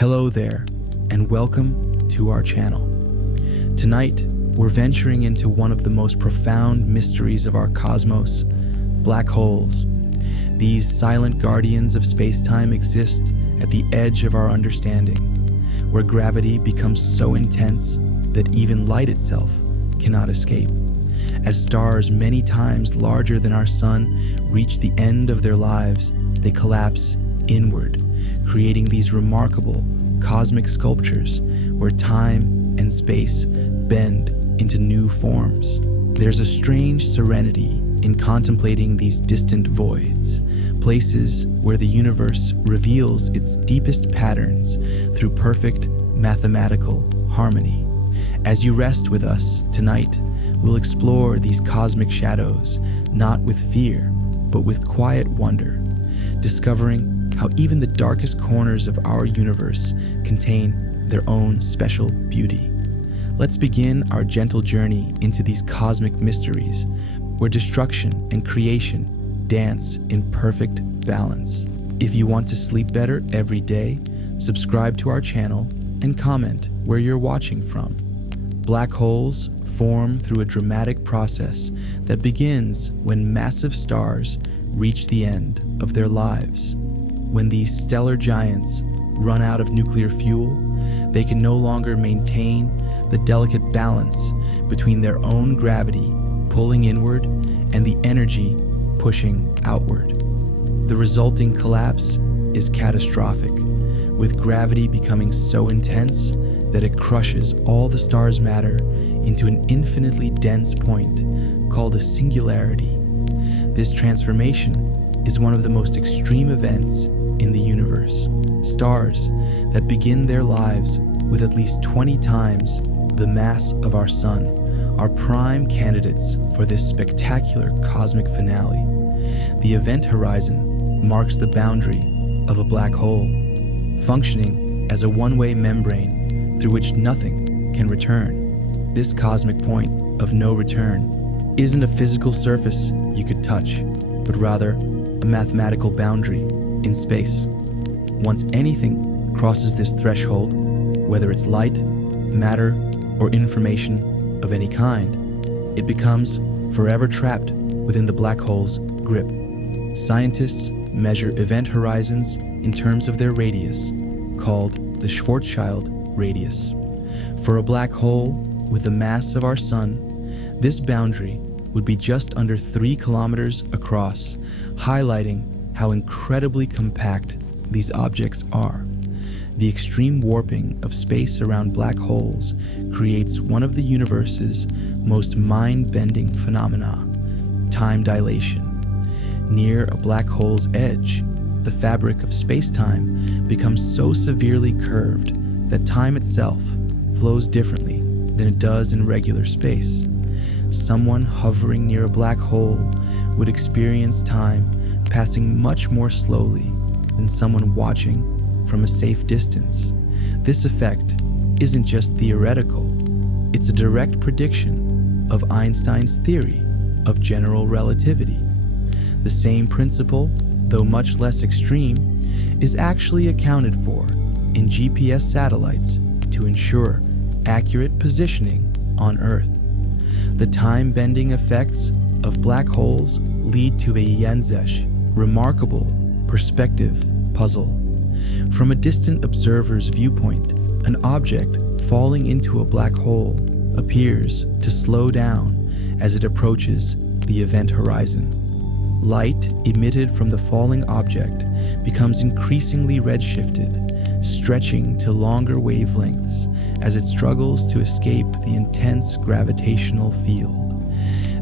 Hello there, and welcome to our channel. Tonight, we're venturing into one of the most profound mysteries of our cosmos, black holes. These silent guardians of space-time exist at the edge of our understanding, where gravity becomes so intense that even light itself cannot escape. As stars many times larger than our sun reach the end of their lives, they collapse inward, creating these remarkable cosmic sculptures where time and space bend into new forms. There's a strange serenity in contemplating these distant voids, places where the universe reveals its deepest patterns through perfect mathematical harmony. As you rest with us tonight, we'll explore these cosmic shadows, not with fear, but with quiet wonder, discovering how even the darkest corners of our universe contain their own special beauty. Let's begin our gentle journey into these cosmic mysteries, where destruction and creation dance in perfect balance. If you want to sleep better every day, subscribe to our channel and comment where you're watching from. Black holes form through a dramatic process that begins when massive stars reach the end of their lives. When these stellar giants run out of nuclear fuel, they can no longer maintain the delicate balance between their own gravity pulling inward and the energy pushing outward. The resulting collapse is catastrophic, with gravity becoming so intense that it crushes all the star's matter into an infinitely dense point called a singularity. This transformation is one of the most extreme events in the universe. Stars that begin their lives with at least 20 times the mass of our sun are prime candidates for this spectacular cosmic finale. The event horizon marks the boundary of a black hole, functioning as a one-way membrane through which nothing can return. This cosmic point of no return isn't a physical surface you could touch, but rather a mathematical boundary in space. Once anything crosses this threshold, whether it's light, matter, or information of any kind, it becomes forever trapped within the black hole's grip. Scientists measure event horizons in terms of their radius, called the Schwarzschild radius. For a black hole with the mass of our sun, this boundary would be just under 3 kilometers across, highlighting how incredibly compact these objects are. The extreme warping of space around black holes creates one of the universe's most mind-bending phenomena, time dilation. Near a black hole's edge, the fabric of space-time becomes so severely curved that time itself flows differently than it does in regular space. Someone hovering near a black hole would experience time passing much more slowly than someone watching from a safe distance. This effect isn't just theoretical, it's a direct prediction of Einstein's theory of general relativity. The same principle, though much less extreme, is actually accounted for in GPS satellites to ensure accurate positioning on Earth. The time-bending effects of black holes lead to a Jensesch, remarkable perspective puzzle. From a distant observer's viewpoint, an object falling into a black hole appears to slow down as it approaches the event horizon. Light emitted from the falling object becomes increasingly redshifted, stretching to longer wavelengths as it struggles to escape the intense gravitational field.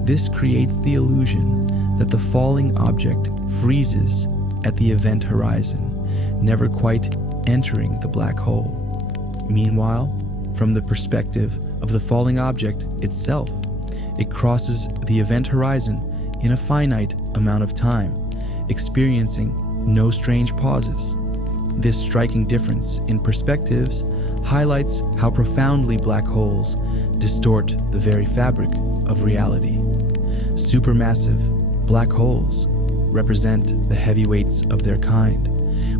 This creates the illusion that the falling object freezes at the event horizon, never quite entering the black hole. Meanwhile, from the perspective of the falling object itself, it crosses the event horizon in a finite amount of time, experiencing no strange pauses. This striking difference in perspectives highlights how profoundly black holes distort the very fabric of reality. Supermassive black holes represent the heavyweights of their kind,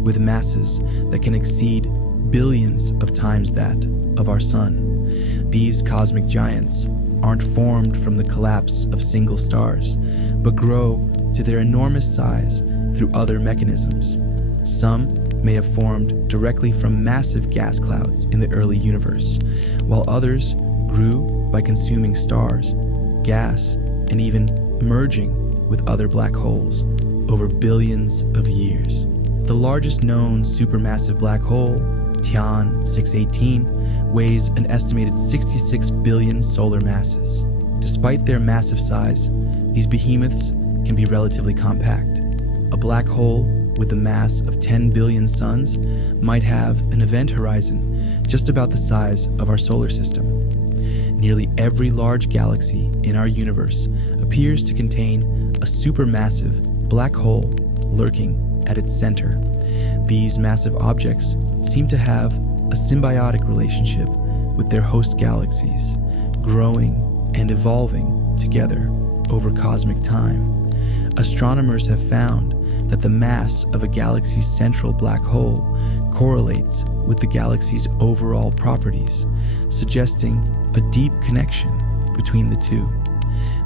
with masses that can exceed billions of times that of our sun. These cosmic giants aren't formed from the collapse of single stars, but grow to their enormous size through other mechanisms. Some may have formed directly from massive gas clouds in the early universe, while others grew by consuming stars, gas, and even merging with other black holes over billions of years. The largest known supermassive black hole, Tian 618, weighs an estimated 66 billion solar masses. Despite their massive size, these behemoths can be relatively compact. A black hole with the mass of 10 billion suns might have an event horizon just about the size of our solar system. Nearly every large galaxy in our universe appears to contain a supermassive black hole lurking at its center. These massive objects seem to have a symbiotic relationship with their host galaxies, growing and evolving together over cosmic time. Astronomers have found that the mass of a galaxy's central black hole correlates with the galaxy's overall properties, suggesting a deep connection between the two.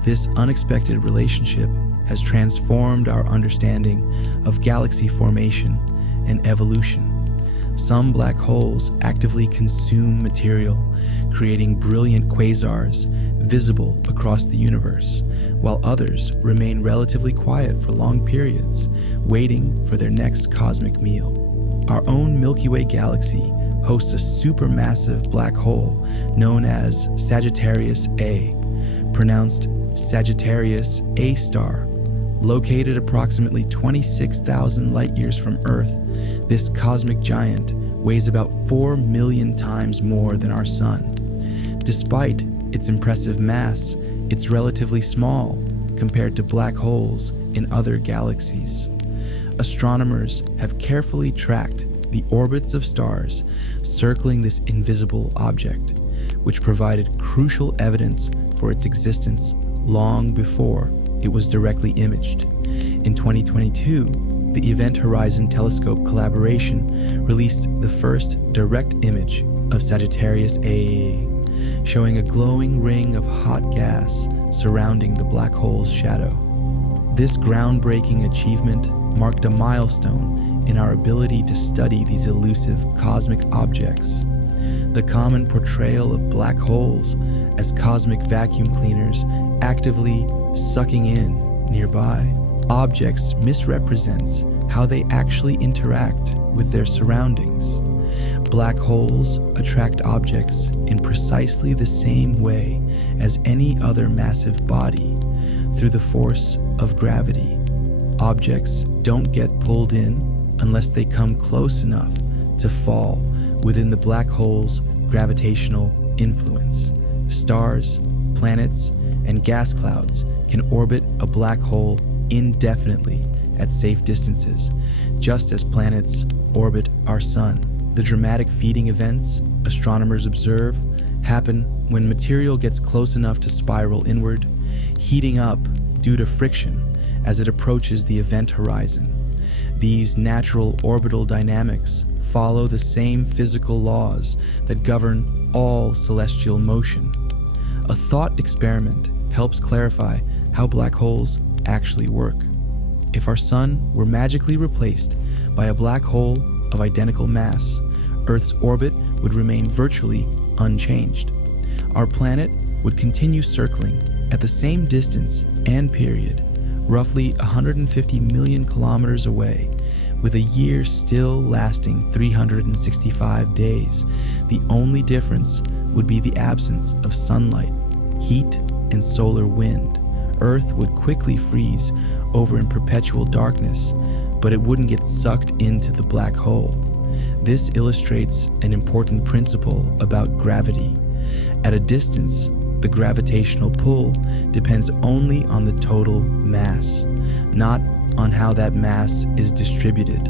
This unexpected relationship has transformed our understanding of galaxy formation and evolution. Some black holes actively consume material, creating brilliant quasars visible across the universe, while others remain relatively quiet for long periods, waiting for their next cosmic meal. Our own Milky Way galaxy hosts a supermassive black hole known as Sagittarius A, pronounced Sagittarius A star. Located approximately 26,000 light-years from Earth, this cosmic giant weighs about 4 million times more than our sun. Despite its impressive mass, it's relatively small compared to black holes in other galaxies. Astronomers have carefully tracked the orbits of stars circling this invisible object, which provided crucial evidence for its existence long before it was directly imaged. In 2022, the Event Horizon Telescope collaboration released the first direct image of Sagittarius A, showing a glowing ring of hot gas surrounding the black hole's shadow. This groundbreaking achievement marked a milestone in our ability to study these elusive cosmic objects. The common portrayal of black holes as cosmic vacuum cleaners actively sucking in nearby objects misrepresents how they actually interact with their surroundings. Black holes attract objects in precisely the same way as any other massive body, through the force of gravity. Objects don't get pulled in unless they come close enough to fall within the black hole's gravitational influence. Stars, planets, and gas clouds can orbit a black hole indefinitely at safe distances, just as planets orbit our sun. The dramatic feeding events astronomers observe happen when material gets close enough to spiral inward, heating up due to friction as it approaches the event horizon. These natural orbital dynamics follow the same physical laws that govern all celestial motion. A thought experiment helps clarify how black holes actually work. If our sun were magically replaced by a black hole of identical mass, Earth's orbit would remain virtually unchanged. Our planet would continue circling at the same distance and period, roughly 150 million kilometers away, with a year still lasting 365 days. The only difference would be the absence of sunlight, heat, and solar wind. Earth would quickly freeze over in perpetual darkness, but it wouldn't get sucked into the black hole. This illustrates an important principle about gravity. At a distance, the gravitational pull depends only on the total mass, not on how that mass is distributed.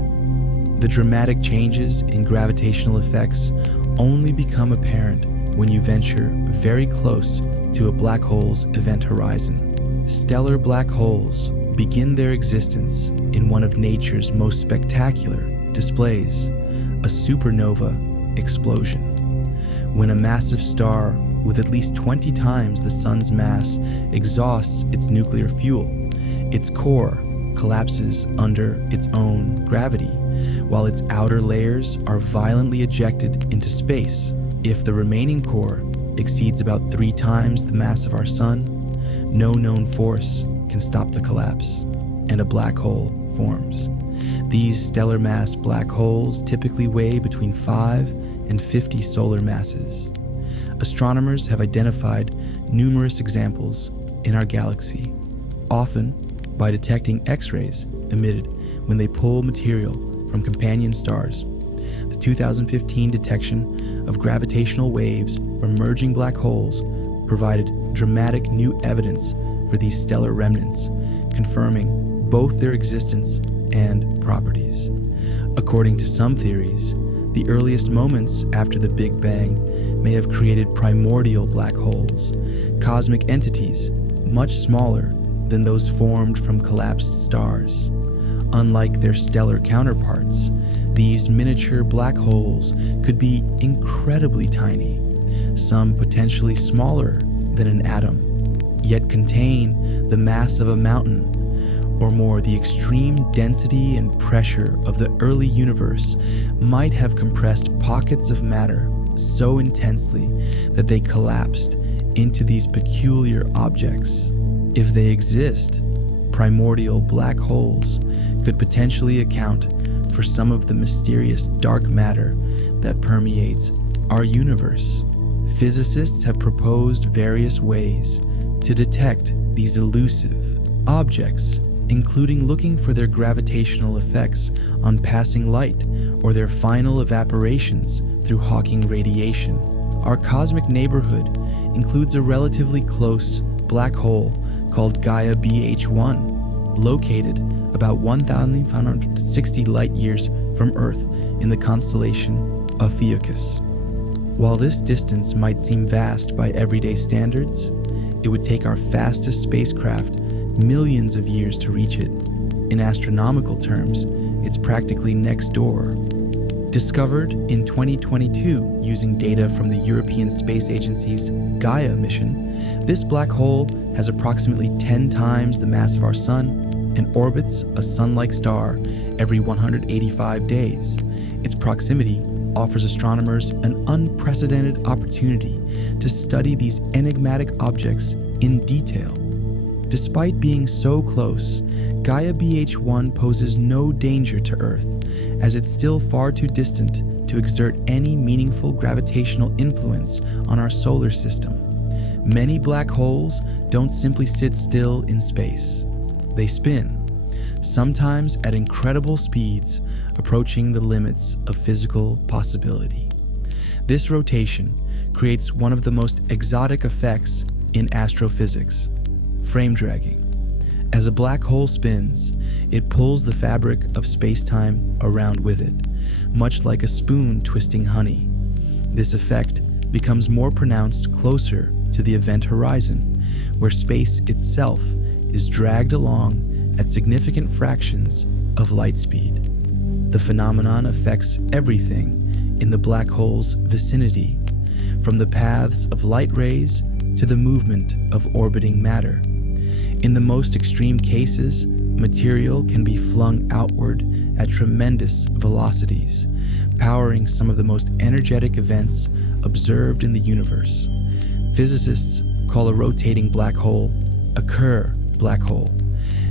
The dramatic changes in gravitational effects only become apparent when you venture very close to a black hole's event horizon. Stellar black holes begin their existence in one of nature's most spectacular displays, a supernova explosion. When a massive star with at least 20 times the sun's mass exhausts its nuclear fuel, its core collapses under its own gravity, while its outer layers are violently ejected into space. If the remaining core exceeds about 3 times the mass of our sun, no known force can stop the collapse, and a black hole forms. These stellar mass black holes typically weigh between 5 and 50 solar masses. Astronomers have identified numerous examples in our galaxy, often by detecting X-rays emitted when they pull material from companion stars. The 2015 detection of gravitational waves from merging black holes provided dramatic new evidence for these stellar remnants, confirming both their existence and properties. According to some theories, the earliest moments after the Big Bang may have created primordial black holes, cosmic entities much smaller than those formed from collapsed stars. Unlike their stellar counterparts, these miniature black holes could be incredibly tiny, some potentially smaller than an atom, yet contain the mass of a mountain, or more. The extreme density and pressure of the early universe might have compressed pockets of matter so intensely that they collapsed into these peculiar objects. If they exist, primordial black holes could potentially account for some of the mysterious dark matter that permeates our universe. Physicists have proposed various ways to detect these elusive objects, including looking for their gravitational effects on passing light or their final evaporations through Hawking radiation. Our cosmic neighborhood includes a relatively close black hole called Gaia BH1, located about 1,560 light-years from Earth in the constellation Ophiuchus. While this distance might seem vast by everyday standards, it would take our fastest spacecraft millions of years to reach it. In astronomical terms, it's practically next door. Discovered in 2022 using data from the European Space Agency's Gaia mission, this black hole has approximately 10 times the mass of our sun and orbits a sun-like star every 185 days. Its proximity offers astronomers an unprecedented opportunity to study these enigmatic objects in detail. Despite being so close, Gaia BH1 poses no danger to Earth, as it's still far too distant to exert any meaningful gravitational influence on our solar system. Many black holes don't simply sit still in space. They spin, sometimes at incredible speeds, approaching the limits of physical possibility. This rotation creates one of the most exotic effects in astrophysics: frame dragging. As a black hole spins, it pulls the fabric of space-time around with it, much like a spoon twisting honey. This effect becomes more pronounced closer to the event horizon, where space itself is dragged along at significant fractions of light speed. The phenomenon affects everything in the black hole's vicinity, from the paths of light rays to the movement of orbiting matter. In the most extreme cases, material can be flung outward at tremendous velocities, powering some of the most energetic events observed in the universe. Physicists call a rotating black hole a Kerr black hole,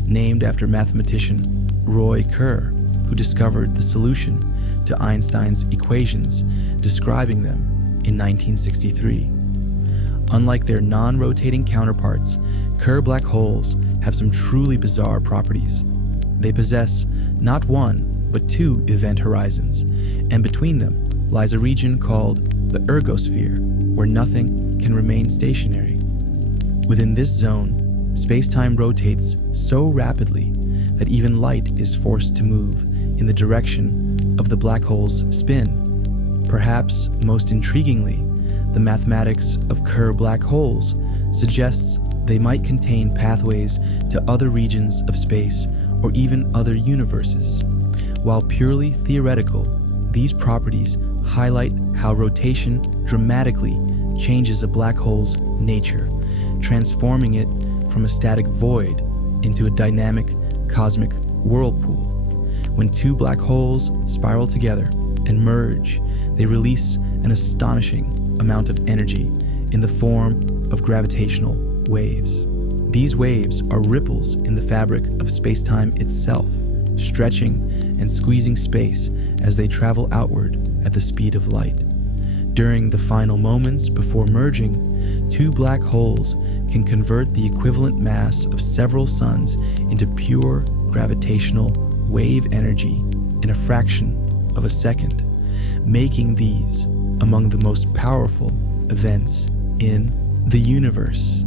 named after mathematician Roy Kerr, who discovered the solution to Einstein's equations, describing them in 1963. Unlike their non-rotating counterparts, Kerr black holes have some truly bizarre properties. They possess not one, but 2 event horizons, and between them lies a region called the ergosphere, where nothing can remain stationary. Within this zone, space-time rotates so rapidly that even light is forced to move in the direction of the black hole's spin. Perhaps most intriguingly, the mathematics of Kerr black holes suggests they might contain pathways to other regions of space or even other universes. While purely theoretical, these properties highlight how rotation dramatically changes a black hole's nature, transforming it from a static void into a dynamic cosmic whirlpool. When two black holes spiral together and merge, they release an astonishing amount of energy in the form of gravitational waves. These waves are ripples in the fabric of space-time itself, stretching and squeezing space as they travel outward at the speed of light. During the final moments before merging, two black holes can convert the equivalent mass of several suns into pure gravitational wave energy in a fraction of a second, making these among the most powerful events in the universe.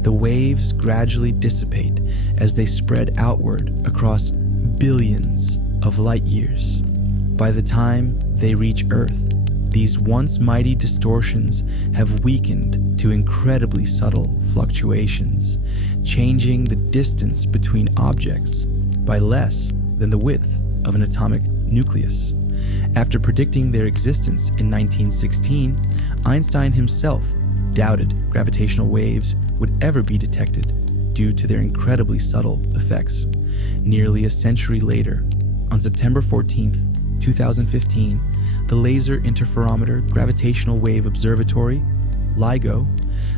The waves gradually dissipate as they spread outward across billions of light years. By the time they reach Earth, these once mighty distortions have weakened to incredibly subtle fluctuations, changing the distance between objects by less than the width of an atomic nucleus. After predicting their existence in 1916, Einstein himself doubted gravitational waves would ever be detected due to their incredibly subtle effects. Nearly a century later, on September 14, 2015, the Laser Interferometer Gravitational Wave Observatory, LIGO,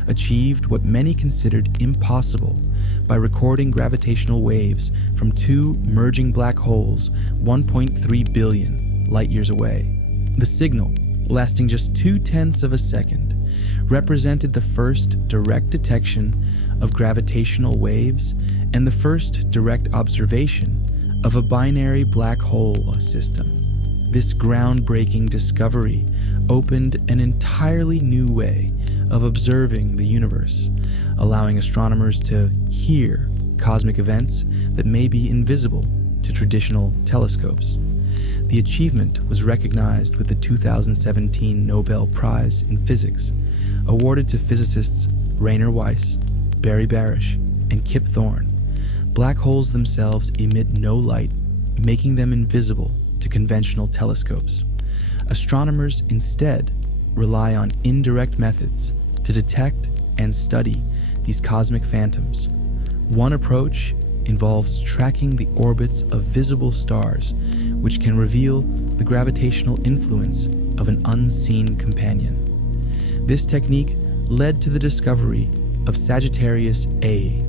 achieved what many considered impossible by recording gravitational waves from two merging black holes 1.3 billion light-years away. The signal, lasting just 0.2 of a second, represented the first direct detection of gravitational waves and the first direct observation of a binary black hole system. This groundbreaking discovery opened an entirely new way of observing the universe, allowing astronomers to hear cosmic events that may be invisible to traditional telescopes. The achievement was recognized with the 2017 Nobel Prize in Physics, awarded to physicists Rainer Weiss, Barry Barish, and Kip Thorne. Black holes themselves emit no light, making them invisible to conventional telescopes. Astronomers instead rely on indirect methods to detect and study these cosmic phantoms. One approach involves tracking the orbits of visible stars, which can reveal the gravitational influence of an unseen companion. This technique led to the discovery of Sagittarius A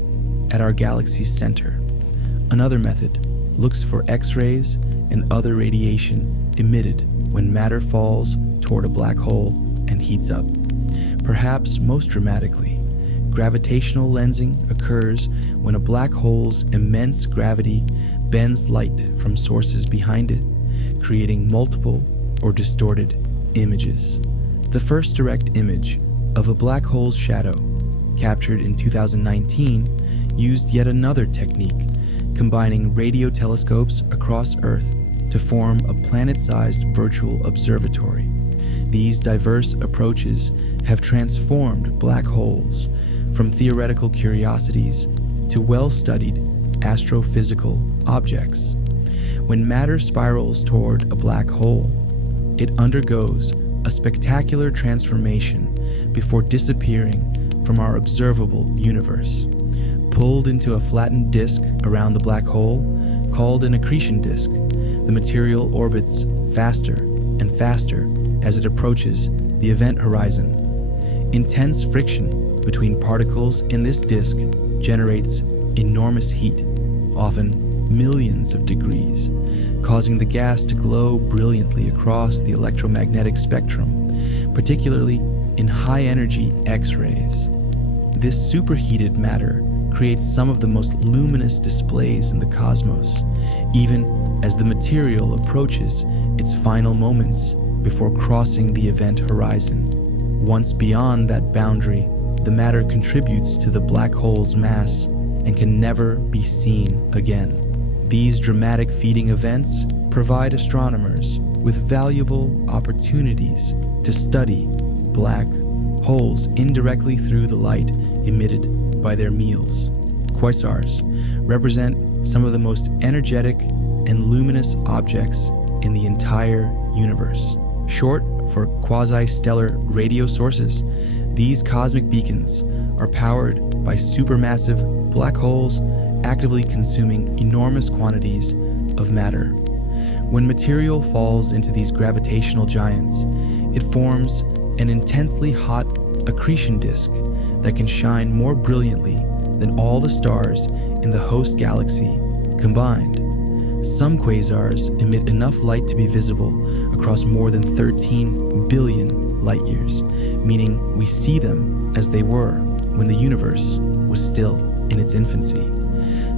at our galaxy's center. Another method looks for X-rays and other radiation emitted when matter falls toward a black hole and heats up. Perhaps most dramatically, gravitational lensing occurs when a black hole's immense gravity bends light from sources behind it, creating multiple or distorted images. The first direct image of a black hole's shadow, captured in 2019, used yet another technique, combining radio telescopes across Earth to form a planet-sized virtual observatory. These diverse approaches have transformed black holes from theoretical curiosities to well-studied astrophysical objects. When matter spirals toward a black hole, it undergoes a spectacular transformation before disappearing from our observable universe. Pulled into a flattened disk around the black hole, called an accretion disk, the material orbits faster and faster as it approaches the event horizon. Intense friction between particles in this disk generates enormous heat, often millions of degrees, causing the gas to glow brilliantly across the electromagnetic spectrum, particularly in high-energy X-rays. This superheated matter creates some of the most luminous displays in the cosmos, even as the material approaches its final moments before crossing the event horizon. Once beyond that boundary, the matter contributes to the black hole's mass and can never be seen again. These dramatic feeding events provide astronomers with valuable opportunities to study black holes indirectly through the light emitted by their meals. Quasars represent some of the most energetic and luminous objects in the entire universe, Short for quasi-stellar radio sources, these cosmic beacons are powered by supermassive black holes actively consuming enormous quantities of matter. When material falls into these gravitational giants, it forms an intensely hot accretion disk that can shine more brilliantly than all the stars in the host galaxy combined. Some quasars emit enough light to be visible across more than 13 billion light years, meaning we see them as they were when the universe was still in its infancy.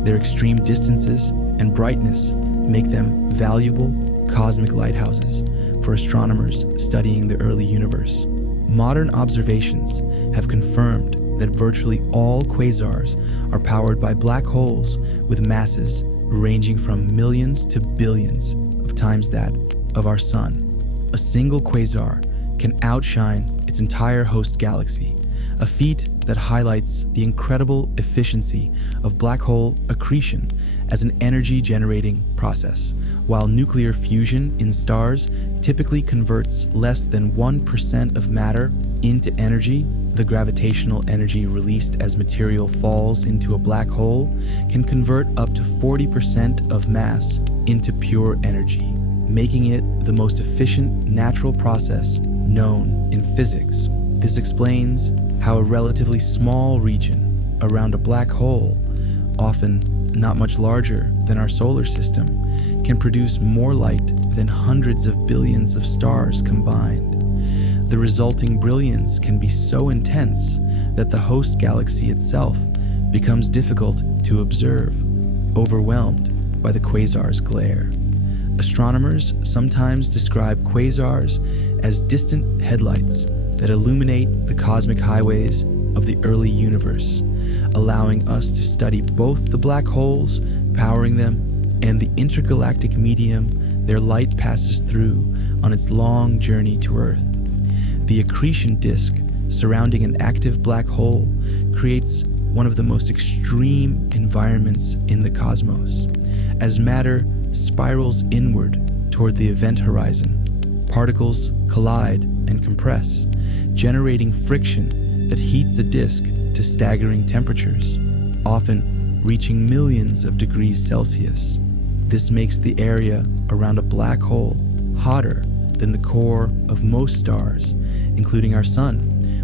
Their extreme distances and brightness make them valuable cosmic lighthouses for astronomers studying the early universe. Modern observations have confirmed that virtually all quasars are powered by black holes with masses ranging from millions to billions of times that of our sun. A single quasar can outshine its entire host galaxy, a feat that highlights the incredible efficiency of black hole accretion as an energy-generating process. While nuclear fusion in stars typically converts less than 1% of matter into energy, the gravitational energy released as material falls into a black hole can convert up to 40% of mass into pure energy, making it the most efficient natural process known in physics. This explains how a relatively small region around a black hole, often not much larger than our solar system, can produce more light than hundreds of billions of stars combined. The resulting brilliance can be so intense that the host galaxy itself becomes difficult to observe, overwhelmed by the quasar's glare. Astronomers sometimes describe quasars as distant headlights that illuminate the cosmic highways of the early universe, allowing us to study both the black holes powering them and the intergalactic medium their light passes through on its long journey to Earth. The accretion disk surrounding an active black hole creates one of the most extreme environments in the cosmos. As matter spirals inward toward the event horizon, particles collide and compress, generating friction that heats the disk to staggering temperatures, often reaching millions of degrees Celsius. This makes the area around a black hole hotter than the core of most stars, including our sun,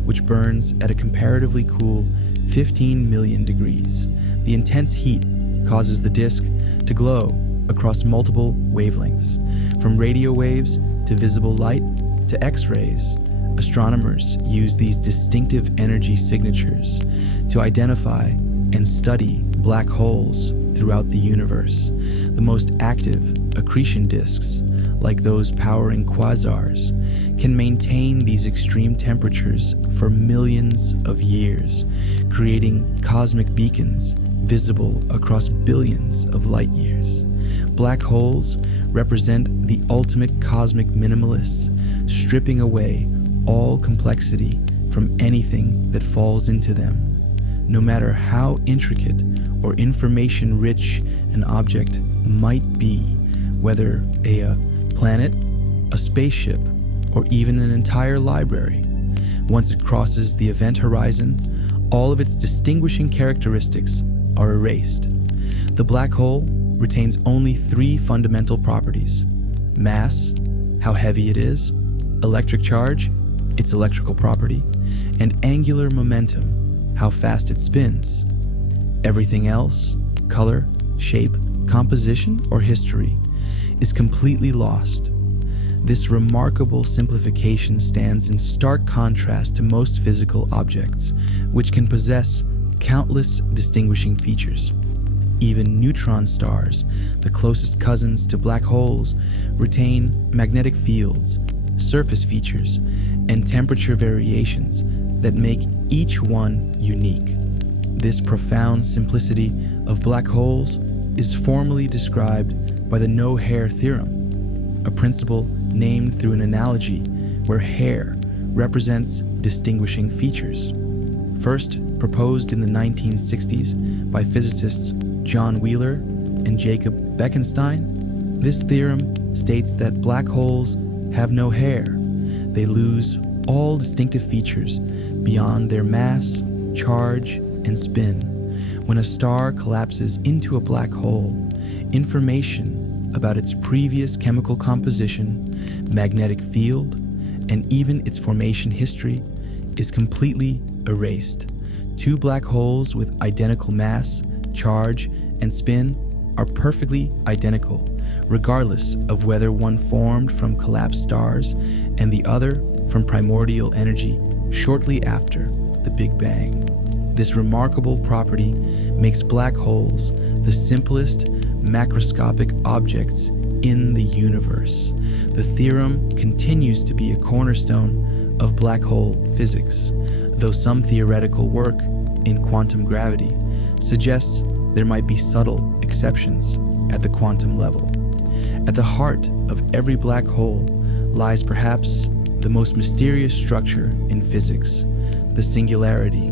which burns at a comparatively cool 15 million degrees. The intense heat causes the disk to glow across multiple wavelengths, from radio waves to visible light to X-rays. Astronomers use these distinctive energy signatures to identify and study black holes throughout the universe. The most active accretion disks, like those powering quasars, can maintain these extreme temperatures for millions of years, creating cosmic beacons visible across billions of light years. Black holes represent the ultimate cosmic minimalists, stripping away all complexity from anything that falls into them. No matter how intricate or information-rich an object might be, whether a planet, a spaceship, or even an entire library, once it crosses the event horizon, all of its distinguishing characteristics are erased. The black hole retains only three fundamental properties: mass, how heavy it is; electric charge, its electrical property; and angular momentum, how fast it spins. Everything else, color, shape, composition, or history, is completely lost. This remarkable simplification stands in stark contrast to most physical objects, which can possess countless distinguishing features. Even neutron stars, the closest cousins to black holes, retain magnetic fields, surface features, and temperature variations that make each one unique. This profound simplicity of black holes is formally described by the no-hair theorem, a principle named through an analogy where hair represents distinguishing features. First proposed in the 1960s by physicists John Wheeler and Jacob Bekenstein, this theorem states that black holes have no hair, they lose all distinctive features beyond their mass, charge, and spin. When a star collapses into a black hole, information about its previous chemical composition, magnetic field, and even its formation history is completely erased. Two black holes with identical mass, charge, and spin are perfectly identical, regardless of whether one formed from collapsed stars and the other from primordial energy shortly after the Big Bang. This remarkable property makes black holes the simplest macroscopic objects in the universe. The theorem continues to be a cornerstone of black hole physics, though some theoretical work in quantum gravity suggests there might be subtle exceptions at the quantum level. At the heart of every black hole lies perhaps the most mysterious structure in physics, the singularity.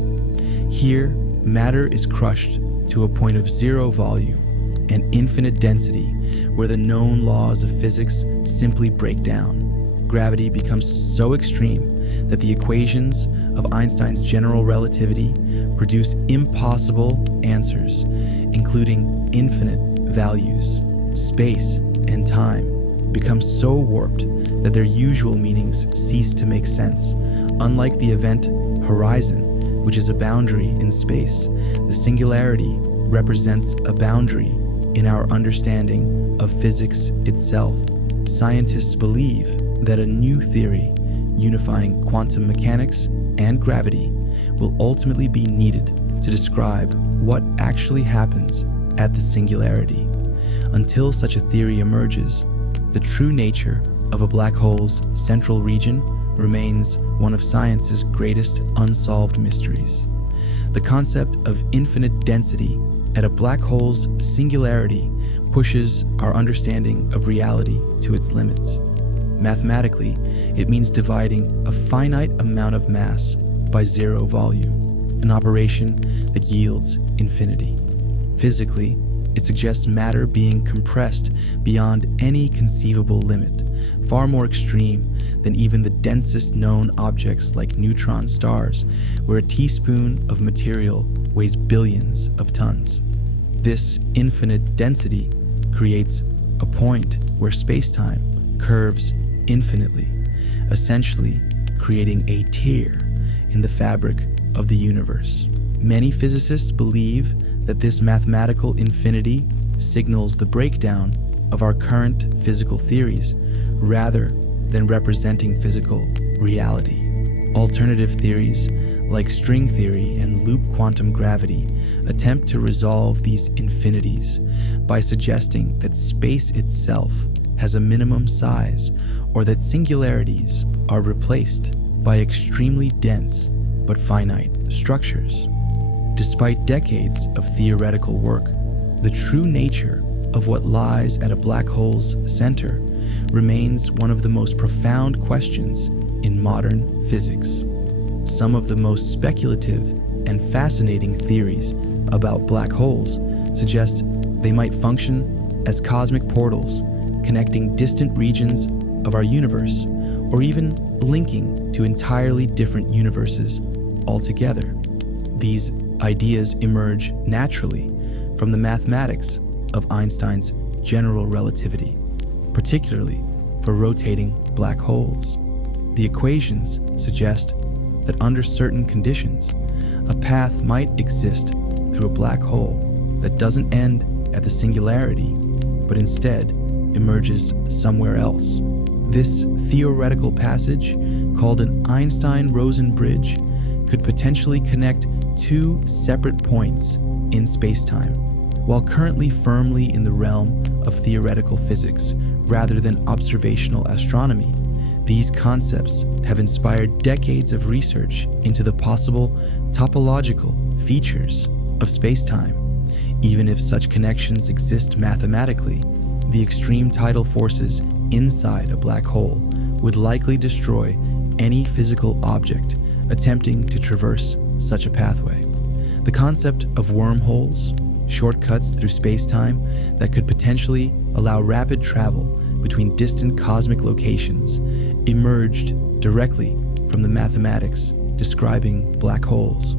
Here, matter is crushed to a point of zero volume and infinite density, where the known laws of physics simply break down. Gravity becomes so extreme that the equations of Einstein's general relativity produce impossible answers, including infinite values. Space and time become so warped that their usual meanings cease to make sense. Unlike the event horizon, which is a boundary in space, the singularity represents a boundary in our understanding of physics itself. Scientists believe that a new theory unifying quantum mechanics and gravity will ultimately be needed to describe what actually happens at the singularity. Until such a theory emerges, the true nature of a black hole's central region remains one of science's greatest unsolved mysteries. The concept of infinite density at a black hole's singularity pushes our understanding of reality to its limits. Mathematically, it means dividing a finite amount of mass by zero volume, an operation that yields infinity. Physically, it suggests matter being compressed beyond any conceivable limit, far more extreme than even the densest known objects like neutron stars, where a teaspoon of material weighs billions of tons. This infinite density creates a point where space-time curves infinitely, essentially creating a tear in the fabric of the universe. Many physicists believe that this mathematical infinity signals the breakdown of our current physical theories rather than representing physical reality. Alternative theories like string theory and loop quantum gravity attempt to resolve these infinities by suggesting that space itself has a minimum size, or that singularities are replaced by extremely dense but finite structures. Despite decades of theoretical work, the true nature of what lies at a black hole's center remains one of the most profound questions in modern physics. Some of the most speculative and fascinating theories about black holes suggest they might function as cosmic portals, connecting distant regions of our universe, or even linking to entirely different universes altogether. These ideas emerge naturally from the mathematics of Einstein's general relativity, particularly for rotating black holes. The equations suggest that under certain conditions, a path might exist through a black hole that doesn't end at the singularity, but instead emerges somewhere else. This theoretical passage, called an Einstein-Rosen bridge, could potentially connect two separate points in spacetime. While currently firmly in the realm of theoretical physics rather than observational astronomy, these concepts have inspired decades of research into the possible topological features of spacetime. Even if such connections exist mathematically, the extreme tidal forces inside a black hole would likely destroy any physical object attempting to traverse such a pathway. The concept of wormholes, shortcuts through space-time that could potentially allow rapid travel between distant cosmic locations, emerged directly from the mathematics describing black holes.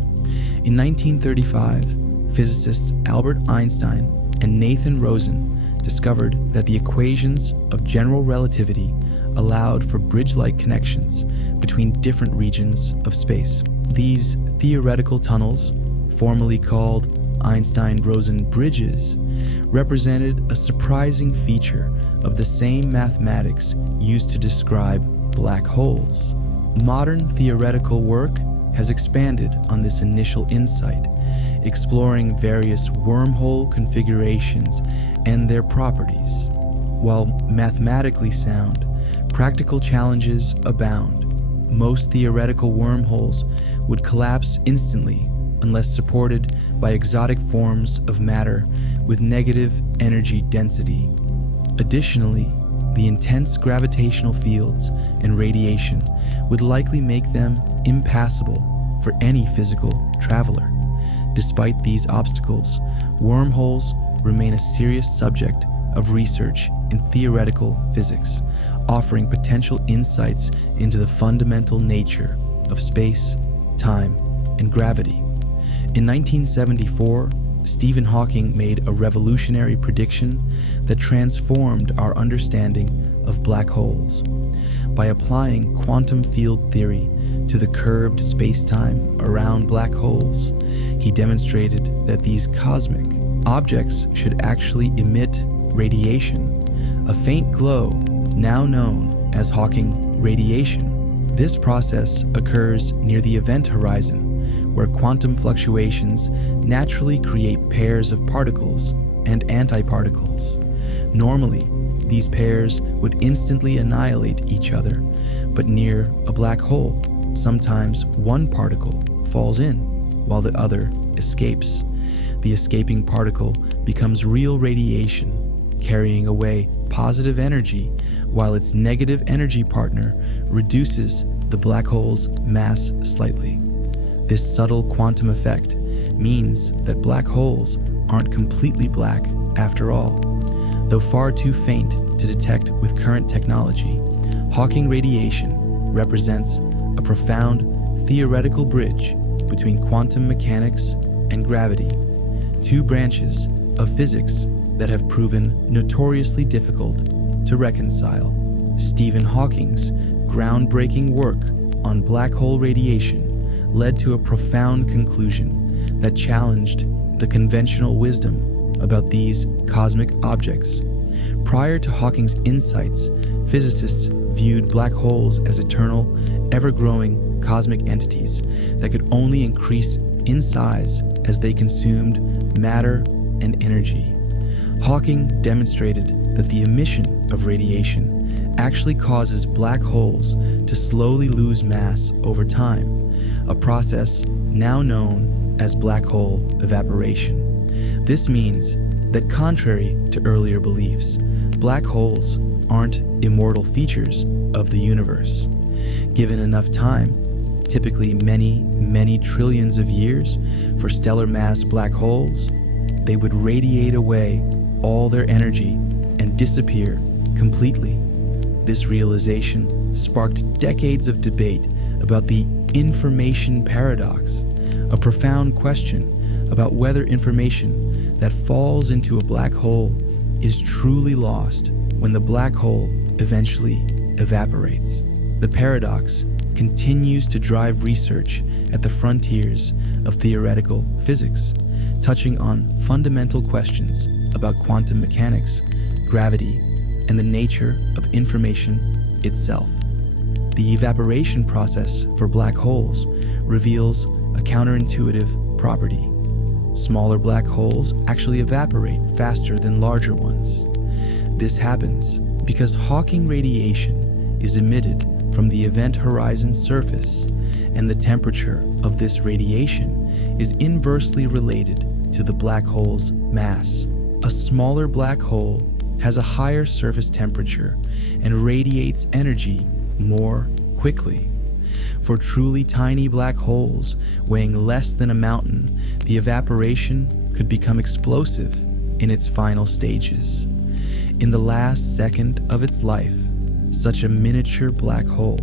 In 1935, physicists Albert Einstein and Nathan Rosen discovered that the equations of general relativity allowed for bridge-like connections between different regions of space. These theoretical tunnels, formerly called Einstein-Rosen bridges, represented a surprising feature of the same mathematics used to describe black holes. Modern theoretical work has expanded on this initial insight, exploring various wormhole configurations and their properties. While mathematically sound, practical challenges abound. Most theoretical wormholes would collapse instantly unless supported by exotic forms of matter with negative energy density. Additionally, the intense gravitational fields and radiation would likely make them impassable for any physical traveler. Despite these obstacles, wormholes remain a serious subject of research in theoretical physics, offering potential insights into the fundamental nature of space, time, and gravity. In 1974, Stephen Hawking made a revolutionary prediction that transformed our understanding of black holes. By applying quantum field theory to the curved space-time around black holes, he demonstrated that these cosmic objects should actually emit radiation, a faint glow now known as Hawking radiation. This process occurs near the event horizon, where quantum fluctuations naturally create pairs of particles and antiparticles. Normally, these pairs would instantly annihilate each other, but near a black hole, sometimes one particle falls in while the other escapes. The escaping particle becomes real radiation, carrying away positive energy, while its negative energy partner reduces the black hole's mass slightly. This subtle quantum effect means that black holes aren't completely black after all. Though far too faint to detect with current technology, Hawking radiation represents a profound theoretical bridge between quantum mechanics and gravity, two branches of physics that have proven notoriously difficult to reconcile. Stephen Hawking's groundbreaking work on black hole radiation led to a profound conclusion that challenged the conventional wisdom about these cosmic objects. Prior to Hawking's insights, physicists viewed black holes as eternal, ever-growing cosmic entities that could only increase in size as they consumed matter and energy. Hawking demonstrated that the emission of radiation actually causes black holes to slowly lose mass over time, a process now known as black hole evaporation. This means that contrary to earlier beliefs, black holes aren't immortal features of the universe. Given enough time, typically many trillions of years, for stellar mass black holes, they would radiate away all their energy and disappear completely. This realization sparked decades of debate about the information paradox, a profound question about whether information that falls into a black hole is truly lost when the black hole eventually evaporates. The paradox continues to drive research at the frontiers of theoretical physics, touching on fundamental questions about quantum mechanics, gravity, and the nature of information itself. The evaporation process for black holes reveals a counterintuitive property. Smaller black holes actually evaporate faster than larger ones. This happens because Hawking radiation is emitted from the event horizon surface, and the temperature of this radiation is inversely related to the black hole's mass. A smaller black hole has a higher surface temperature and radiates energy more quickly. For truly tiny black holes weighing less than a mountain, the evaporation could become explosive in its final stages. In the last second of its life, such a miniature black hole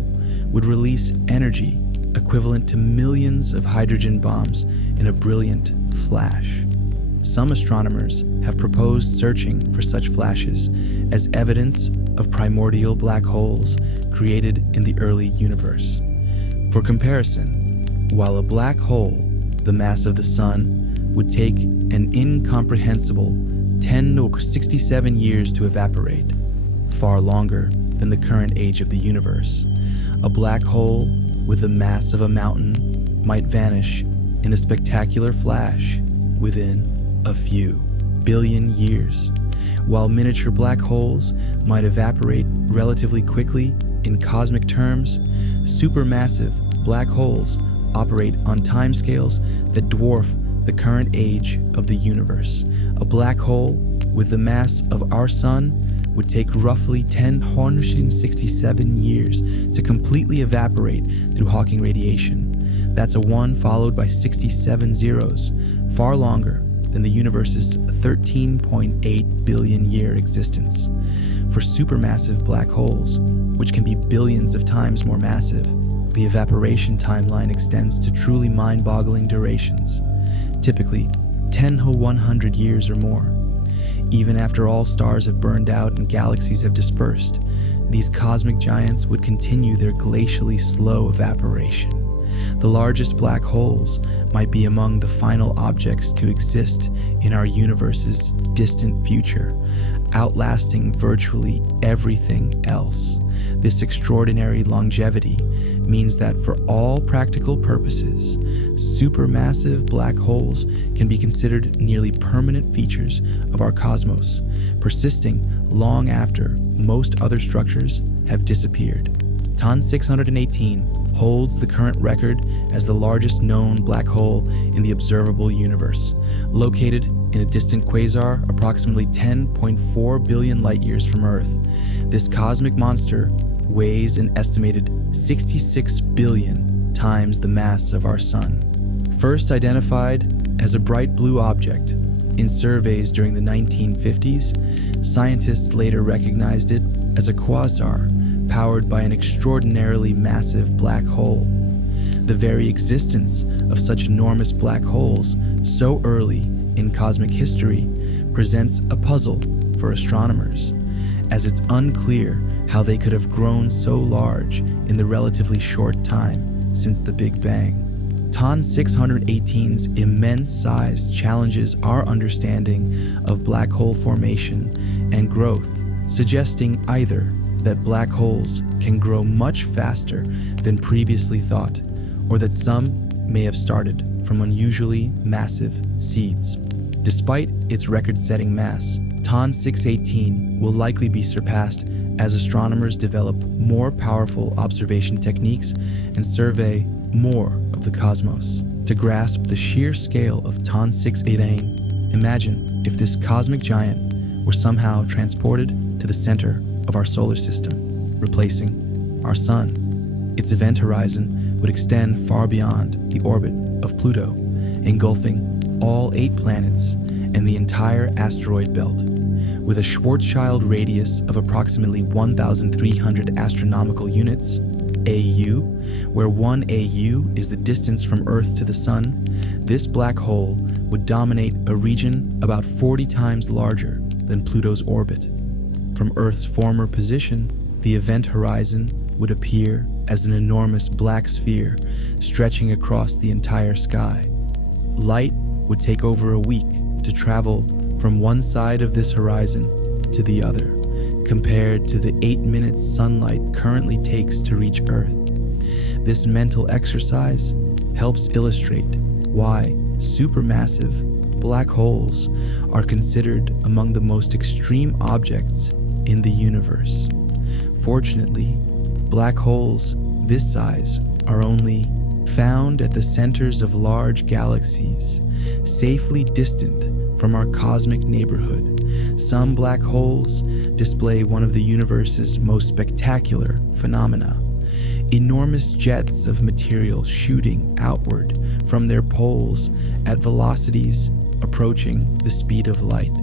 would release energy equivalent to millions of hydrogen bombs in a brilliant flash. Some astronomers have proposed searching for such flashes as evidence of primordial black holes created in the early universe. For comparison, while a black hole, the mass of the Sun, would take an incomprehensible 10 to 67 years to evaporate, far longer than the current age of the universe, a black hole with the mass of a mountain might vanish in a spectacular flash within a few billion years, while miniature black holes might evaporate relatively quickly. In cosmic terms, supermassive black holes operate on timescales that dwarf the current age of the universe. A black hole with the mass of our Sun would take roughly 1067 years to completely evaporate through Hawking radiation. That's a 1 followed by 67 zeros, far longer than the universe's 13.8 billion year existence. For supermassive black holes, which can be billions of times more massive, the evaporation timeline extends to truly mind-boggling durations, typically 10 to 100 years or more. Even after all stars have burned out and galaxies have dispersed, these cosmic giants would continue their glacially slow evaporation. The largest black holes might be among the final objects to exist in our universe's distant future, outlasting virtually everything else. This extraordinary longevity means that for all practical purposes, supermassive black holes can be considered nearly permanent features of our cosmos, persisting long after most other structures have disappeared. TON 618 holds the current record as the largest known black hole in the observable universe, located in a distant quasar approximately 10.4 billion light-years from Earth. This cosmic monster weighs an estimated 66 billion times the mass of our Sun. First identified as a bright blue object in surveys during the 1950s, scientists later recognized it as a quasar powered by an extraordinarily massive black hole. The very existence of such enormous black holes so early in cosmic history presents a puzzle for astronomers, as it's unclear how they could have grown so large in the relatively short time since the Big Bang. TON 618's immense size challenges our understanding of black hole formation and growth, suggesting either that black holes can grow much faster than previously thought, or that some may have started from unusually massive seeds. Despite its record-setting mass, TON 618 will likely be surpassed as astronomers develop more powerful observation techniques and survey more of the cosmos. To grasp the sheer scale of TON 618, imagine if this cosmic giant were somehow transported to the center of our solar system, replacing our Sun. Its event horizon would extend far beyond the orbit of Pluto, engulfing all 8 planets and the entire asteroid belt. With a Schwarzschild radius of approximately 1,300 astronomical units, AU, where 1 AU is the distance from Earth to the Sun, this black hole would dominate a region about 40 times larger than Pluto's orbit. From Earth's former position, the event horizon would appear as an enormous black sphere stretching across the entire sky. Light would take over a week to travel from one side of this horizon to the other, compared to the 8 minutes sunlight currently takes to reach Earth. This mental exercise helps illustrate why supermassive black holes are considered among the most extreme objects in the universe. Fortunately, black holes this size are only found at the centers of large galaxies, safely distant from our cosmic neighborhood. Some black holes display one of the universe's most spectacular phenomena: enormous jets of material shooting outward from their poles at velocities approaching the speed of light.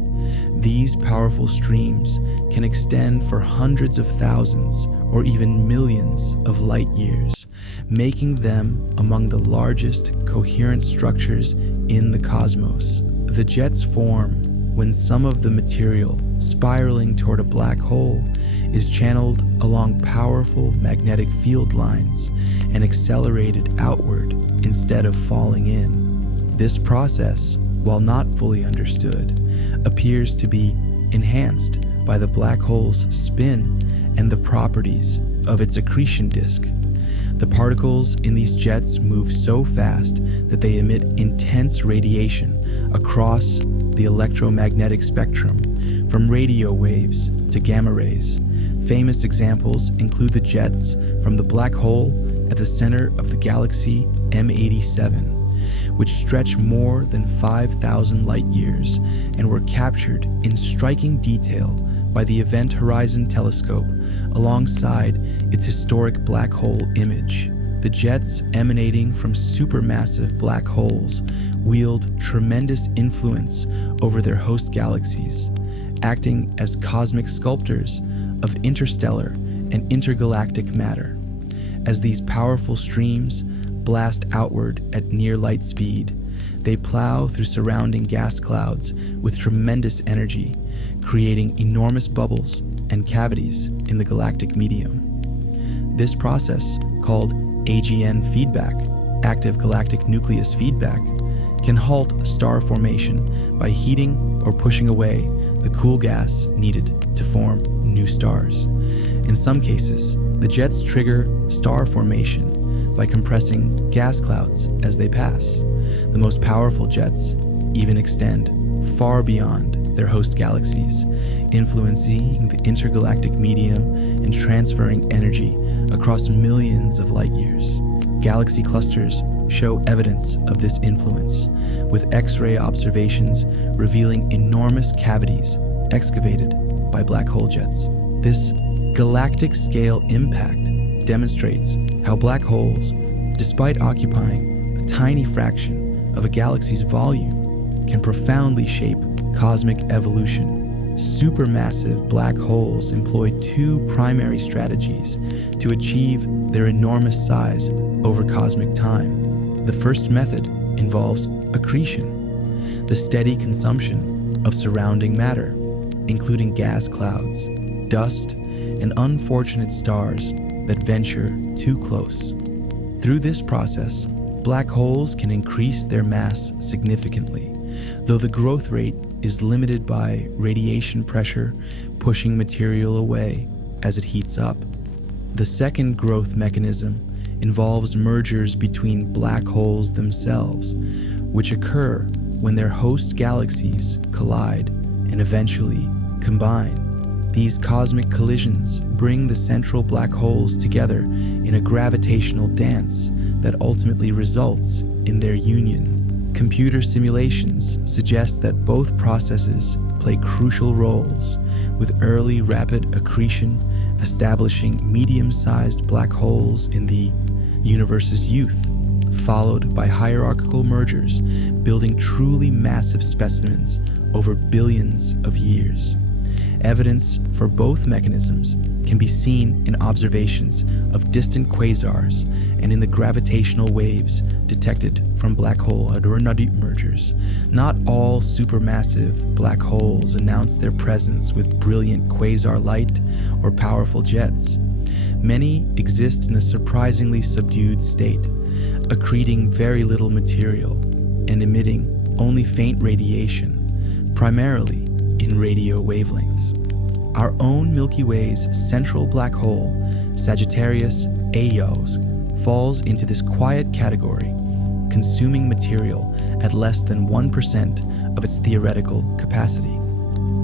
These powerful streams can extend for hundreds of thousands or even millions of light years, making them among the largest coherent structures in the cosmos. The jets form when some of the material spiraling toward a black hole is channeled along powerful magnetic field lines and accelerated outward instead of falling in. This process, while not fully understood, appears to be enhanced by the black hole's spin and the properties of its accretion disk. The particles in these jets move so fast that they emit intense radiation across the electromagnetic spectrum, from radio waves to gamma rays. Famous examples include the jets from the black hole at the center of the galaxy M87, which stretch more than 5,000 light years and were captured in striking detail by the Event Horizon Telescope alongside its historic black hole image. The jets emanating from supermassive black holes wield tremendous influence over their host galaxies, acting as cosmic sculptors of interstellar and intergalactic matter. As these powerful streams blast outward at near light speed, they plow through surrounding gas clouds with tremendous energy, creating enormous bubbles and cavities in the galactic medium. This process, called AGN feedback, active galactic nucleus feedback, can halt star formation by heating or pushing away the cool gas needed to form new stars. In some cases, the jets trigger star formation by compressing gas clouds as they pass. The most powerful jets even extend far beyond their host galaxies, influencing the intergalactic medium and transferring energy across millions of light years. Galaxy clusters show evidence of this influence, with X-ray observations revealing enormous cavities excavated by black hole jets. This galactic scale impact demonstrates how black holes, despite occupying a tiny fraction of a galaxy's volume, can profoundly shape cosmic evolution. Supermassive black holes employ two primary strategies to achieve their enormous size over cosmic time. The first method involves accretion, the steady consumption of surrounding matter, including gas clouds, dust, and unfortunate stars that venture too close. Through this process, black holes can increase their mass significantly, though the growth rate is limited by radiation pressure pushing material away as it heats up. The second growth mechanism involves mergers between black holes themselves, which occur when their host galaxies collide and eventually combine. These cosmic collisions bring the central black holes together in a gravitational dance that ultimately results in their union. Computer simulations suggest that both processes play crucial roles, with early rapid accretion establishing medium-sized black holes in the universe's youth, followed by hierarchical mergers building truly massive specimens over billions of years. Evidence for both mechanisms can be seen in observations of distant quasars and in the gravitational waves detected from black hole hadron-Hadron mergers. Not all supermassive black holes announce their presence with brilliant quasar light or powerful jets. Many exist in a surprisingly subdued state, accreting very little material and emitting only faint radiation, primarily in radio wavelengths. Our own Milky Way's central black hole, Sagittarius A/Eos, falls into this quiet category, consuming material at less than 1% of its theoretical capacity.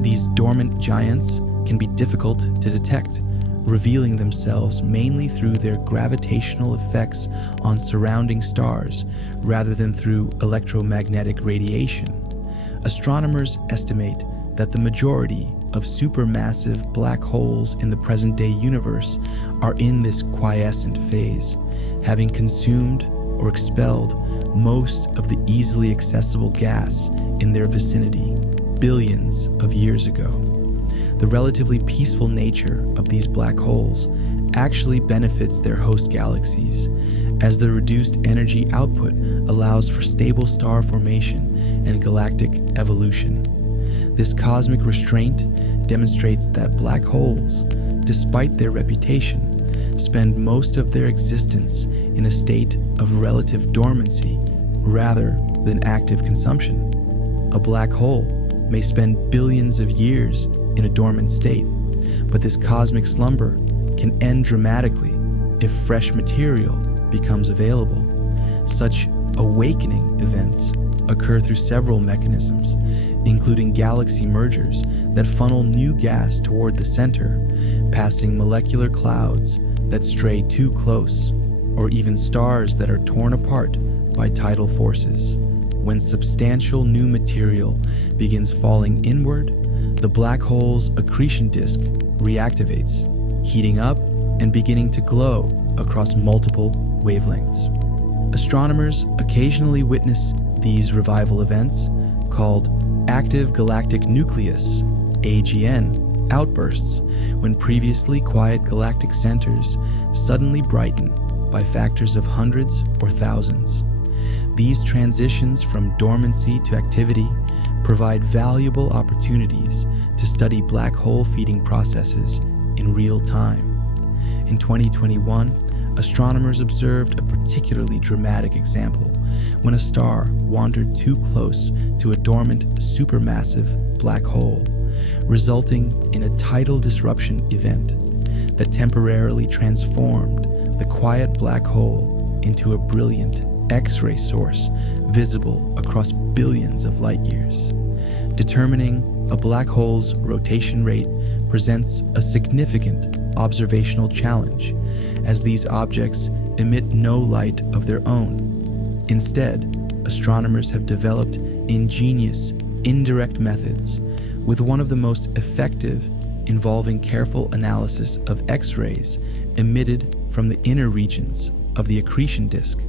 These dormant giants can be difficult to detect, revealing themselves mainly through their gravitational effects on surrounding stars rather than through electromagnetic radiation. Astronomers estimate that the majority of supermassive black holes in the present-day universe are in this quiescent phase, having consumed or expelled most of the easily accessible gas in their vicinity. billions of years ago. The relatively peaceful nature of these black holes actually benefits their host galaxies, as the reduced energy output allows for stable star formation and galactic evolution. This cosmic restraint demonstrates that black holes, despite their reputation, spend most of their existence in a state of relative dormancy rather than active consumption. A black hole may spend billions of years in a dormant state, but this cosmic slumber can end dramatically if fresh material becomes available. Such awakening events occur through several mechanisms, including galaxy mergers that funnel new gas toward the center, passing molecular clouds that stray too close, or even stars that are torn apart by tidal forces. When substantial new material begins falling inward, the black hole's accretion disk reactivates, heating up and beginning to glow across multiple wavelengths. Astronomers occasionally witness these revival events, called active galactic nucleus (AGN) outbursts, when previously quiet galactic centers suddenly brighten by factors of hundreds or thousands. These transitions from dormancy to activity provide valuable opportunities to study black hole feeding processes in real time. In 2021, astronomers observed a particularly dramatic example when a star wandered too close to a dormant supermassive black hole, resulting in a tidal disruption event that temporarily transformed the quiet black hole into a brilliant X-ray source visible across billions of light years. Determining a black hole's rotation rate presents a significant observational challenge, as these objects emit no light of their own. Instead, astronomers have developed ingenious, indirect methods, with one of the most effective involving careful analysis of X-rays emitted from the inner regions of the accretion disk.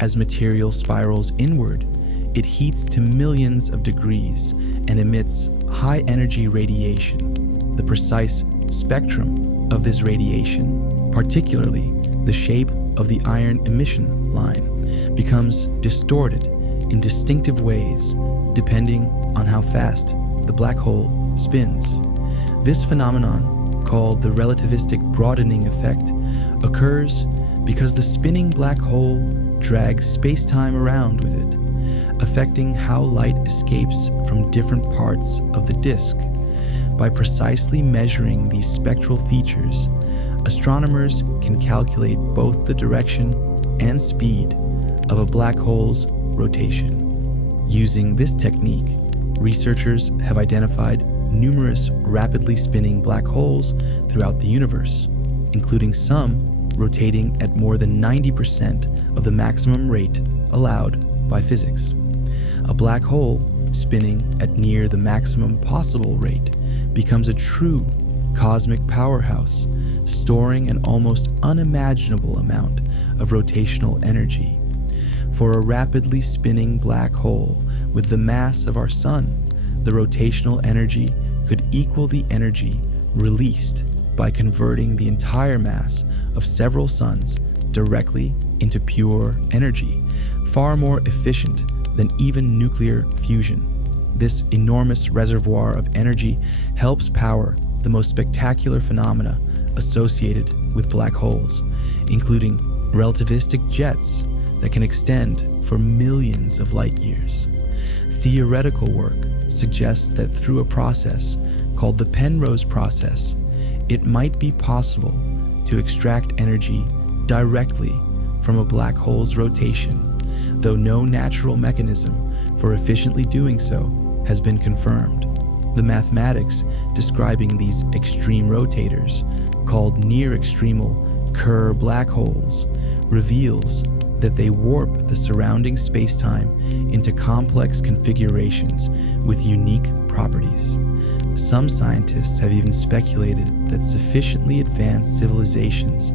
As material spirals inward, it heats to millions of degrees and emits high-energy radiation. The precise spectrum of this radiation, particularly the shape of the iron emission line, becomes distorted in distinctive ways depending on how fast the black hole spins. This phenomenon, called the relativistic broadening effect, occurs because the spinning black hole drags space-time around with it, affecting how light escapes from different parts of the disk. By precisely measuring these spectral features, astronomers can calculate both the direction and speed of a black hole's rotation. Using this technique, researchers have identified numerous rapidly spinning black holes throughout the universe, including some rotating at more than 90% of the maximum rate allowed by physics. A black hole spinning at near the maximum possible rate becomes a true cosmic powerhouse, storing an almost unimaginable amount of rotational energy. For a rapidly spinning black hole with the mass of our sun, the rotational energy could equal the energy released by converting the entire mass of several suns directly into pure energy, far more efficient than even nuclear fusion. This enormous reservoir of energy helps power the most spectacular phenomena associated with black holes, including relativistic jets that can extend for millions of light years. Theoretical work suggests that through a process called the Penrose process, it might be possible to extract energy directly from a black hole's rotation, though no natural mechanism for efficiently doing so has been confirmed. The mathematics describing these extreme rotators, called near-extremal Kerr black holes, reveals that they warp the surrounding space-time into complex configurations with unique properties. Some scientists have even speculated that sufficiently advanced civilizations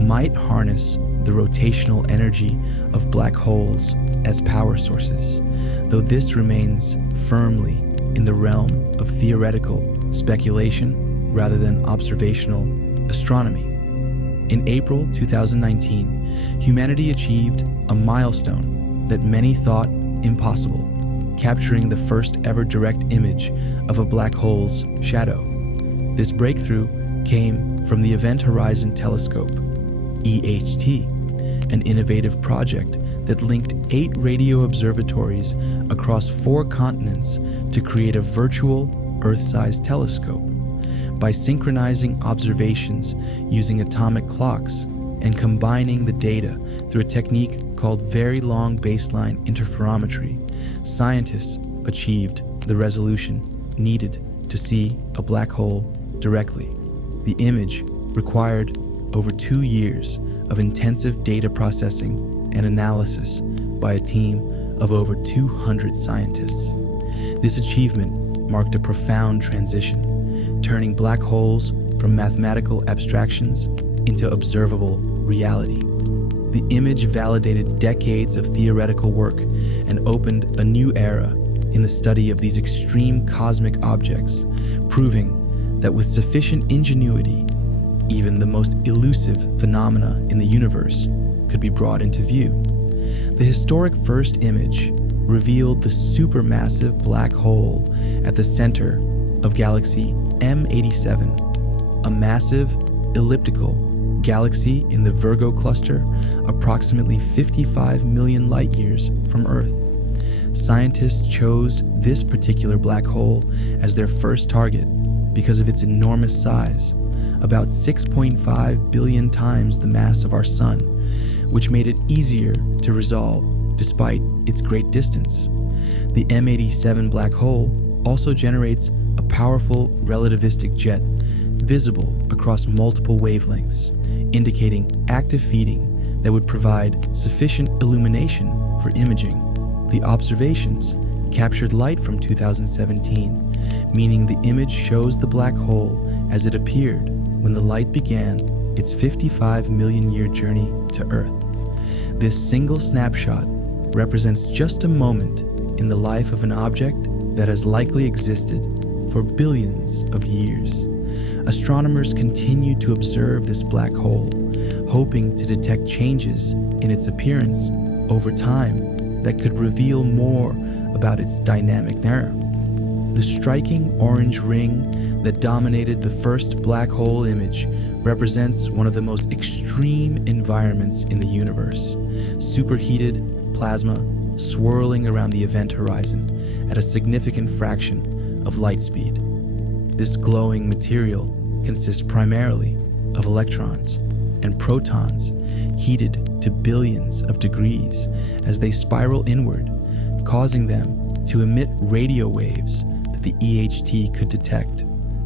might harness the rotational energy of black holes as power sources, though this remains firmly in the realm of theoretical speculation rather than observational astronomy. In April 2019, humanity achieved a milestone that many thought impossible, capturing the first ever direct image of a black hole's shadow. This breakthrough came from the Event Horizon Telescope, EHT, an innovative project that linked 8 radio observatories across 4 continents to create a virtual Earth-sized telescope. By synchronizing observations using atomic clocks and combining the data through a technique called very long baseline interferometry, scientists achieved the resolution needed to see a black hole directly. The image required over 2 years of intensive data processing and analysis by a team of over 200 scientists. This achievement marked a profound transition, turning black holes from mathematical abstractions into observable reality. The image validated decades of theoretical work and opened a new era in the study of these extreme cosmic objects, proving that with sufficient ingenuity, even the most elusive phenomena in the universe could be brought into view. The historic first image revealed the supermassive black hole at the center of galaxy M87, a massive elliptical galaxy in the Virgo cluster, approximately 55 million light-years from Earth. Scientists chose this particular black hole as their first target because of its enormous size, about 6.5 billion times the mass of our Sun, which made it easier to resolve despite its great distance. The M87 black hole also generates a powerful relativistic jet visible across multiple wavelengths, indicating active feeding that would provide sufficient illumination for imaging. The observations captured light from 2017, meaning the image shows the black hole as it appeared when the light began its 55 million year journey to Earth. This single snapshot represents just a moment in the life of an object that has likely existed for billions of years. Astronomers continue to observe this black hole, hoping to detect changes in its appearance over time that could reveal more about its dynamic nature. The striking orange ring that dominated the first black hole image represents one of the most extreme environments in the universe: superheated plasma swirling around the event horizon at a significant fraction of light speed. This glowing material consists primarily of electrons and protons heated to billions of degrees as they spiral inward, causing them to emit radio waves that the EHT could detect.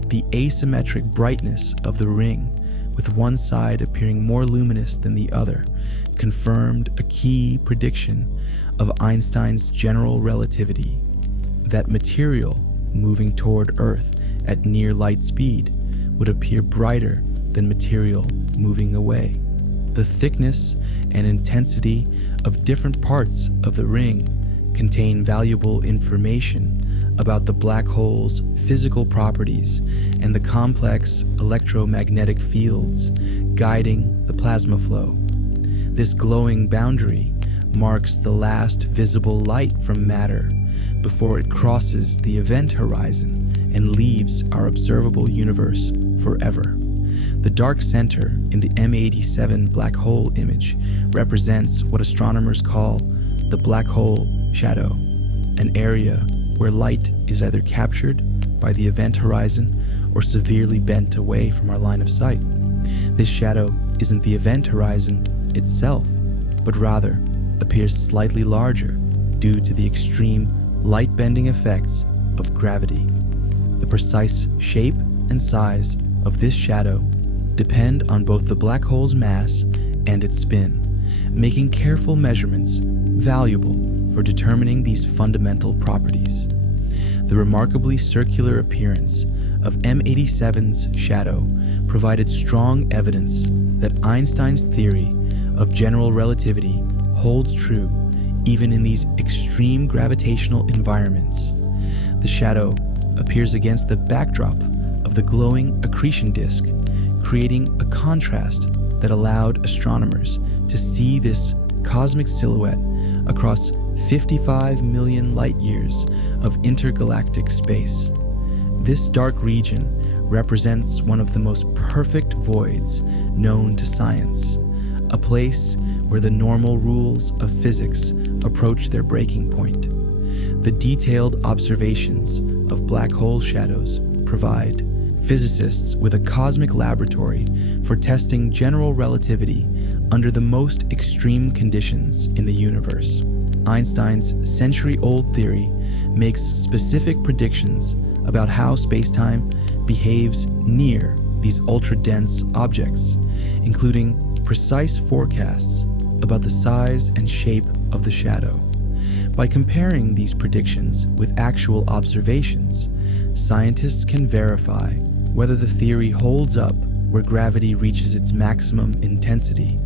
The asymmetric brightness of the ring, with one side appearing more luminous than the other, confirmed a key prediction of Einstein's general relativity, that material moving toward Earth at near light speed would appear brighter than material moving away. The thickness and intensity of different parts of the ring contain valuable information about the black hole's physical properties and the complex electromagnetic fields guiding the plasma flow. This glowing boundary marks the last visible light from matter before it crosses the event horizon and leaves our observable universe forever. The dark center in the M87 black hole image represents what astronomers call the black hole shadow, an area where light is either captured by the event horizon or severely bent away from our line of sight. This shadow isn't the event horizon itself, but rather appears slightly larger due to the extreme light-bending effects of gravity. The precise shape and size of this shadow depend on both the black hole's mass and its spin, making careful measurements valuable for determining these fundamental properties. The remarkably circular appearance of M87's shadow provided strong evidence that Einstein's theory of general relativity holds true even in these extreme gravitational environments. The shadow appears against the backdrop of the glowing accretion disk, creating a contrast that allowed astronomers to see this cosmic silhouette across 55 million light-years of intergalactic space. This dark region represents one of the most perfect voids known to science, a place where the normal rules of physics approach their breaking point. The detailed observations of black hole shadows provide physicists with a cosmic laboratory for testing general relativity under the most extreme conditions in the universe. Einstein's century-old theory makes specific predictions about how space-time behaves near these ultra-dense objects, including precise forecasts about the size and shape of the shadow. By comparing these predictions with actual observations, scientists can verify whether the theory holds up where gravity reaches its maximum intensity.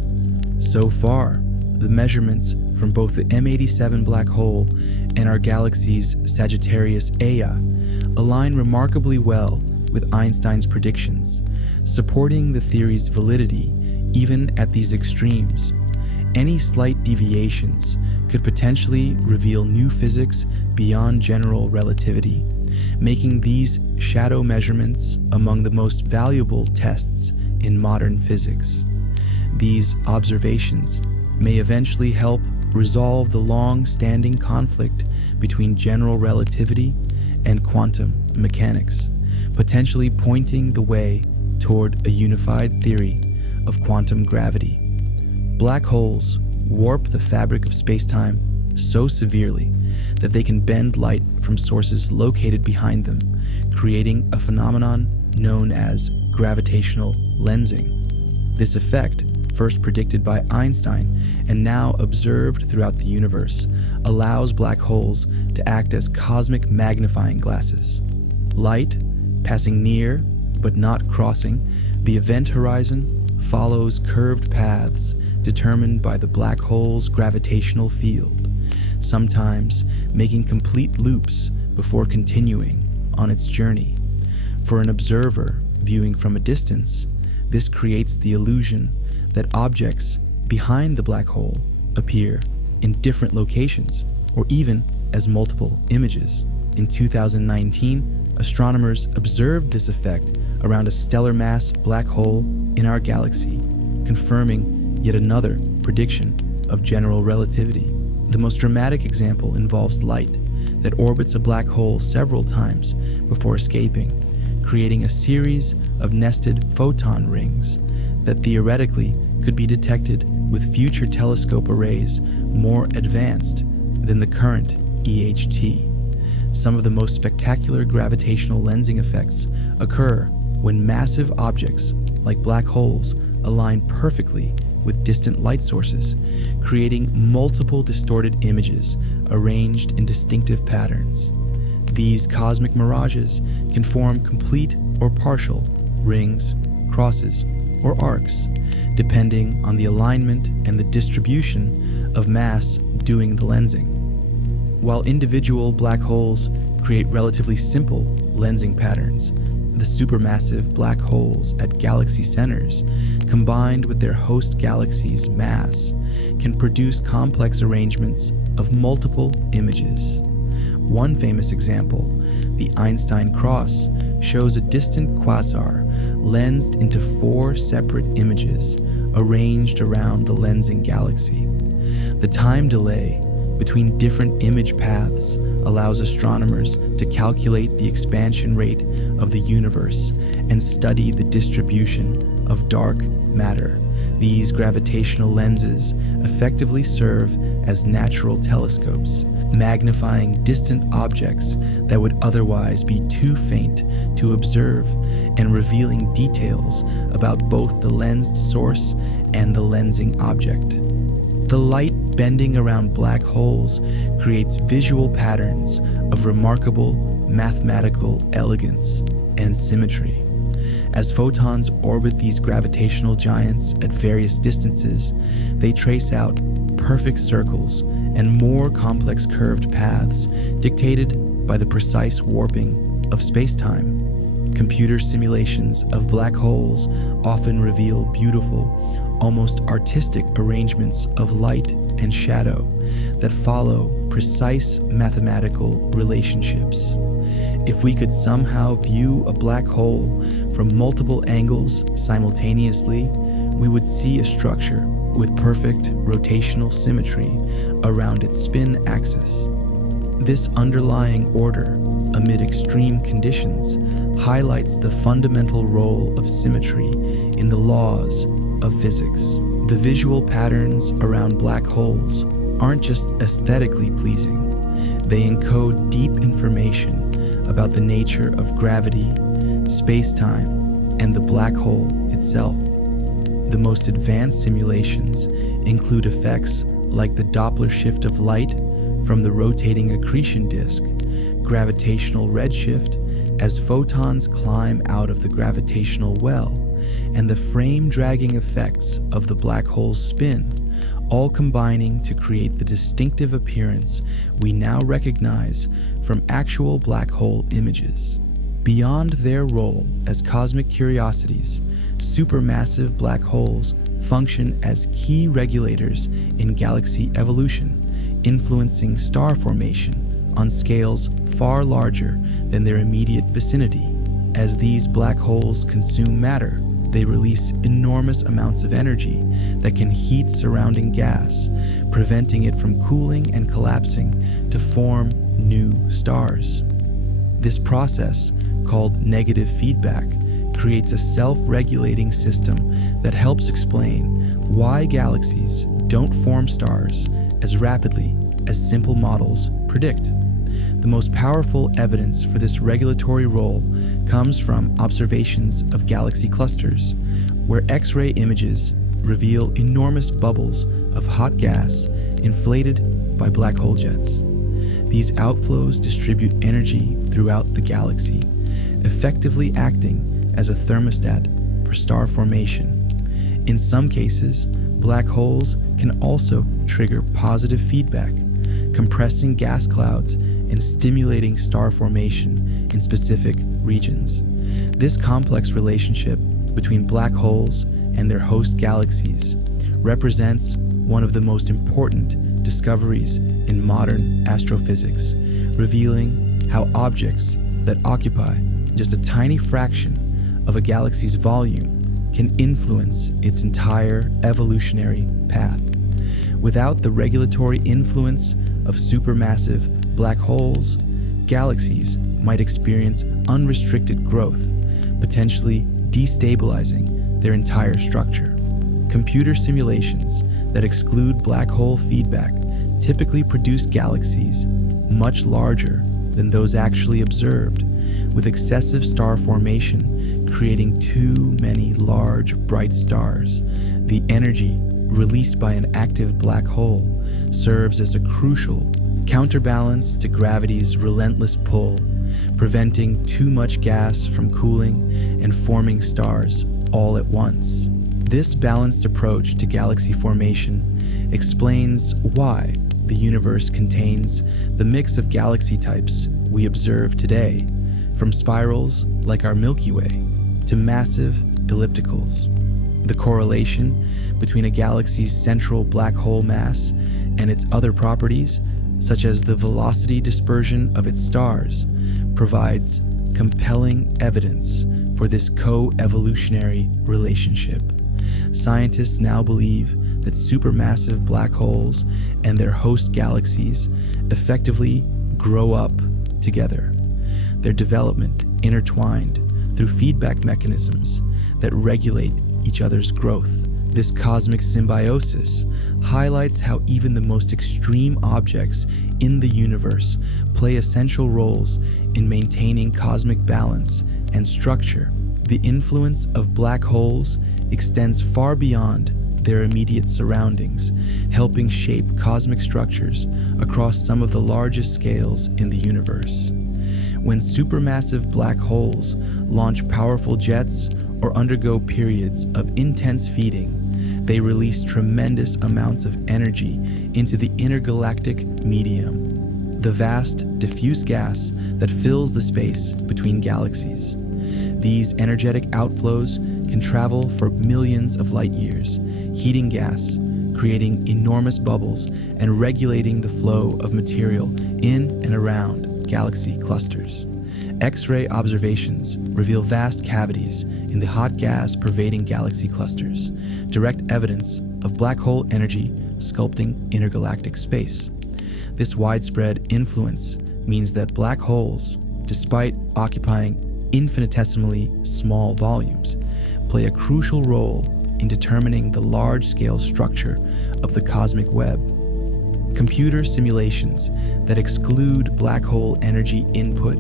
So far, the measurements from both the M87 black hole and our galaxy's Sagittarius Ea align remarkably well with Einstein's predictions, supporting the theory's validity even at these extremes. Any slight deviations could potentially reveal new physics beyond general relativity, making these shadow measurements among the most valuable tests in modern physics. These observations may eventually help resolve the long-standing conflict between general relativity and quantum mechanics, potentially pointing the way toward a unified theory of quantum gravity. Black holes warp the fabric of space-time so severely that they can bend light from sources located behind them, creating a phenomenon known as gravitational lensing. This effect, first predicted by Einstein and now observed throughout the universe, allows black holes to act as cosmic magnifying glasses. Light, passing near but not crossing the event horizon, follows curved paths determined by the black hole's gravitational field, sometimes making complete loops before continuing on its journey. For an observer viewing from a distance, this creates the illusion that objects behind the black hole appear in different locations or even as multiple images. In 2019, astronomers observed this effect around a stellar mass black hole in our galaxy, confirming yet another prediction of general relativity. The most dramatic example involves light that orbits a black hole several times before escaping, creating a series of nested photon rings that theoretically could be detected with future telescope arrays more advanced than the current EHT. Some of the most spectacular gravitational lensing effects occur when massive objects like black holes align perfectly with distant light sources, creating multiple distorted images arranged in distinctive patterns. These cosmic mirages can form complete or partial rings, crosses, or arcs, depending on the alignment and the distribution of mass doing the lensing. While individual black holes create relatively simple lensing patterns, the supermassive black holes at galaxy centers, combined with their host galaxy's mass, can produce complex arrangements of multiple images. One famous example, the Einstein cross, shows a distant quasar lensed into 4 separate images arranged around the lensing galaxy. The time delay between different image paths allows astronomers to calculate the expansion rate of the universe and study the distribution of dark matter. These gravitational lenses effectively serve as natural telescopes, magnifying distant objects that would otherwise be too faint to observe and revealing details about both the lensed source and the lensing object. The light bending around black holes creates visual patterns of remarkable mathematical elegance and symmetry. As photons orbit these gravitational giants at various distances, they trace out perfect circles and more complex curved paths dictated by the precise warping of space-time. Computer simulations of black holes often reveal beautiful, almost artistic arrangements of light and shadow that follow precise mathematical relationships. If we could somehow view a black hole from multiple angles simultaneously, we would see a structure with perfect rotational symmetry around its spin axis. This underlying order, amid extreme conditions, highlights the fundamental role of symmetry in the laws of physics. The visual patterns around black holes aren't just aesthetically pleasing, they encode deep information about the nature of gravity, space-time, and the black hole itself. The most advanced simulations include effects like the Doppler shift of light from the rotating accretion disk, gravitational redshift as photons climb out of the gravitational well, and the frame-dragging effects of the black hole's spin, all combining to create the distinctive appearance we now recognize from actual black hole images. Beyond their role as cosmic curiosities, supermassive black holes function as key regulators in galaxy evolution, influencing star formation on scales far larger than their immediate vicinity. As these black holes consume matter, they release enormous amounts of energy that can heat surrounding gas, preventing it from cooling and collapsing to form new stars. This process, called negative feedback, creates a self-regulating system that helps explain why galaxies don't form stars as rapidly as simple models predict. The most powerful evidence for this regulatory role comes from observations of galaxy clusters, where X-ray images reveal enormous bubbles of hot gas inflated by black hole jets. These outflows distribute energy throughout the galaxy, effectively acting as a thermostat for star formation. In some cases, black holes can also trigger positive feedback, compressing gas clouds and stimulating star formation in specific regions. This complex relationship between black holes and their host galaxies represents one of the most important discoveries in modern astrophysics, revealing how objects that occupy just a tiny fraction of a galaxy's volume can influence its entire evolutionary path. Without the regulatory influence of supermassive black holes, galaxies might experience unrestricted growth, potentially destabilizing their entire structure. Computer simulations that exclude black hole feedback typically produce galaxies much larger than those actually observed, with excessive star formation creating too many large, bright stars. The energy released by an active black hole serves as a crucial counterbalance to gravity's relentless pull, preventing too much gas from cooling and forming stars all at once. This balanced approach to galaxy formation explains why the universe contains the mix of galaxy types we observe today, from spirals like our Milky Way to massive ellipticals. The correlation between a galaxy's central black hole mass and its other properties, such as the velocity dispersion of its stars, provides compelling evidence for this co-evolutionary relationship. Scientists now believe that supermassive black holes and their host galaxies effectively grow up together, their development intertwined through feedback mechanisms that regulate each other's growth. This cosmic symbiosis highlights how even the most extreme objects in the universe play essential roles in maintaining cosmic balance and structure. The influence of black holes extends far beyond their immediate surroundings, helping shape cosmic structures across some of the largest scales in the universe. When supermassive black holes launch powerful jets or undergo periods of intense feeding, they release tremendous amounts of energy into the intergalactic medium. the vast, diffuse gas that fills the space between galaxies. These energetic outflows can travel for millions of light years, heating gas, creating enormous bubbles, and regulating the flow of material in and around galaxy clusters. X-ray observations reveal vast cavities in the hot gas pervading galaxy clusters, direct evidence of black hole energy sculpting intergalactic space. This widespread influence means that black holes, despite occupying infinitesimally small volumes, play a crucial role in determining the large-scale structure of the cosmic web. Computer simulations that exclude black hole energy input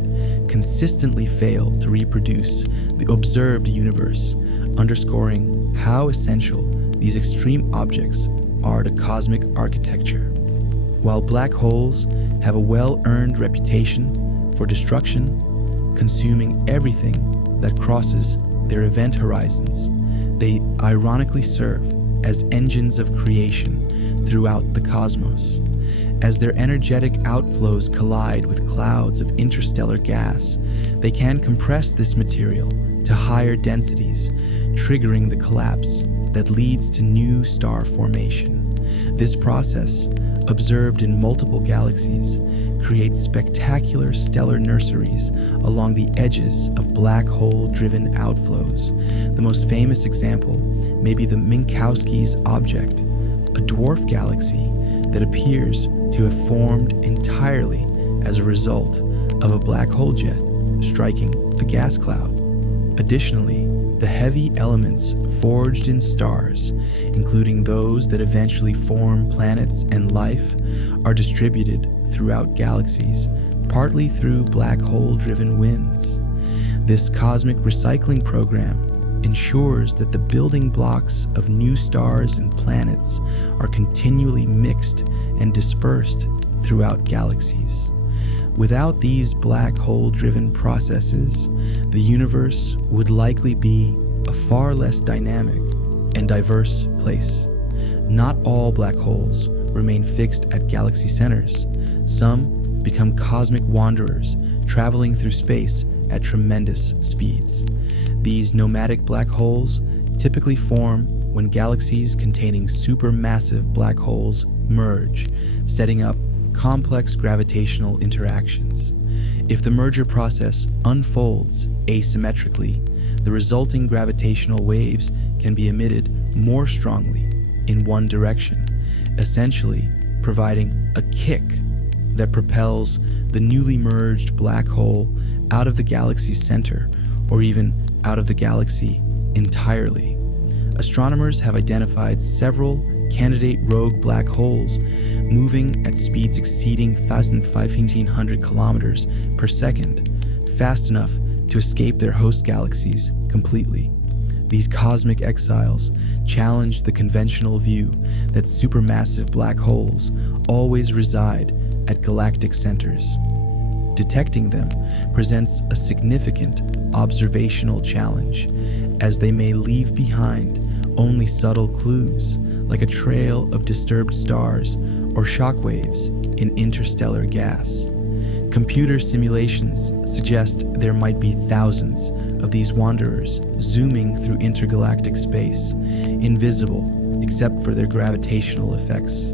consistently fail to reproduce the observed universe, underscoring how essential these extreme objects are to cosmic architecture. While black holes have a well-earned reputation for destruction, consuming everything that crosses their event horizons, they ironically serve as engines of creation throughout the cosmos. As their energetic outflows collide with clouds of interstellar gas, they can compress this material to higher densities, triggering the collapse that leads to new star formation. This process, observed in multiple galaxies, creates spectacular stellar nurseries along the edges of black hole-driven outflows. The most famous example may be the Minkowski's object, a dwarf galaxy that appears to have formed entirely as a result of a black hole jet striking a gas cloud. Additionally, the heavy elements forged in stars, including those that eventually form planets and life, are distributed throughout galaxies, partly through black hole-driven winds. This cosmic recycling program ensures that the building blocks of new stars and planets are continually mixed and dispersed throughout galaxies. Without these black hole-driven processes, the universe would likely be a far less dynamic and diverse place. Not all black holes remain fixed at galaxy centers. Some become cosmic wanderers, traveling through space at tremendous speeds. These nomadic black holes typically form when galaxies containing supermassive black holes merge, setting up complex gravitational interactions. If the merger process unfolds asymmetrically, the resulting gravitational waves can be emitted more strongly in one direction, essentially providing a kick that propels the newly merged black hole out of the galaxy's center, or even out of the galaxy entirely. Astronomers have identified several candidate rogue black holes moving at speeds exceeding 1,500 kilometers per second, fast enough to escape their host galaxies completely. These cosmic exiles challenge the conventional view that supermassive black holes always reside at galactic centers. Detecting them presents a significant observational challenge, as they may leave behind only subtle clues, like a trail of disturbed stars or shockwaves in interstellar gas. Computer simulations suggest there might be thousands of these wanderers zooming through intergalactic space, invisible except for their gravitational effects.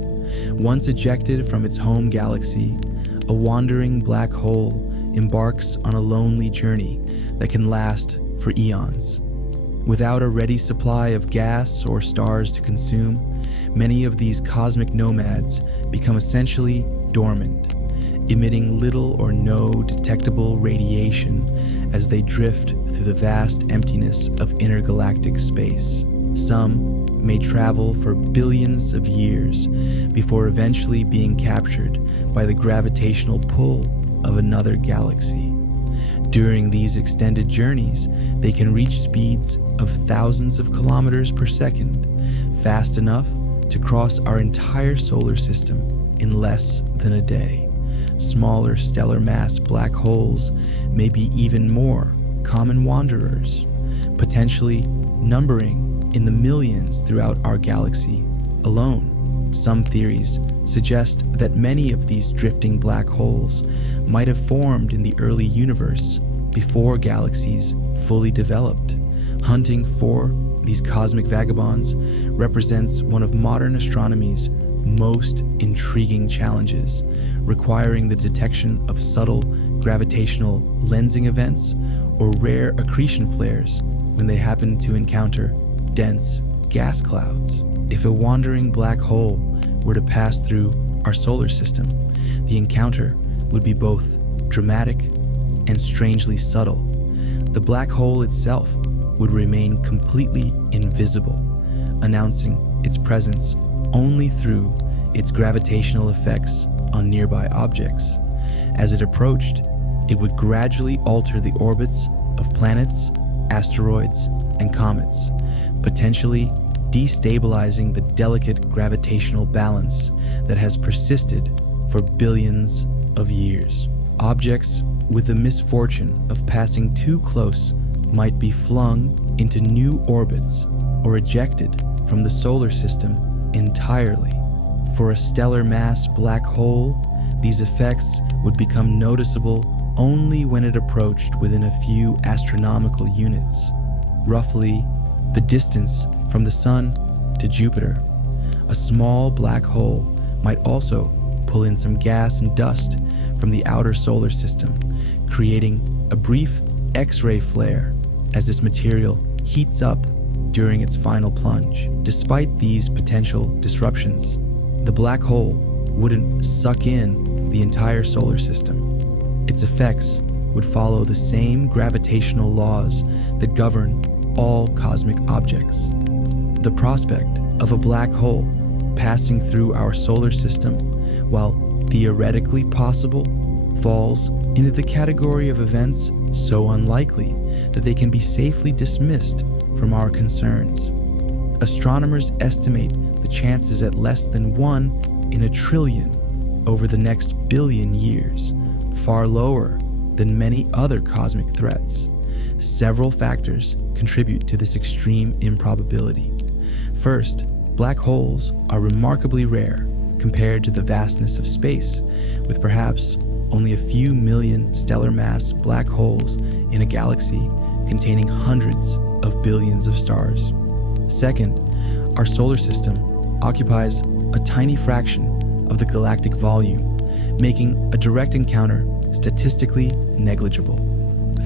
Once ejected from its home galaxy, a wandering black hole embarks on a lonely journey that can last for eons. Without a ready supply of gas or stars to consume, many of these cosmic nomads become essentially dormant, emitting little or no detectable radiation as they drift through the vast emptiness of intergalactic space. Some may travel for billions of years before eventually being captured by the gravitational pull of another galaxy. During these extended journeys, they can reach speeds of thousands of kilometers per second, fast enough to cross our entire solar system in less than a day. Smaller stellar mass black holes may be even more common wanderers, potentially numbering in the millions throughout our galaxy alone. Some theories suggest that many of these drifting black holes might have formed in the early universe before galaxies fully developed. Hunting for these cosmic vagabonds represents one of modern astronomy's most intriguing challenges, requiring the detection of subtle gravitational lensing events or rare accretion flares when they happen to encounter dense gas clouds. If a wandering black hole were to pass through our solar system, the encounter would be both dramatic and strangely subtle. The black hole itself would remain completely invisible, announcing its presence only through its gravitational effects on nearby objects. As it approached, it would gradually alter the orbits of planets, asteroids, and comets, potentially destabilizing the delicate gravitational balance that has persisted for billions of years. Objects with the misfortune of passing too close might be flung into new orbits or ejected from the solar system entirely. For a stellar mass black hole, these effects would become noticeable only when it approached within a few astronomical units, roughly the distance from the Sun to Jupiter. A small black hole might also pull in some gas and dust from the outer solar system, creating a brief X-ray flare as this material heats up during its final plunge. Despite these potential disruptions, the black hole wouldn't suck in the entire solar system. Its effects would follow the same gravitational laws that govern all cosmic objects. The prospect of a black hole passing through our solar system, while theoretically possible, falls into the category of events so unlikely that they can be safely dismissed from our concerns. Astronomers estimate the chances at less than 1 in a trillion over the next billion years, far lower than many other cosmic threats. Several factors contribute to this extreme improbability. First, black holes are remarkably rare compared to the vastness of space, with perhaps only a few million stellar mass black holes in a galaxy containing hundreds of billions of stars. Second, our solar system occupies a tiny fraction of the galactic volume, making a direct encounter statistically negligible.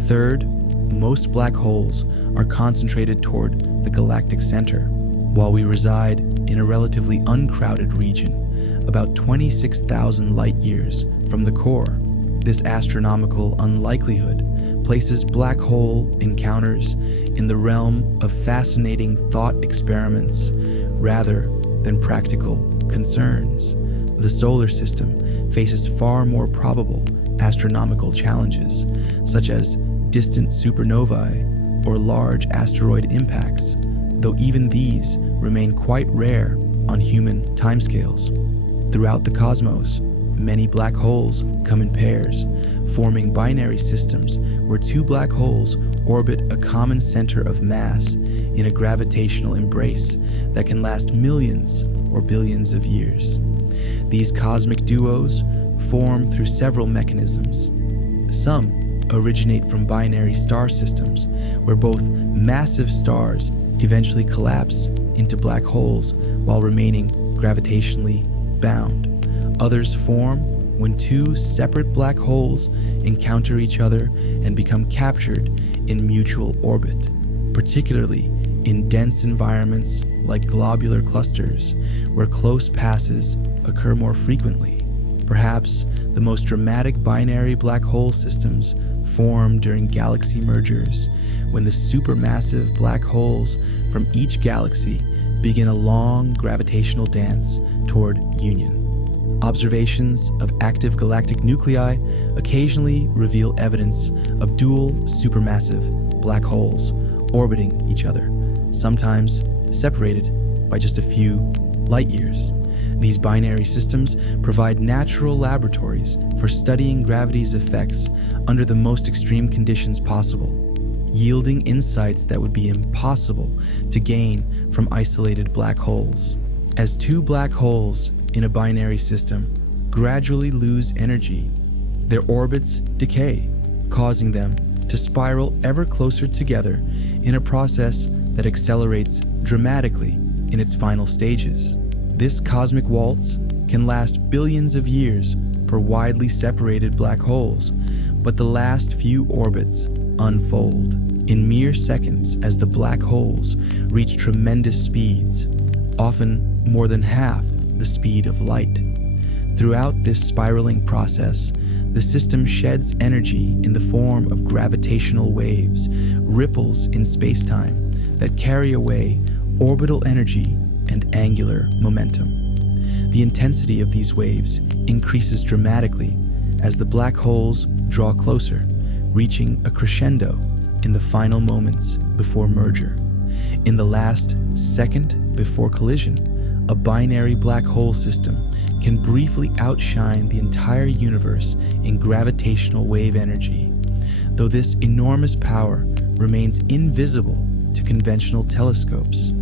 Third, most black holes are concentrated toward the galactic center, while we reside in a relatively uncrowded region, about 26,000 light years from the core. This astronomical unlikelihood places black hole encounters in the realm of fascinating thought experiments rather than practical concerns. The solar system faces far more probable astronomical challenges, such as distant supernovae or large asteroid impacts, though even these remain quite rare on human timescales. Throughout the cosmos, many black holes come in pairs, forming binary systems where two black holes orbit a common center of mass in a gravitational embrace that can last millions or billions of years. These cosmic duos form through several mechanisms. Some originate from binary star systems, where both massive stars eventually collapse into black holes while remaining gravitationally bound. Others form when two separate black holes encounter each other and become captured in mutual orbit, particularly in dense environments like globular clusters, where close passes occur more frequently. Perhaps the most dramatic binary black hole systems form during galaxy mergers, when the supermassive black holes from each galaxy begin a long gravitational dance toward union. Observations of active galactic nuclei occasionally reveal evidence of dual supermassive black holes orbiting each other, sometimes separated by just a few light years. These binary systems provide natural laboratories for studying gravity's effects under the most extreme conditions possible, yielding insights that would be impossible to gain from isolated black holes. As two black holes in a binary system gradually lose energy. Their orbits decay, causing them to spiral ever closer together in a process that accelerates dramatically in its final stages. This cosmic waltz can last billions of years for widely separated black holes, but the last few orbits unfold in mere seconds as the black holes reach tremendous speeds, often more than half the speed of light. Throughout this spiraling process, the system sheds energy in the form of gravitational waves, ripples in space-time that carry away orbital energy and angular momentum. The intensity of these waves increases dramatically as the black holes draw closer, reaching a crescendo in the final moments before merger. In the last second before collision, a binary black hole system can briefly outshine the entire universe in gravitational wave energy, though this enormous power remains invisible to conventional telescopes.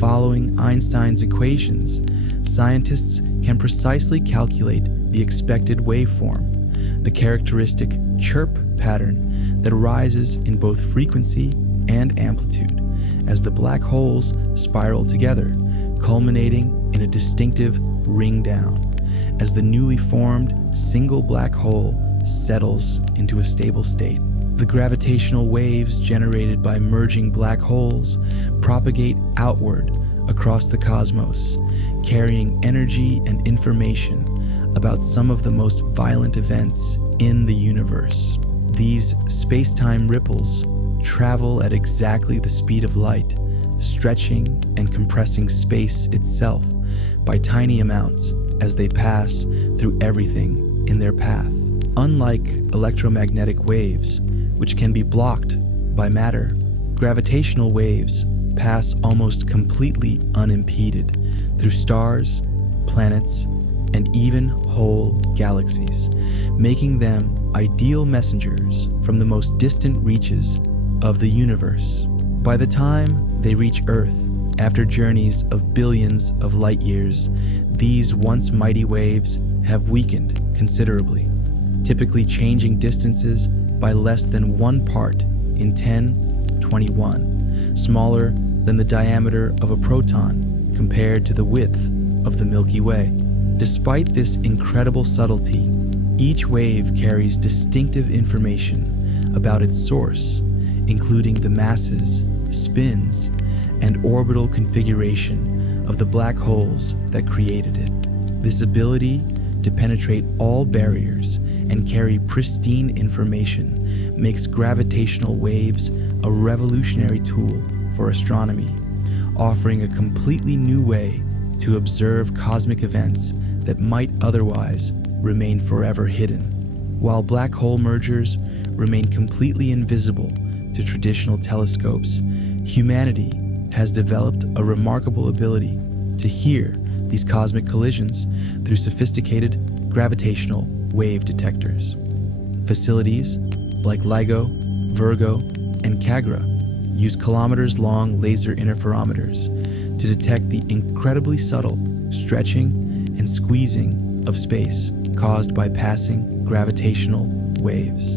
Following Einstein's equations, scientists can precisely calculate the expected waveform, the characteristic chirp pattern that rises in both frequency and amplitude as the black holes spiral together, culminating in a distinctive ring down as the newly formed single black hole settles into a stable state. The gravitational waves generated by merging black holes propagate outward across the cosmos, carrying energy and information about some of the most violent events in the universe. These space-time ripples travel at exactly the speed of light, stretching and compressing space itself by tiny amounts as they pass through everything in their path. Unlike electromagnetic waves, which can be blocked by matter, gravitational waves pass almost completely unimpeded through stars, planets, and even whole galaxies, making them ideal messengers from the most distant reaches of the universe. By the time they reach Earth, after journeys of billions of light years, these once mighty waves have weakened considerably, typically changing distances by less than 1 part in 10^21, smaller than the diameter of a proton compared to the width of the Milky Way. Despite this incredible subtlety, each wave carries distinctive information about its source, including the masses, spins, and orbital configuration of the black holes that created it. This ability to penetrate all barriers and carry pristine information makes gravitational waves a revolutionary tool for astronomy, offering a completely new way to observe cosmic events that might otherwise remain forever hidden. While black hole mergers remain completely invisible to traditional telescopes, humanity has developed a remarkable ability to hear these cosmic collisions through sophisticated gravitational wave detectors. Facilities like LIGO, Virgo, and CAGRA use kilometers-long laser interferometers to detect the incredibly subtle stretching and squeezing of space caused by passing gravitational waves.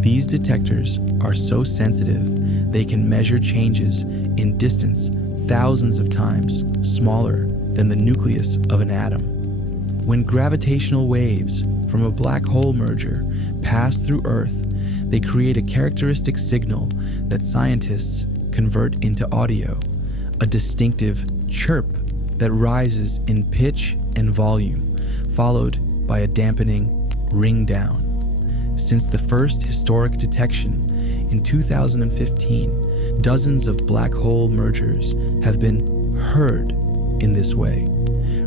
These detectors are so sensitive they can measure changes in distance thousands of times smaller than the nucleus of an atom. When gravitational waves from a black hole merger pass through Earth, they create a characteristic signal that scientists convert into audio, a distinctive chirp that rises in pitch and volume, followed by a dampening ring down. Since the first historic detection in 2015, dozens of black hole mergers have been heard in this way,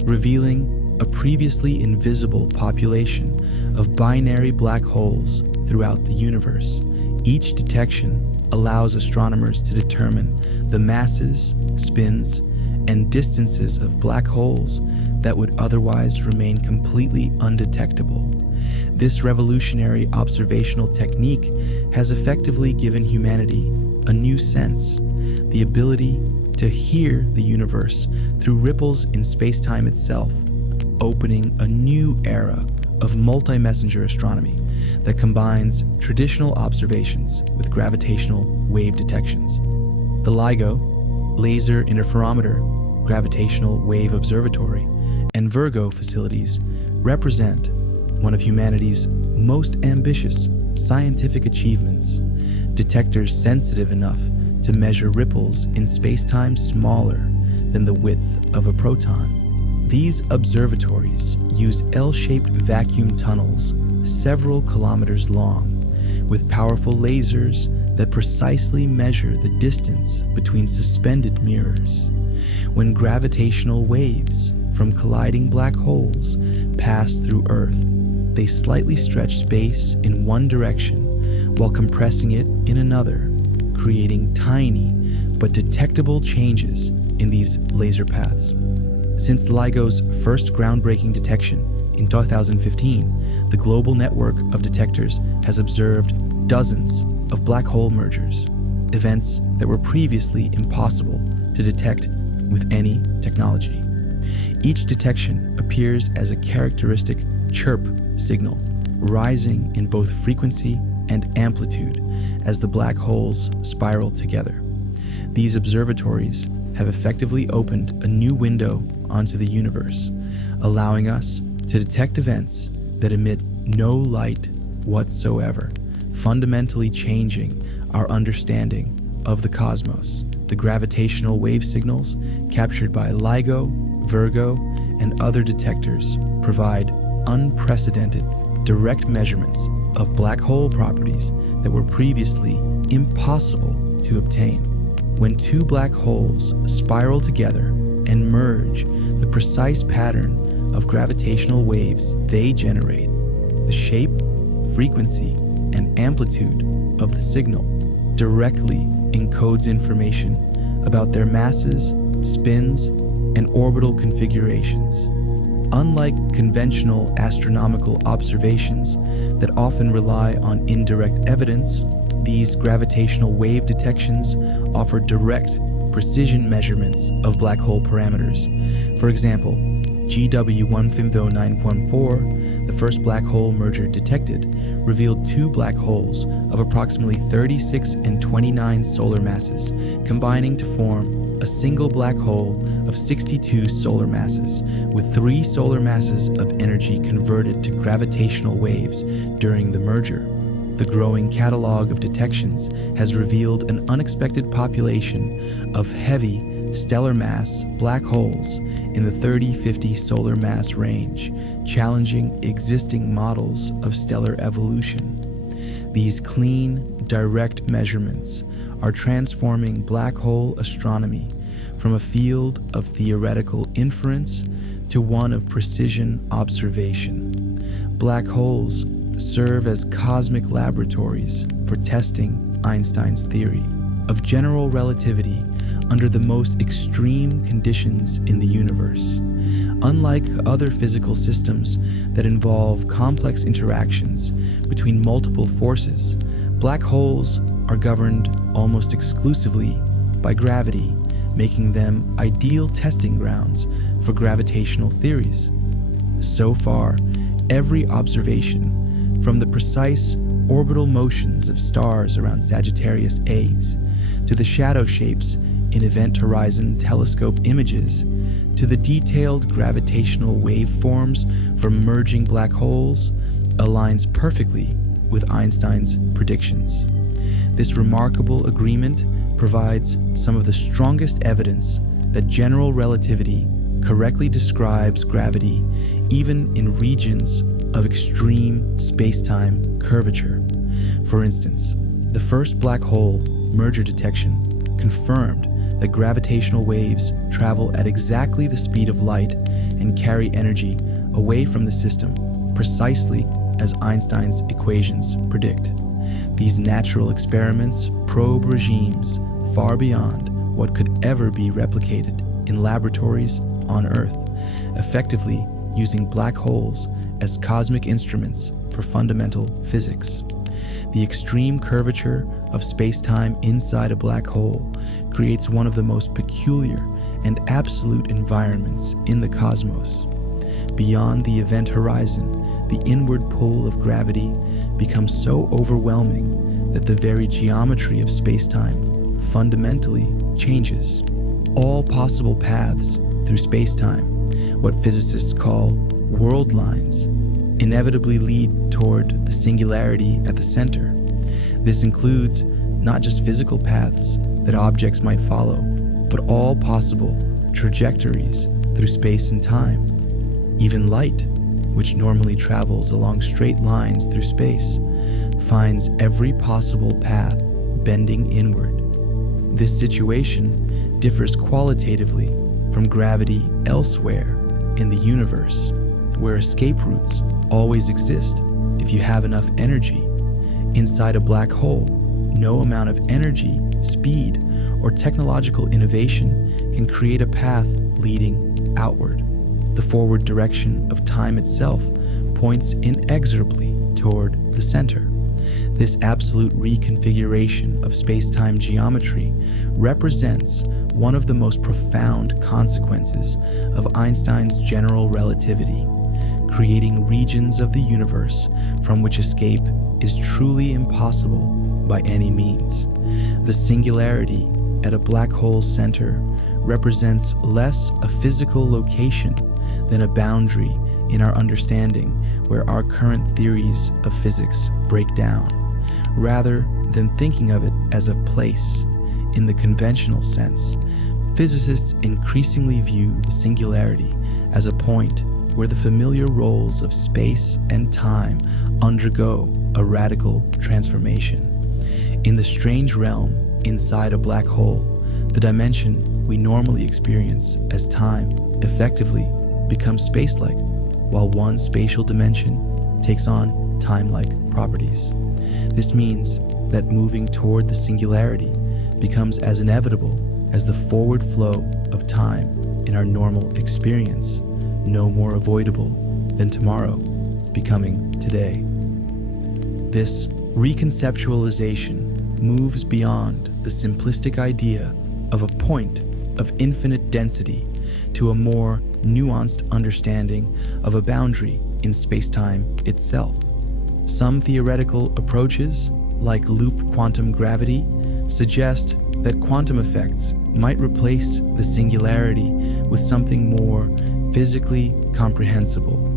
revealing a previously invisible population of binary black holes throughout the universe. Each detection allows astronomers to determine the masses, spins, and distances of black holes that would otherwise remain completely undetectable. This revolutionary observational technique has effectively given humanity a new sense, the ability to hear the universe through ripples in space-time itself, opening a new era of multi-messenger astronomy that combines traditional observations with gravitational wave detections. The LIGO, Laser Interferometer Gravitational Wave Observatory, and Virgo facilities represent one of humanity's most ambitious scientific achievements. Detectors sensitive enough to measure ripples in space-time smaller than the width of a proton. These observatories use L-shaped vacuum tunnels several kilometers long, with powerful lasers that precisely measure the distance between suspended mirrors. When gravitational waves from colliding black holes pass through Earth, they slightly stretch space in one direction while compressing it in another, creating tiny but detectable changes in these laser paths. Since LIGO's first groundbreaking detection in 2015, the global network of detectors has observed dozens of black hole mergers, events that were previously impossible to detect with any technology. Each detection appears as a characteristic chirp signal, rising in both frequency and amplitude as the black holes spiral together. These observatories have effectively opened a new window onto the universe, allowing us to detect events that emit no light whatsoever, fundamentally changing our understanding of the cosmos. The gravitational wave signals captured by LIGO, Virgo, and other detectors provide unprecedented direct measurements of black hole properties that were previously impossible to obtain. When two black holes spiral together and merge, the precise pattern of gravitational waves they generate, the shape, frequency, and amplitude of the signal directly encodes information about their masses, spins, and orbital configurations. Unlike conventional astronomical observations that often rely on indirect evidence, these gravitational wave detections offer direct, precision measurements of black hole parameters. For example, GW150914, the first black hole merger detected, revealed two black holes of approximately 36 and 29 solar masses, combining to form a single black hole of 62 solar masses, with 3 solar masses of energy converted to gravitational waves during the merger. The growing catalog of detections has revealed an unexpected population of heavy, stellar mass black holes in the 30-50 solar mass range, challenging existing models of stellar evolution. These clean, direct measurements are transforming black hole astronomy from a field of theoretical inference to one of precision observation. Black holes serve as cosmic laboratories for testing Einstein's theory of general relativity under the most extreme conditions in the universe. Unlike other physical systems that involve complex interactions between multiple forces, black holes are governed almost exclusively by gravity, making them ideal testing grounds for gravitational theories. So far, every observation, from the precise orbital motions of stars around Sagittarius A's, to the shadow shapes in Event Horizon Telescope images, to the detailed gravitational waveforms from merging black holes, aligns perfectly with Einstein's predictions. This remarkable agreement provides some of the strongest evidence that general relativity correctly describes gravity even in regions of extreme space-time curvature. For instance, the first black hole merger detection confirmed that gravitational waves travel at exactly the speed of light and carry energy away from the system, precisely as Einstein's equations predict. These natural experiments probe regimes far beyond what could ever be replicated in laboratories on Earth, effectively using black holes as cosmic instruments for fundamental physics. The extreme curvature of space-time inside a black hole creates one of the most peculiar and absolute environments in the cosmos. beyond the event horizon, the inward pull of gravity becomes so overwhelming that the very geometry of space-time fundamentally changes. All possible paths through space-time, what physicists call world lines, inevitably lead toward the singularity at the center. This includes not just physical paths that objects might follow, but all possible trajectories through space and time. Even light, which normally travels along straight lines through space, finds every possible path bending inward. This situation differs qualitatively from gravity elsewhere in the universe, where escape routes always exist if you have enough energy. Inside a black hole, no amount of energy, speed, or technological innovation can create a path leading outward. The forward direction of time itself points inexorably toward the center. This absolute reconfiguration of space-time geometry represents one of the most profound consequences of Einstein's general relativity, creating regions of the universe from which escape is truly impossible by any means. The singularity at a black hole's center represents less a physical location than a boundary in our understanding where our current theories of physics break down, rather than thinking of it as a place in the conventional sense. Physicists increasingly view the singularity as a point where the familiar roles of space and time undergo a radical transformation. In the strange realm inside a black hole, the dimension we normally experience as time effectively becomes space-like, while one spatial dimension takes on time-like properties. This means that moving toward the singularity becomes as inevitable as the forward flow of time in our normal experience, no more avoidable than tomorrow becoming today. This reconceptualization moves beyond the simplistic idea of a point of infinite density to a more nuanced understanding of a boundary in space-time itself. Some theoretical approaches, like loop quantum gravity, suggest that quantum effects might replace the singularity with something more physically comprehensible.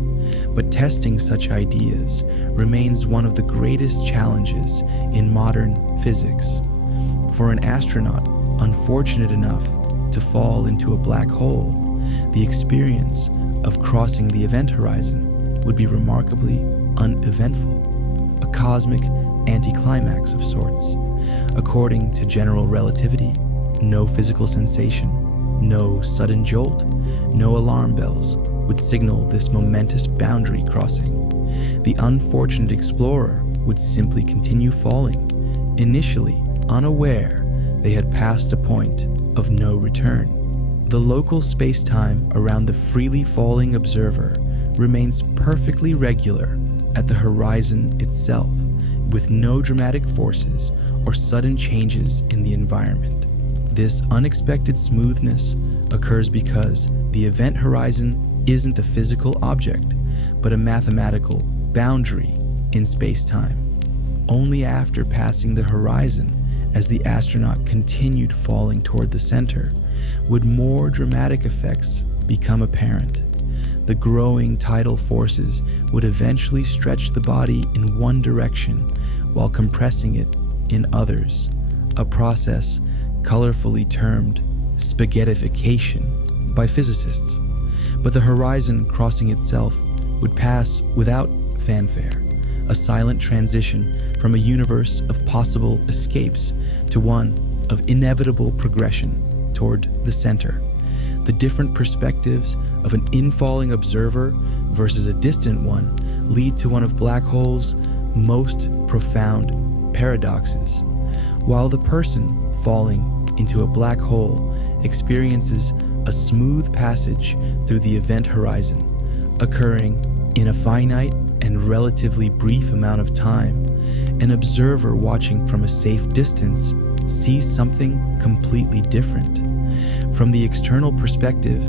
But testing such ideas remains one of the greatest challenges in modern physics. For an astronaut unfortunate enough to fall into a black hole, the experience of crossing the event horizon would be remarkably uneventful, a cosmic anticlimax of sorts. According to general relativity, no physical sensation, no sudden jolt, no alarm bells would signal this momentous boundary crossing. The unfortunate explorer would simply continue falling, initially unaware they had passed a point of no return. The local space-time around the freely falling observer remains perfectly regular at the horizon itself, with no dramatic forces or sudden changes in the environment. This unexpected smoothness occurs because the event horizon isn't a physical object, but a mathematical boundary in space-time. Only after passing the horizon, as the astronaut continued falling toward the center, would more dramatic effects become apparent. The growing tidal forces would eventually stretch the body in one direction while compressing it in others, a process colorfully termed spaghettification by physicists. But the horizon crossing itself would pass without fanfare, a silent transition from a universe of possible escapes to one of inevitable progression toward the center. The different perspectives of an infalling observer versus a distant one lead to one of black hole's most profound paradoxes. While the person falling into a black hole experiences a smooth passage through the event horizon, occurring in a finite and relatively brief amount of time, an observer watching from a safe distance sees something completely different. From the external perspective,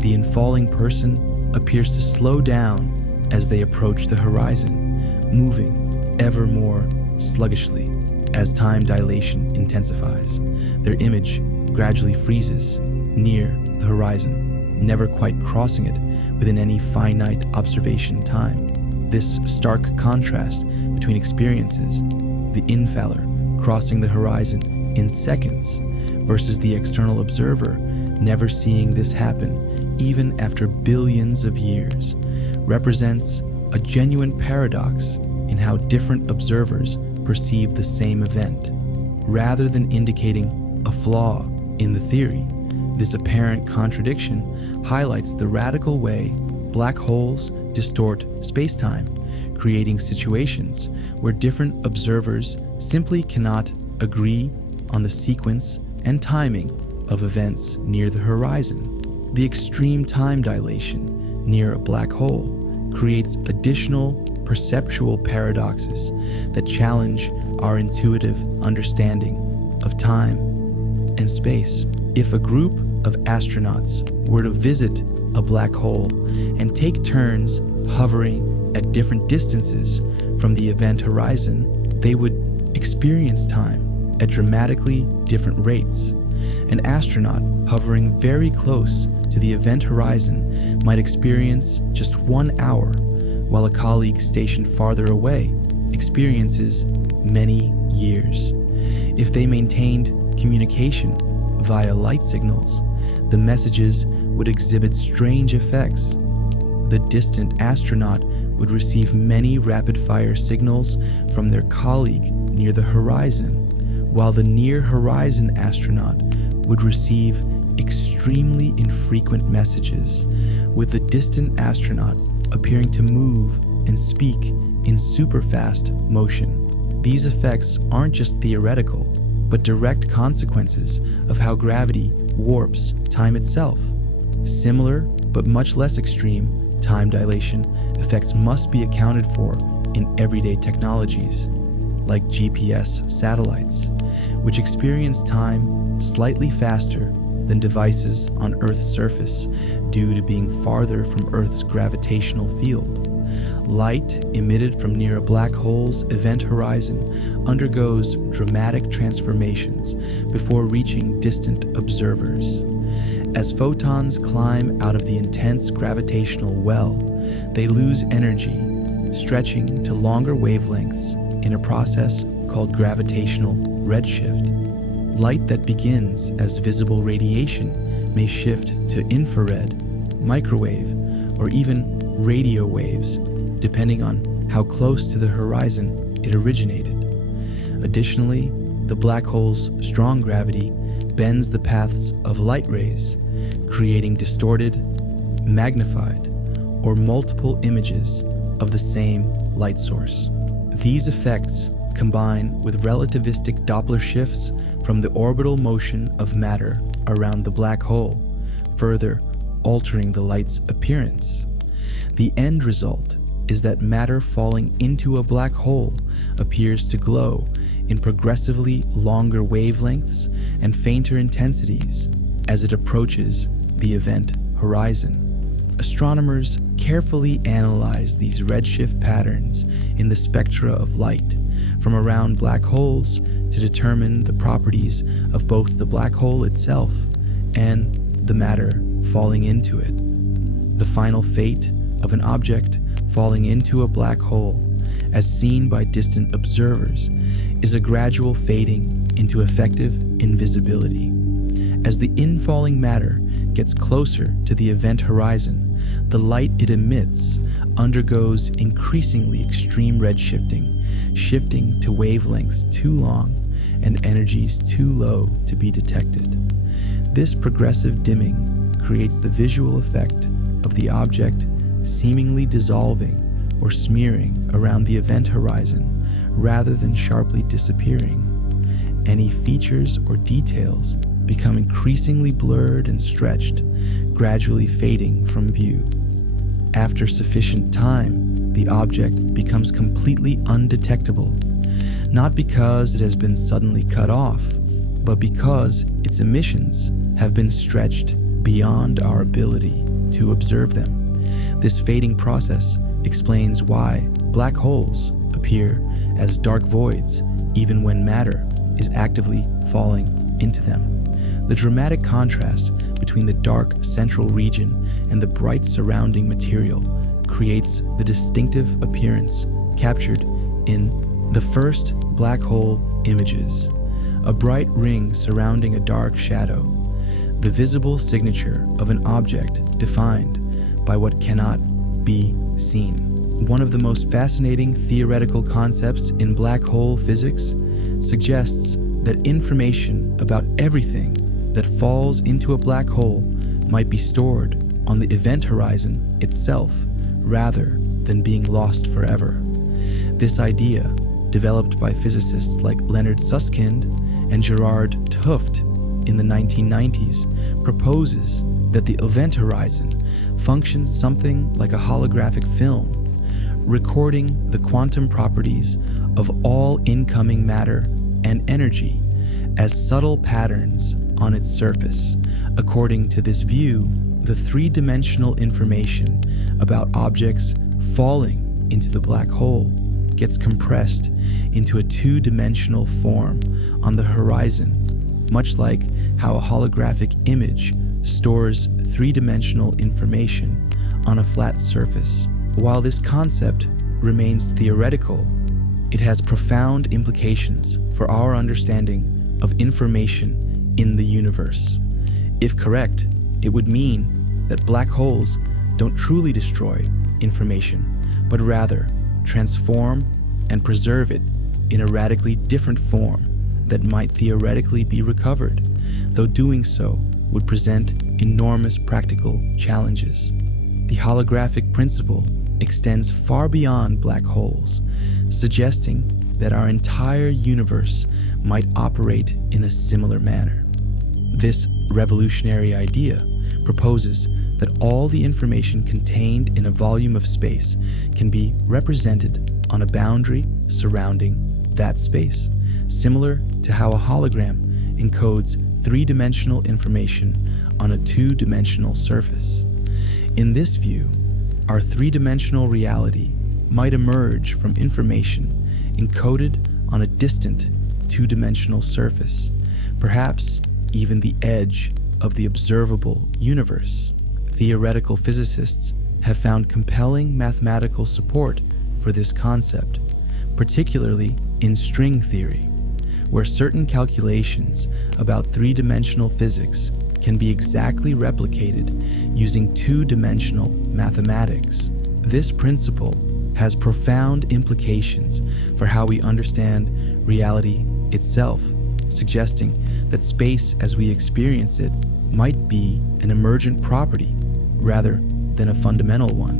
the infalling person appears to slow down as they approach the horizon, moving ever more sluggishly. As time dilation intensifies, their image gradually freezes near the horizon, never quite crossing it within any finite observation time. This stark contrast between experiences, the infaller crossing the horizon in seconds versus the external observer never seeing this happen even after billions of years, represents a genuine paradox in how different observers perceive the same event. Rather than indicating a flaw in the theory, this apparent contradiction highlights the radical way black holes distort space-time, creating situations where different observers simply cannot agree on the sequence and timing of events near the horizon. The extreme time dilation near a black hole creates additional perceptual paradoxes that challenge our intuitive understanding of time and space. If a group of astronauts were to visit a black hole and take turns hovering at different distances from the event horizon, they would experience time at dramatically different rates. An astronaut hovering very close to the event horizon might experience just 1 hour, while a colleague stationed farther away experiences many years. If they maintained communication via light signals, the messages would exhibit strange effects. The distant astronaut would receive many rapid-fire signals from their colleague near the horizon, while the near-horizon astronaut would receive extremely infrequent messages, with the distant astronaut appearing to move and speak in super-fast motion. These effects aren't just theoretical, but direct consequences of how gravity warps time itself. Similar, but much less extreme, time dilation effects must be accounted for in everyday technologies, like GPS satellites, which experience time slightly faster than devices on Earth's surface due to being farther from Earth's gravitational field. Light emitted from near a black hole's event horizon undergoes dramatic transformations before reaching distant observers. As photons climb out of the intense gravitational well, they lose energy, stretching to longer wavelengths in a process called gravitational redshift. Light that begins as visible radiation may shift to infrared, microwave, or even radio waves, depending on how close to the horizon it originated. Additionally, the black hole's strong gravity bends the paths of light rays, creating distorted, magnified, or multiple images of the same light source. These effects combine with relativistic Doppler shifts from the orbital motion of matter around the black hole, further altering the light's appearance. The end result is that matter falling into a black hole appears to glow in progressively longer wavelengths and fainter intensities as it approaches the event horizon. Astronomers carefully analyze these redshift patterns in the spectra of light from around black holes to determine the properties of both the black hole itself and the matter falling into it. The final fate of an object falling into a black hole, as seen by distant observers, is a gradual fading into effective invisibility. As the infalling matter gets closer to the event horizon, the light it emits undergoes increasingly extreme redshifting, shifting to wavelengths too long and energies too low to be detected. This progressive dimming creates the visual effect of the object seemingly dissolving or smearing around the event horizon rather than sharply disappearing. Any features or details become increasingly blurred and stretched, gradually fading from view. After sufficient time, the object becomes completely undetectable, not because it has been suddenly cut off, but because its emissions have been stretched beyond our ability to observe them, This fading process explains why black holes appear as dark voids even when matter is actively falling into them. The dramatic contrast between the dark central region and the bright surrounding material creates the distinctive appearance captured in the first black hole images, a bright ring surrounding a dark shadow, the visible signature of an object defined by what cannot be seen. One of the most fascinating theoretical concepts in black hole physics suggests that information about everything that falls into a black hole might be stored on the event horizon itself rather than being lost forever. This idea, developed by physicists like Leonard Susskind and Gerard 't Hooft in the 1990s, proposes that the event horizon functions something like a holographic film, recording the quantum properties of all incoming matter and energy as subtle patterns on its surface. According to this view, the three-dimensional information about objects falling into the black hole gets compressed into a two-dimensional form on the horizon, much like how a holographic image stores three-dimensional information on a flat surface. While this concept remains theoretical, it has profound implications for our understanding of information in the universe. If correct, it would mean that black holes don't truly destroy information, but rather transform and preserve it in a radically different form that might theoretically be recovered, though doing so would present enormous practical challenges. The holographic principle extends far beyond black holes, suggesting that our entire universe might operate in a similar manner. This revolutionary idea proposes that all the information contained in a volume of space can be represented on a boundary surrounding that space, similar to how a hologram encodes three-dimensional information on a two-dimensional surface. In this view, our three-dimensional reality might emerge from information encoded on a distant two-dimensional surface, perhaps even the edge of the observable universe. Theoretical physicists have found compelling mathematical support for this concept, particularly in string theory, where certain calculations about three-dimensional physics can be exactly replicated using two-dimensional mathematics. This principle has profound implications for how we understand reality itself, suggesting that space as we experience it might be an emergent property rather than a fundamental one.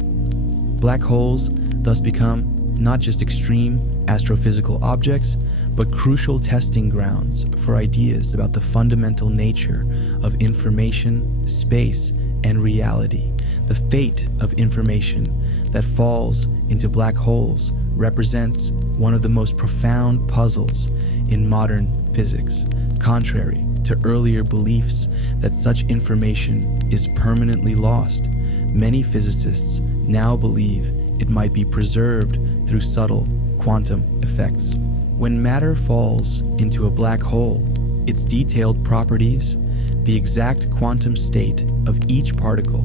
Black holes thus become not just extreme astrophysical objects, but crucial testing grounds for ideas about the fundamental nature of information, space, and reality. The fate of information that falls into black holes represents one of the most profound puzzles in modern physics, contrary to earlier beliefs that such information is permanently lost. Many physicists now believe it might be preserved through subtle quantum effects. When matter falls into a black hole, its detailed properties, the exact quantum state of each particle,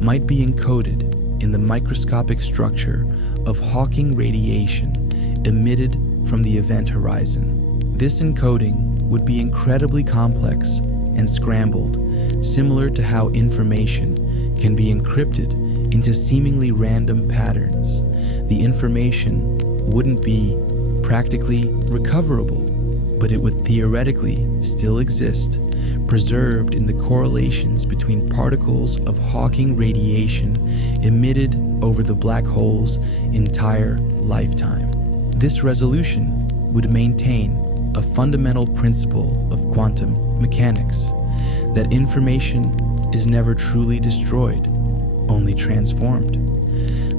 might be encoded in the microscopic structure of Hawking radiation emitted from the event horizon. This encoding would be incredibly complex and scrambled, similar to how information can be encrypted into seemingly random patterns. The information wouldn't be practically recoverable, but it would theoretically still exist, preserved in the correlations between particles of Hawking radiation emitted over the black hole's entire lifetime. This resolution would maintain a fundamental principle of quantum mechanics, that information is never truly destroyed, only transformed.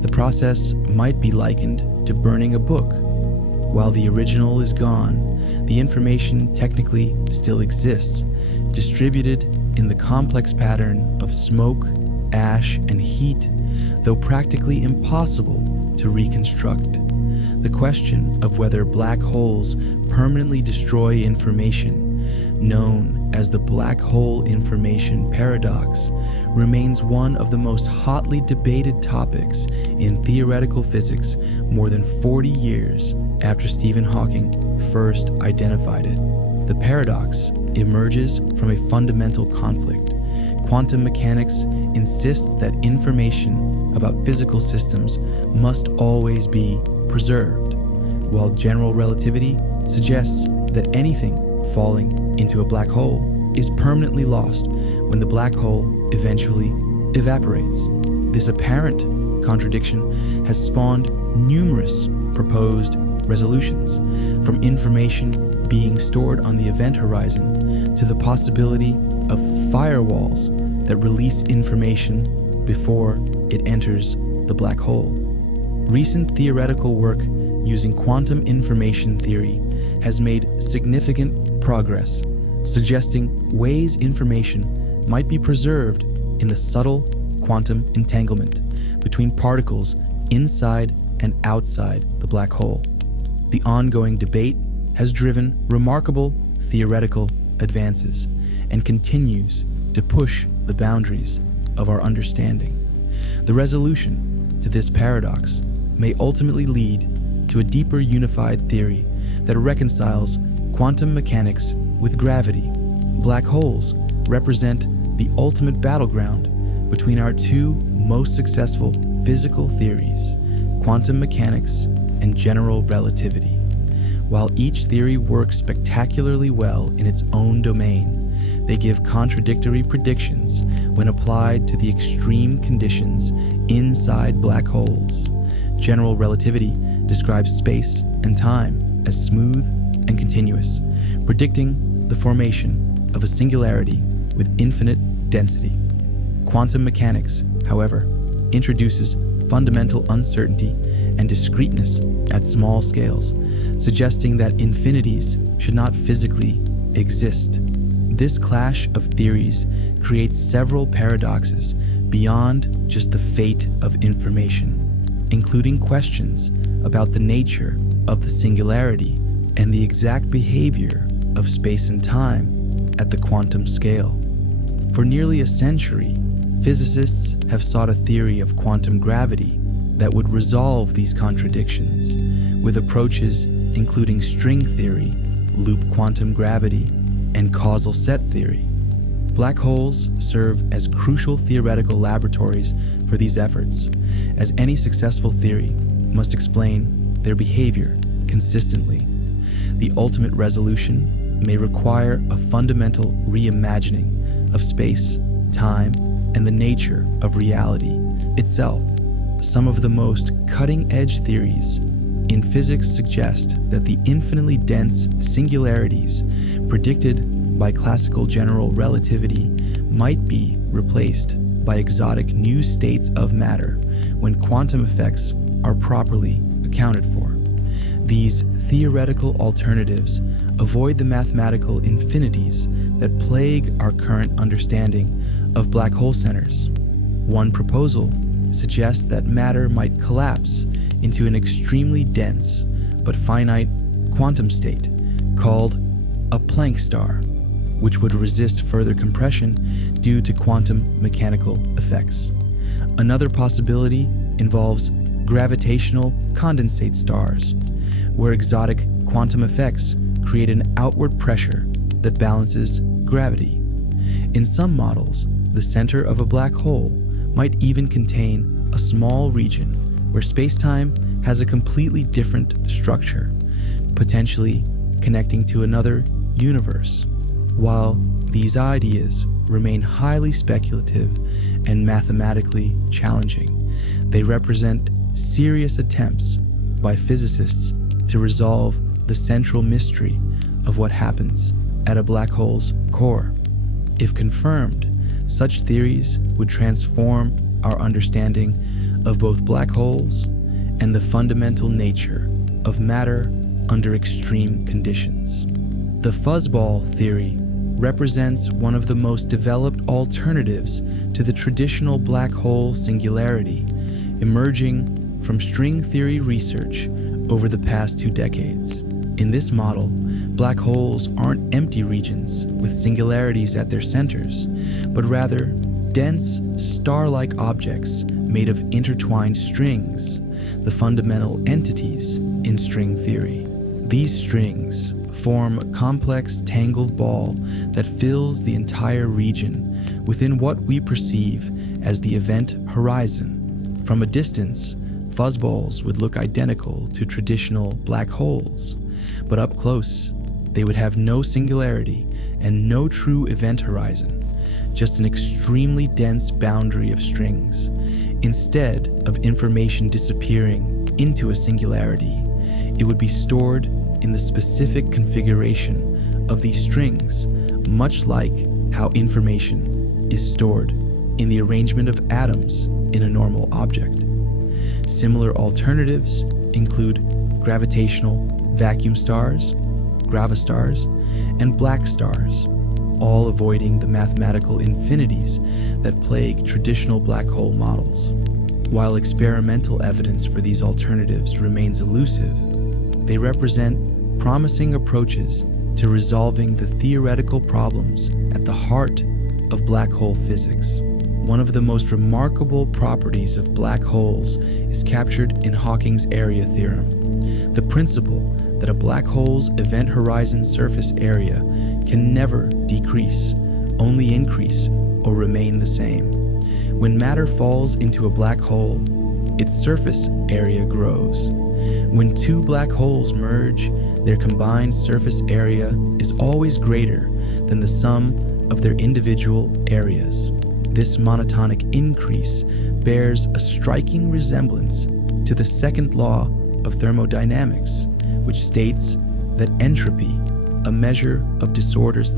The process might be likened to burning a book. While the original is gone, the information technically still exists, distributed in the complex pattern of smoke, ash, and heat. though practically impossible to reconstruct. The question of whether black holes permanently destroy information, known as the black hole information paradox, remains one of the most hotly debated topics in theoretical physics more than 40 years after Stephen Hawking first identified it. The paradox emerges from a fundamental conflict. Quantum mechanics insists that information about physical systems must always be preserved, while general relativity suggests that anything falling into a black hole is permanently lost when the black hole eventually evaporates. This apparent contradiction has spawned numerous proposed resolutions, from information being stored on the event horizon to the possibility of firewalls that release information before it enters the black hole. Recent theoretical work using quantum information theory has made significant progress, suggesting ways information might be preserved in the subtle quantum entanglement between particles inside and outside the black hole. The ongoing debate has driven remarkable theoretical advances and continues to push the boundaries of our understanding. The resolution to this paradox may ultimately lead to a deeper unified theory that reconciles quantum mechanics with gravity. Black holes represent the ultimate battleground between our two most successful physical theories, quantum mechanics and general relativity. While each theory works spectacularly well in its own domain, they give contradictory predictions when applied to the extreme conditions inside black holes. General relativity describes space and time as smooth and continuous, predicting the formation of a singularity with infinite density. Quantum mechanics, however, introduces fundamental uncertainty and discreteness at small scales, suggesting that infinities should not physically exist. This clash of theories creates several paradoxes beyond just the fate of information, including questions about the nature of the singularity and the exact behavior of space and time at the quantum scale. For nearly a century, physicists have sought a theory of quantum gravity that would resolve these contradictions, with approaches including string theory, loop quantum gravity, and causal set theory. Black holes serve as crucial theoretical laboratories for these efforts, as any successful theory must explain their behavior consistently. The ultimate resolution may require a fundamental reimagining of space, time, and the nature of reality itself. Some of the most cutting-edge theories in physics suggest that the infinitely dense singularities predicted by classical general relativity might be replaced by exotic new states of matter when quantum effects are properly accounted for. These theoretical alternatives avoid the mathematical infinities that plague our current understanding of black hole centers. One proposal suggests that matter might collapse into an extremely dense but finite quantum state called a Planck star, which would resist further compression due to quantum mechanical effects. Another possibility involves gravitational condensate stars, where exotic quantum effects create an outward pressure that balances gravity. In some models, the center of a black hole might even contain a small region where space-time has a completely different structure, potentially connecting to another universe. While these ideas remain highly speculative and mathematically challenging, they represent serious attempts by physicists to resolve the central mystery of what happens at a black hole's core. If confirmed, such theories would transform our understanding of both black holes and the fundamental nature of matter under extreme conditions. The fuzzball theory represents one of the most developed alternatives to the traditional black hole singularity, emerging from string theory research over the past 2 decades. In this model, black holes aren't empty regions with singularities at their centers, but rather dense, star-like objects made of intertwined strings, the fundamental entities in string theory. These strings form a complex, tangled ball that fills the entire region within what we perceive as the event horizon. From a distance, fuzzballs would look identical to traditional black holes, but up close, they would have no singularity and no true event horizon, just an extremely dense boundary of strings. Instead of information disappearing into a singularity, it would be stored in the specific configuration of these strings, much like how information is stored in the arrangement of atoms in a normal object. Similar alternatives include gravitational vacuum stars, gravastars, and black stars, all avoiding the mathematical infinities that plague traditional black hole models. While experimental evidence for these alternatives remains elusive, they represent promising approaches to resolving the theoretical problems at the heart of black hole physics. One of the most remarkable properties of black holes is captured in Hawking's area theorem, the principle that a black hole's event horizon surface area can never decrease, only increase or remain the same. When matter falls into a black hole, its surface area grows. When two black holes merge, their combined surface area is always greater than the sum of their individual areas. This monotonic increase bears a striking resemblance to the second law of thermodynamics, which states that entropy, a measure of disorder's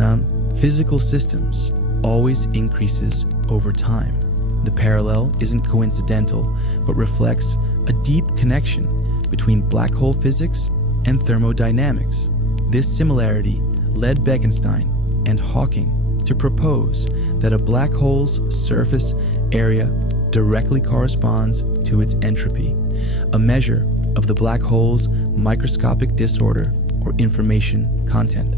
physical systems, always increases over time. The parallel isn't coincidental, but reflects a deep connection between black hole physics and thermodynamics. This similarity led Bekenstein and Hawking to propose that a black hole's surface area directly corresponds to its entropy, a measure of the black hole's microscopic disorder or information content.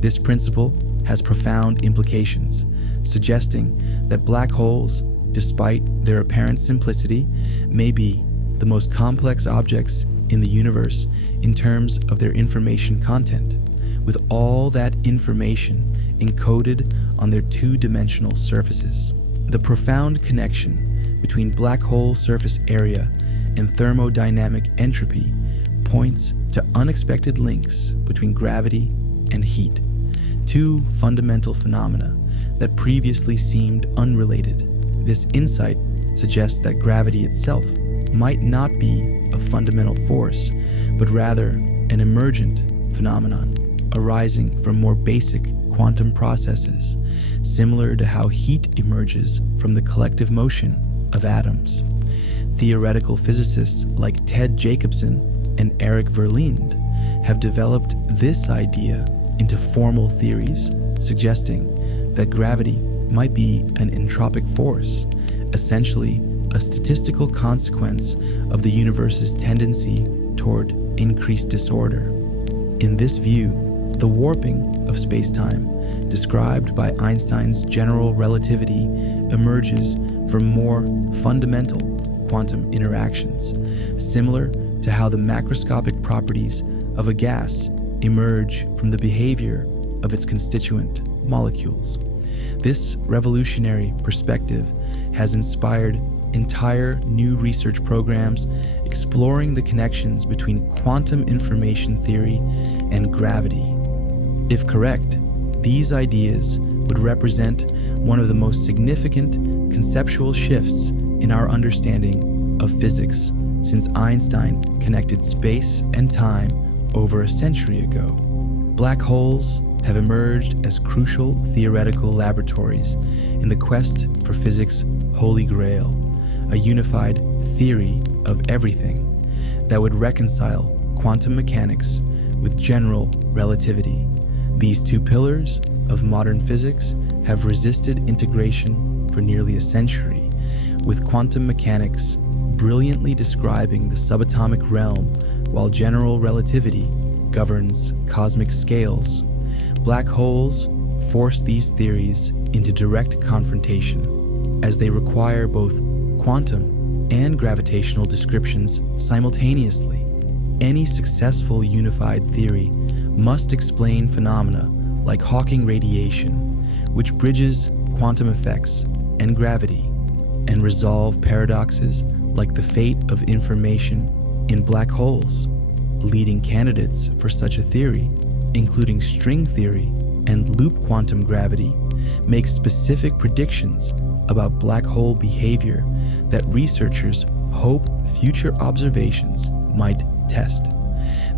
This principle has profound implications, suggesting that black holes, despite their apparent simplicity, may be the most complex objects in the universe in terms of their information content, with all that information encoded on their two-dimensional surfaces. The profound connection between black hole surface area and thermodynamic entropy points to unexpected links between gravity and heat, two fundamental phenomena that previously seemed unrelated. This insight suggests that gravity itself might not be a fundamental force, but rather an emergent phenomenon arising from more basic quantum processes, similar to how heat emerges from the collective motion of atoms. Theoretical physicists like Ted Jacobson and Eric Verlinde have developed this idea into formal theories, suggesting that gravity might be an entropic force, essentially a statistical consequence of the universe's tendency toward increased disorder. In this view, the warping of space-time, described by Einstein's general relativity, emerges from more fundamental quantum interactions, similar to how the macroscopic properties of a gas emerge from the behavior of its constituent molecules. This revolutionary perspective has inspired entire new research programs exploring the connections between quantum information theory and gravity. If correct, these ideas would represent one of the most significant conceptual shifts in our understanding of physics since Einstein connected space and time over a century ago. Black holes have emerged as crucial theoretical laboratories in the quest for physics' holy grail, a unified theory of everything that would reconcile quantum mechanics with general relativity. These two pillars of modern physics have resisted integration for nearly a century, with quantum mechanics brilliantly describing the subatomic realm while general relativity governs cosmic scales. Black holes force these theories into direct confrontation, as they require both quantum and gravitational descriptions simultaneously. Any successful unified theory must explain phenomena like Hawking radiation, which bridges quantum effects and gravity, and resolve paradoxes like the fate of information in black holes. Leading candidates for such a theory, including string theory and loop quantum gravity, make specific predictions about black hole behavior that researchers hope future observations might test.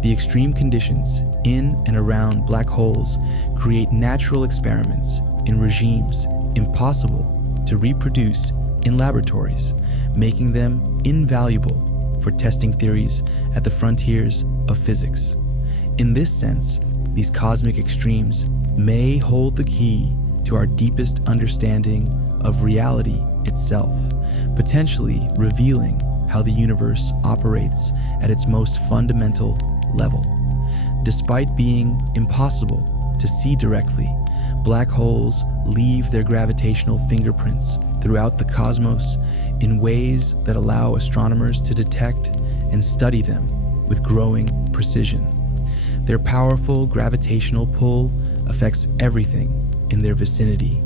The extreme conditions in and around black holes create natural experiments in regimes impossible to reproduce in laboratories, making them invaluable for testing theories at the frontiers of physics. In this sense, these cosmic extremes may hold the key to our deepest understanding of reality itself, potentially revealing how the universe operates at its most fundamental level. Despite being impossible to see directly, black holes leave their gravitational fingerprints throughout the cosmos in ways that allow astronomers to detect and study them with growing precision. Their powerful gravitational pull affects everything in their vicinity,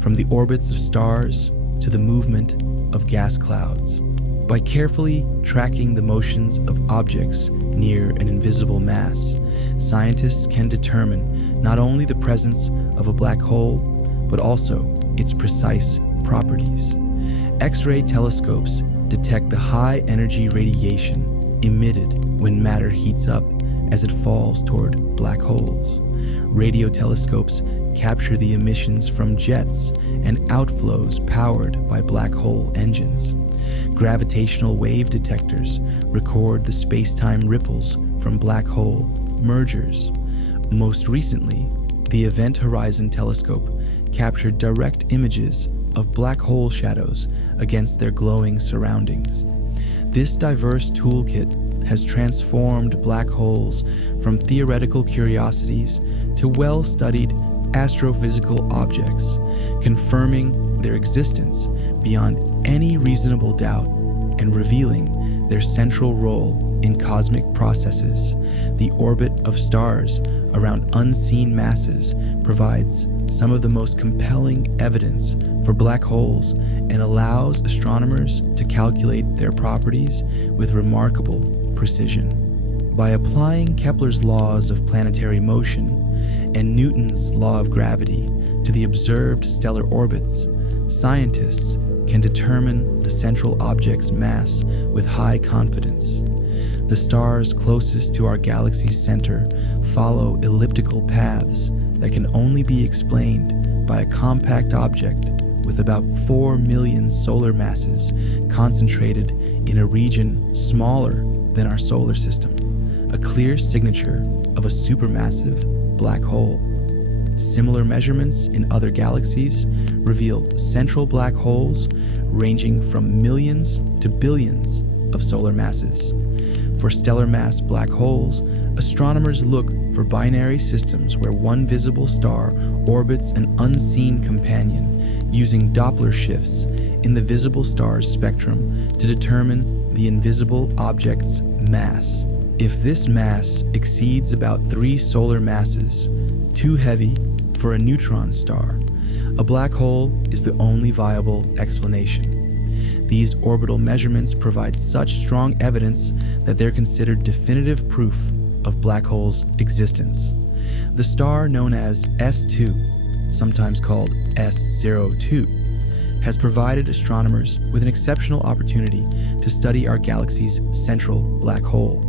from the orbits of stars to the movement of gas clouds. By carefully tracking the motions of objects near an invisible mass, scientists can determine not only the presence of a black hole, but also its precise properties. X-ray telescopes detect the high-energy radiation emitted when matter heats up as it falls toward black holes. Radio telescopes capture the emissions from jets and outflows powered by black hole engines. Gravitational wave detectors record the space-time ripples from black hole mergers. Most recently, the Event Horizon Telescope captured direct images of black hole shadows against their glowing surroundings. This diverse toolkit has transformed black holes from theoretical curiosities to well-studied astrophysical objects, confirming their existence beyond any reasonable doubt and revealing their central role in cosmic processes. The orbit of stars around unseen masses provides some of the most compelling evidence for black holes and allows astronomers to calculate their properties with remarkable precision. By applying Kepler's laws of planetary motion and Newton's law of gravity to the observed stellar orbits, scientists can determine the central object's mass with high confidence. The stars closest to our galaxy's center follow elliptical paths that can only be explained by a compact object with about 4 million solar masses concentrated in a region smaller than our solar system, a clear signature of a supermassive black hole. Similar measurements in other galaxies reveal central black holes ranging from millions to billions of solar masses. For stellar mass black holes, astronomers look for binary systems where one visible star orbits an unseen companion, using Doppler shifts in the visible star's spectrum to determine the invisible object's mass. If this mass exceeds about 3 solar masses, too heavy for a neutron star, a black hole is the only viable explanation. These orbital measurements provide such strong evidence that they're considered definitive proof of black holes' existence. The star known as S2, sometimes called S02, has provided astronomers with an exceptional opportunity to study our galaxy's central black hole.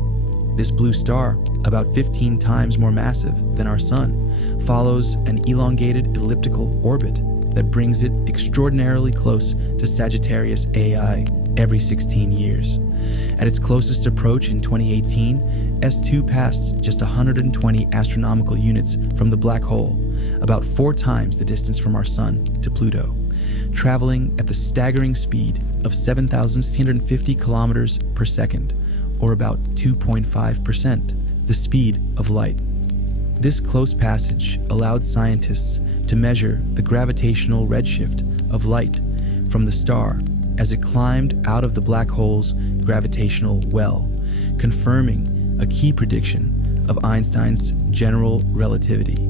This blue star, about 15 times more massive than our Sun, follows an elongated elliptical orbit that brings it extraordinarily close to Sagittarius AI every 16 years. At its closest approach in 2018, S2 passed just 120 astronomical units from the black hole, about 4 times the distance from our Sun to Pluto. traveling at the staggering speed of 7,650 kilometers per second, or about 2.5% the speed of light. This close passage allowed scientists to measure the gravitational redshift of light from the star as it climbed out of the black hole's gravitational well, confirming a key prediction of Einstein's general relativity.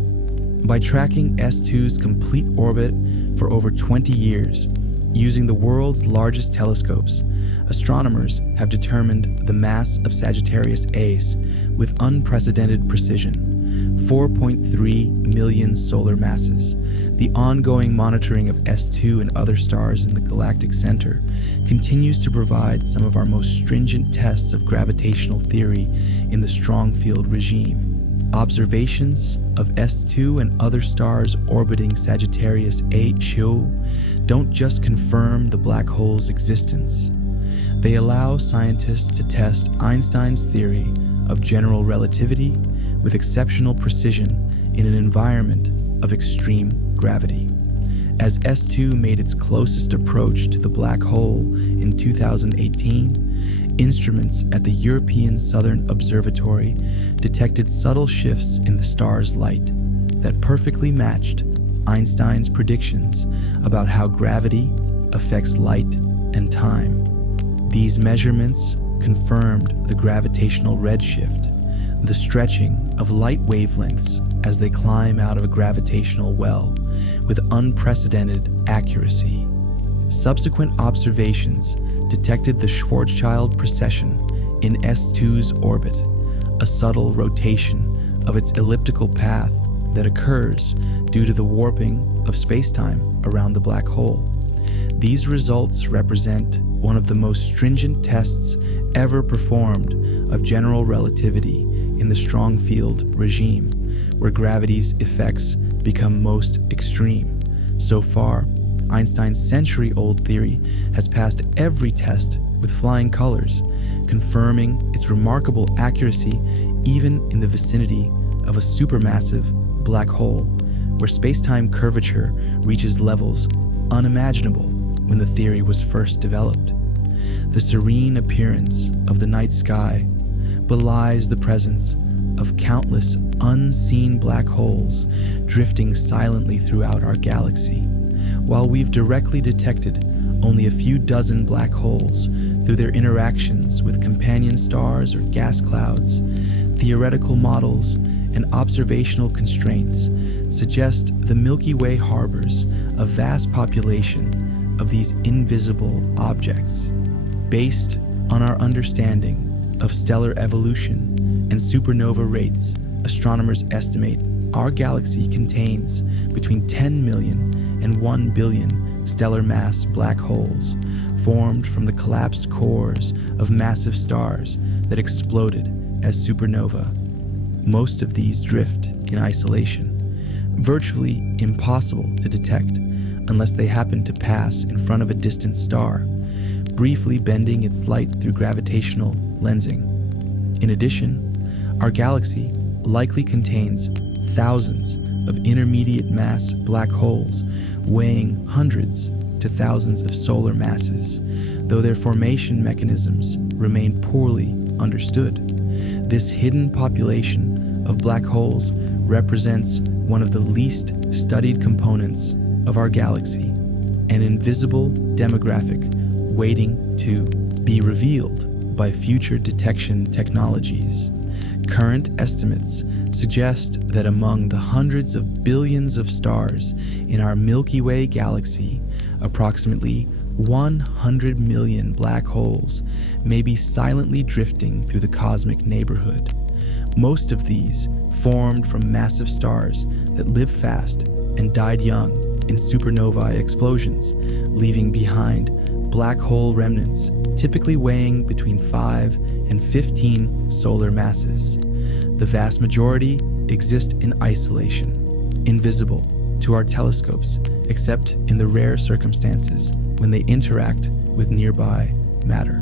By tracking S2's complete orbit for over 20 years, using the world's largest telescopes, astronomers have determined the mass of Sagittarius A with unprecedented precision, 4.3 million solar masses. The ongoing monitoring of S2 and other stars in the galactic center continues to provide some of our most stringent tests of gravitational theory in the strong field regime. Observations of S2 and other stars orbiting Sagittarius A2 don't just confirm the black hole's existence. They allow scientists to test Einstein's theory of general relativity with exceptional precision in an environment of extreme gravity. As S2 made its closest approach to the black hole in 2018, instruments at the European Southern Observatory detected subtle shifts in the star's light that perfectly matched Einstein's predictions about how gravity affects light and time. These measurements confirmed the gravitational redshift, the stretching of light wavelengths as they climb out of a gravitational well with unprecedented accuracy. Subsequent observations detected the Schwarzschild precession in S2's orbit, a subtle rotation of its elliptical path that occurs due to the warping of spacetime around the black hole. These results represent one of the most stringent tests ever performed of general relativity in the strong field regime, where gravity's effects become most extreme. So far, Einstein's century-old theory has passed every test with flying colors, confirming its remarkable accuracy even in the vicinity of a supermassive black hole, where space-time curvature reaches levels unimaginable when the theory was first developed. The serene appearance of the night sky belies the presence of countless unseen black holes drifting silently throughout our galaxy. While we've directly detected only a few dozen black holes through their interactions with companion stars or gas clouds, theoretical models and observational constraints suggest the Milky Way harbors a vast population of these invisible objects. Based on our understanding of stellar evolution and supernova rates, astronomers estimate our galaxy contains between 10 million and 1 billion stellar mass black holes formed from the collapsed cores of massive stars that exploded as supernova. Most of these drift in isolation, virtually impossible to detect unless they happen to pass in front of a distant star, briefly bending its light through gravitational lensing. In addition, our galaxy likely contains thousands of intermediate mass black holes weighing hundreds to thousands of solar masses, though their formation mechanisms remain poorly understood. This hidden population of black holes represents one of the least studied components of our galaxy, an invisible demographic waiting to be revealed by future detection technologies. Current estimates suggest that among the hundreds of billions of stars in our Milky Way galaxy, approximately 100 million black holes may be silently drifting through the cosmic neighborhood. Most of these formed from massive stars that lived fast and died young in supernovae explosions, leaving behind black hole remnants typically weighing between 5 and 15 solar masses. The vast majority exist in isolation, invisible to our telescopes, except in the rare circumstances when they interact with nearby matter.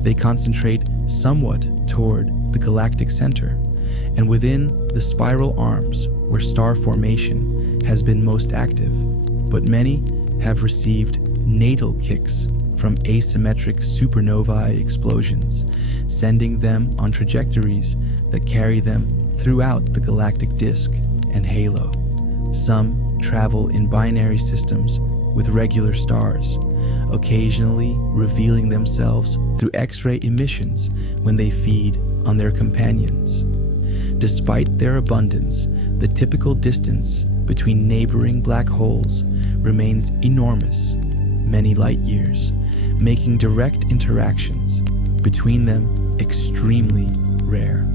They concentrate somewhat toward the galactic center and within the spiral arms where star formation has been most active, but many have received natal kicks from asymmetric supernovae explosions, sending them on trajectories that carry them throughout the galactic disk and halo. Some travel in binary systems with regular stars, occasionally revealing themselves through X-ray emissions when they feed on their companions. Despite their abundance, the typical distance between neighboring black holes remains enormous, many light years, making direct interactions between them extremely rare.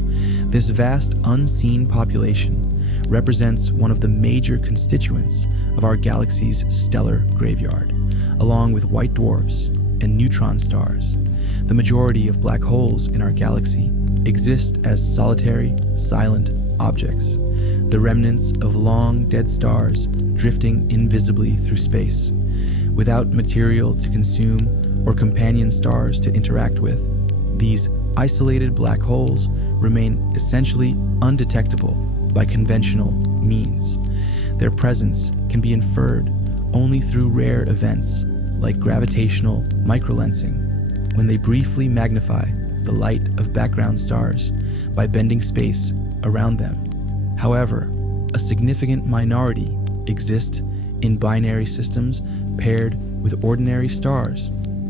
This vast unseen population represents one of the major constituents of our galaxy's stellar graveyard, along with white dwarfs and neutron stars. The majority of black holes in our galaxy exist as solitary, silent objects, the remnants of long dead stars drifting invisibly through space. Without material to consume or companion stars to interact with, these isolated black holes remain essentially undetectable by conventional means. Their presence can be inferred only through rare events like gravitational microlensing, when they briefly magnify the light of background stars by bending space around them. However, a significant minority exist in binary systems paired with ordinary stars,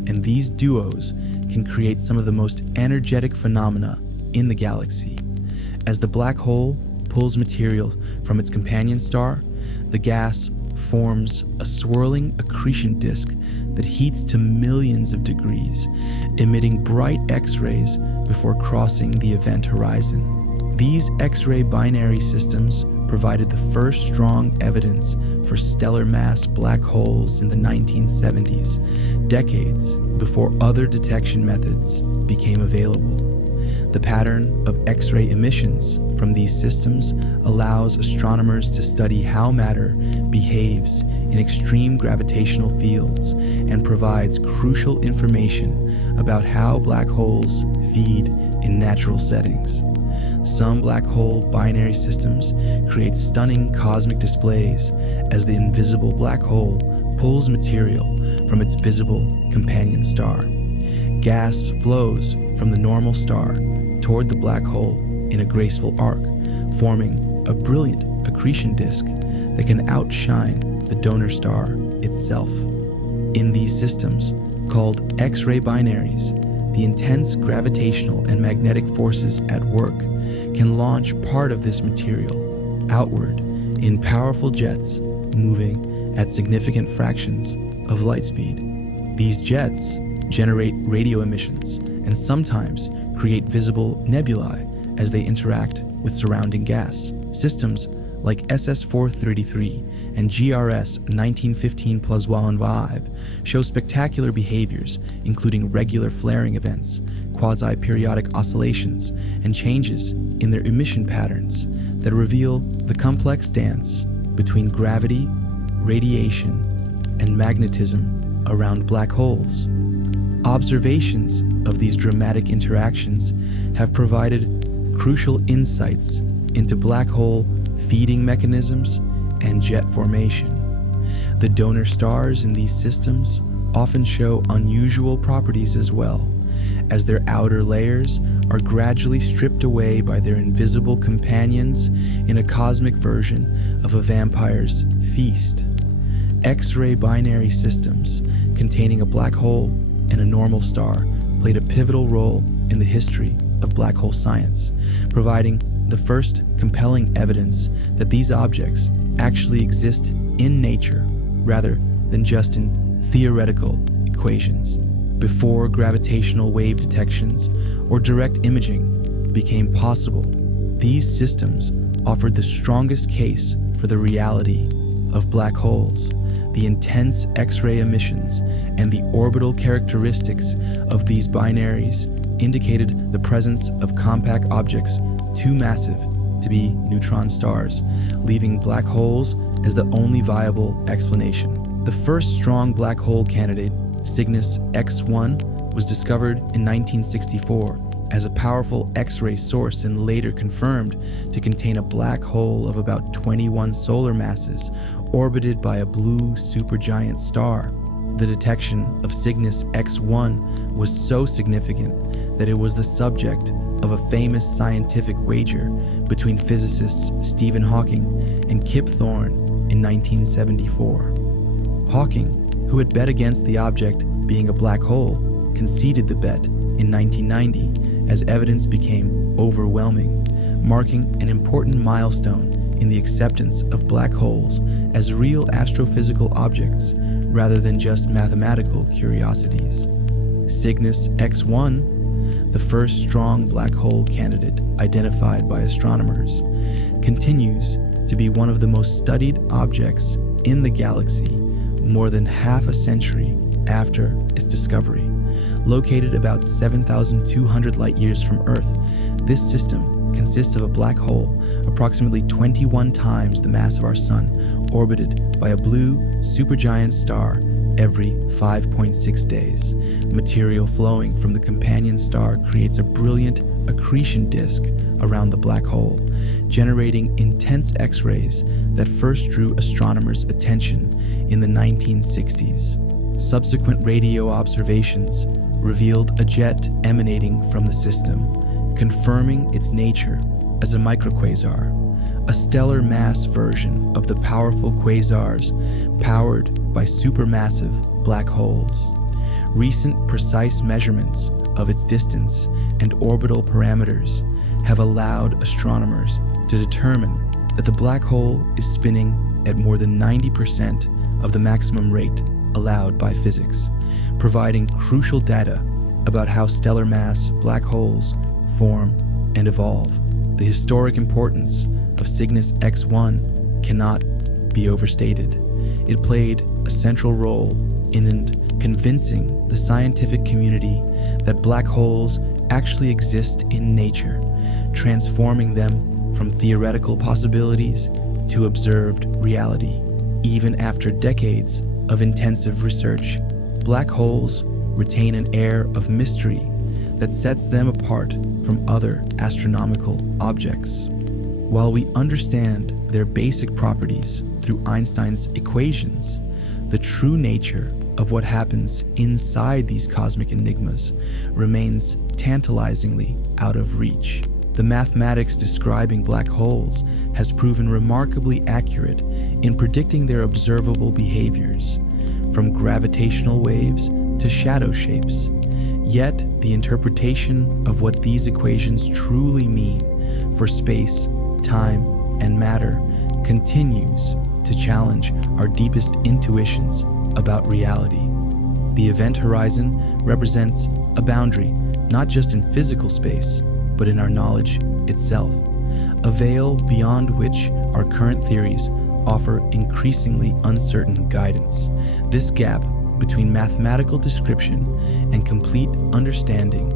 and these duos can create some of the most energetic phenomena in the galaxy. As the black hole pulls material from its companion star, the gas forms a swirling accretion disk that heats to millions of degrees, emitting bright X-rays before crossing the event horizon. These X-ray binary systems provided the first strong evidence for stellar mass black holes in the 1970s, decades before other detection methods became available. The pattern of X-ray emissions from these systems allows astronomers to study how matter behaves in extreme gravitational fields and provides crucial information about how black holes feed in natural settings. Some black hole binary systems create stunning cosmic displays as the invisible black hole pulls material from its visible companion star. Gas flows from the normal star toward the black hole in a graceful arc, forming a brilliant accretion disk that can outshine the donor star itself. In these systems, called X-ray binaries, the intense gravitational and magnetic forces at work can launch part of this material outward in powerful jets moving at significant fractions of light speed. These jets generate radio emissions and sometimes create visible nebulae as they interact with surrounding gas. Systems like SS433 and GRS 1915 plus 1 show spectacular behaviors, including regular flaring events, quasi-periodic oscillations, and changes in their emission patterns that reveal the complex dance between gravity, radiation, and magnetism around black holes. Observations of these dramatic interactions have provided crucial insights into black hole feeding mechanisms and jet formation. The donor stars in these systems often show unusual properties as well, as their outer layers are gradually stripped away by their invisible companions in a cosmic version of a vampire's feast. X-ray binary systems containing a black hole and a normal star played a pivotal role in the history of black hole science, providing the first compelling evidence that these objects actually exist in nature rather than just in theoretical equations. Before gravitational wave detections or direct imaging became possible, these systems offered the strongest case for the reality of black holes. The intense X-ray emissions and the orbital characteristics of these binaries indicated the presence of compact objects too massive to be neutron stars, leaving black holes as the only viable explanation. The first strong black hole candidate, Cygnus X1, was discovered in 1964 as a powerful X-ray source and later confirmed to contain a black hole of about 21 solar masses orbited by a blue supergiant star. The detection of Cygnus X1 was so significant that it was the subject of a famous scientific wager between physicists Stephen Hawking and Kip Thorne in 1974. Hawking, who had bet against the object being a black hole, conceded the bet in 1990 as evidence became overwhelming, marking an important milestone in the acceptance of black holes as real astrophysical objects rather than just mathematical curiosities. Cygnus X1, the first strong black hole candidate identified by astronomers, continues to be one of the most studied objects in the galaxy more than half a century after its discovery. Located about 7,200 light-years from Earth, this system consists of a black hole approximately 21 times the mass of our Sun, orbited by a blue supergiant star every 5.6 days. Material flowing from the companion star creates a brilliant accretion disk around the black hole, generating intense X-rays that first drew astronomers' attention in the 1960s. Subsequent radio observations revealed a jet emanating from the system, confirming its nature as a microquasar, a stellar mass version of the powerful quasars powered by supermassive black holes. Recent precise measurements of its distance and orbital parameters have allowed astronomers to determine that the black hole is spinning at more than 90% of the maximum rate allowed by physics, providing crucial data about how stellar mass black holes form and evolve. The historic importance of Cygnus X1 cannot be overstated. It played a central role in convincing the scientific community that black holes actually exist in nature, transforming them from theoretical possibilities to observed reality. Even after decades of intensive research, black holes retain an air of mystery that sets them apart from other astronomical objects. While we understand their basic properties through Einstein's equations, the true nature of what happens inside these cosmic enigmas remains tantalizingly out of reach. The mathematics describing black holes has proven remarkably accurate in predicting their observable behaviors, from gravitational waves to shadow shapes. Yet, the interpretation of what these equations truly mean for space, time, and matter continues to challenge our deepest intuitions about reality. The event horizon represents a boundary, not just in physical space, but in our knowledge itself, a veil beyond which our current theories offer increasingly uncertain guidance. This gap between mathematical description and complete understanding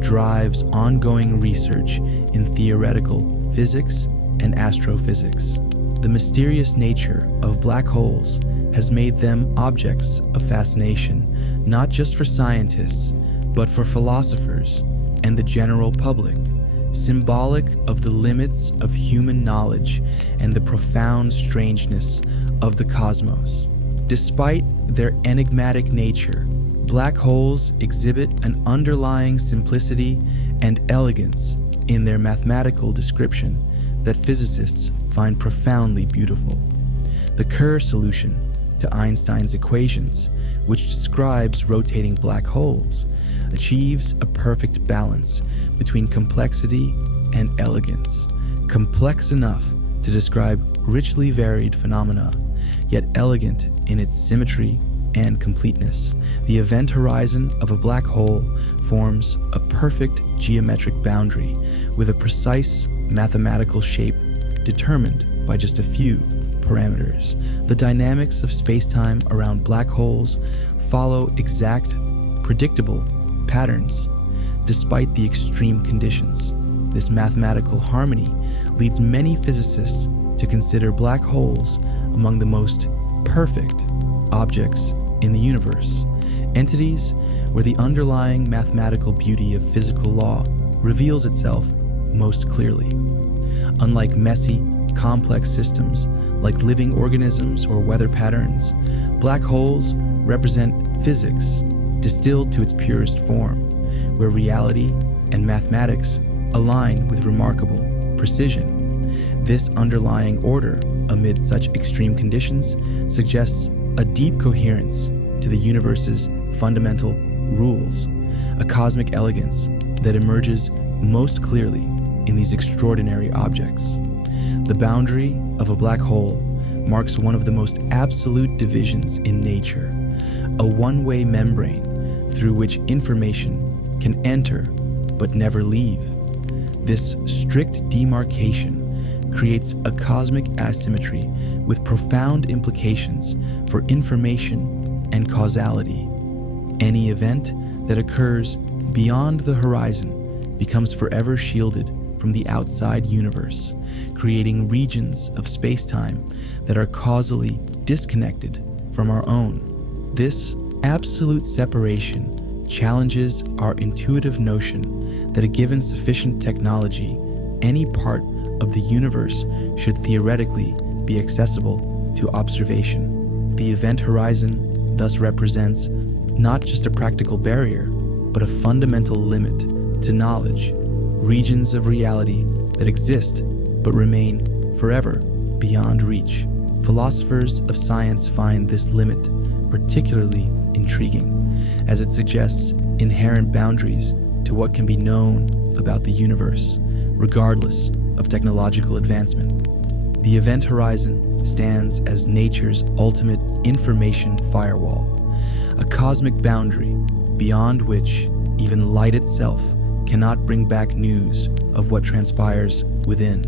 drives ongoing research in theoretical physics and astrophysics. The mysterious nature of black holes has made them objects of fascination, not just for scientists, but for philosophers and the general public, symbolic of the limits of human knowledge and the profound strangeness of the cosmos. Despite their enigmatic nature, black holes exhibit an underlying simplicity and elegance in their mathematical description that physicists find profoundly beautiful. The Kerr solution to Einstein's equations, which describes rotating black holes, achieves a perfect balance between complexity and elegance, complex enough to describe richly varied phenomena, yet elegant in its symmetry and completeness. The event horizon of a black hole forms a perfect geometric boundary with a precise mathematical shape determined by just a few parameters. The dynamics of space-time around black holes follow exact, predictable patterns despite the extreme conditions. This mathematical harmony leads many physicists to consider black holes among the most perfect objects in the universe, entities where the underlying mathematical beauty of physical law reveals itself most clearly. Unlike messy, complex systems like living organisms or weather patterns, black holes represent physics distilled to its purest form, where reality and mathematics align with remarkable precision. This underlying order amid such extreme conditions suggests a deep coherence to the universe's fundamental rules, a cosmic elegance that emerges most clearly in these extraordinary objects. The boundary of a black hole marks one of the most absolute divisions in nature, a one-way membrane through which information can enter but never leave. This strict demarcation creates a cosmic asymmetry with profound implications for information and causality. Any event that occurs beyond the horizon becomes forever shielded from the outside universe, creating regions of space-time that are causally disconnected from our own. This absolute separation challenges our intuitive notion that a given sufficient technology, any part of the universe should theoretically be accessible to observation. The event horizon thus represents not just a practical barrier, but a fundamental limit to knowledge, regions of reality that exist but remain forever beyond reach. Philosophers of science find this limit particularly intriguing, as it suggests inherent boundaries to what can be known about the universe, regardless of technological advancement. The event horizon stands as nature's ultimate information firewall, a cosmic boundary beyond which even light itself cannot bring back news of what transpires within.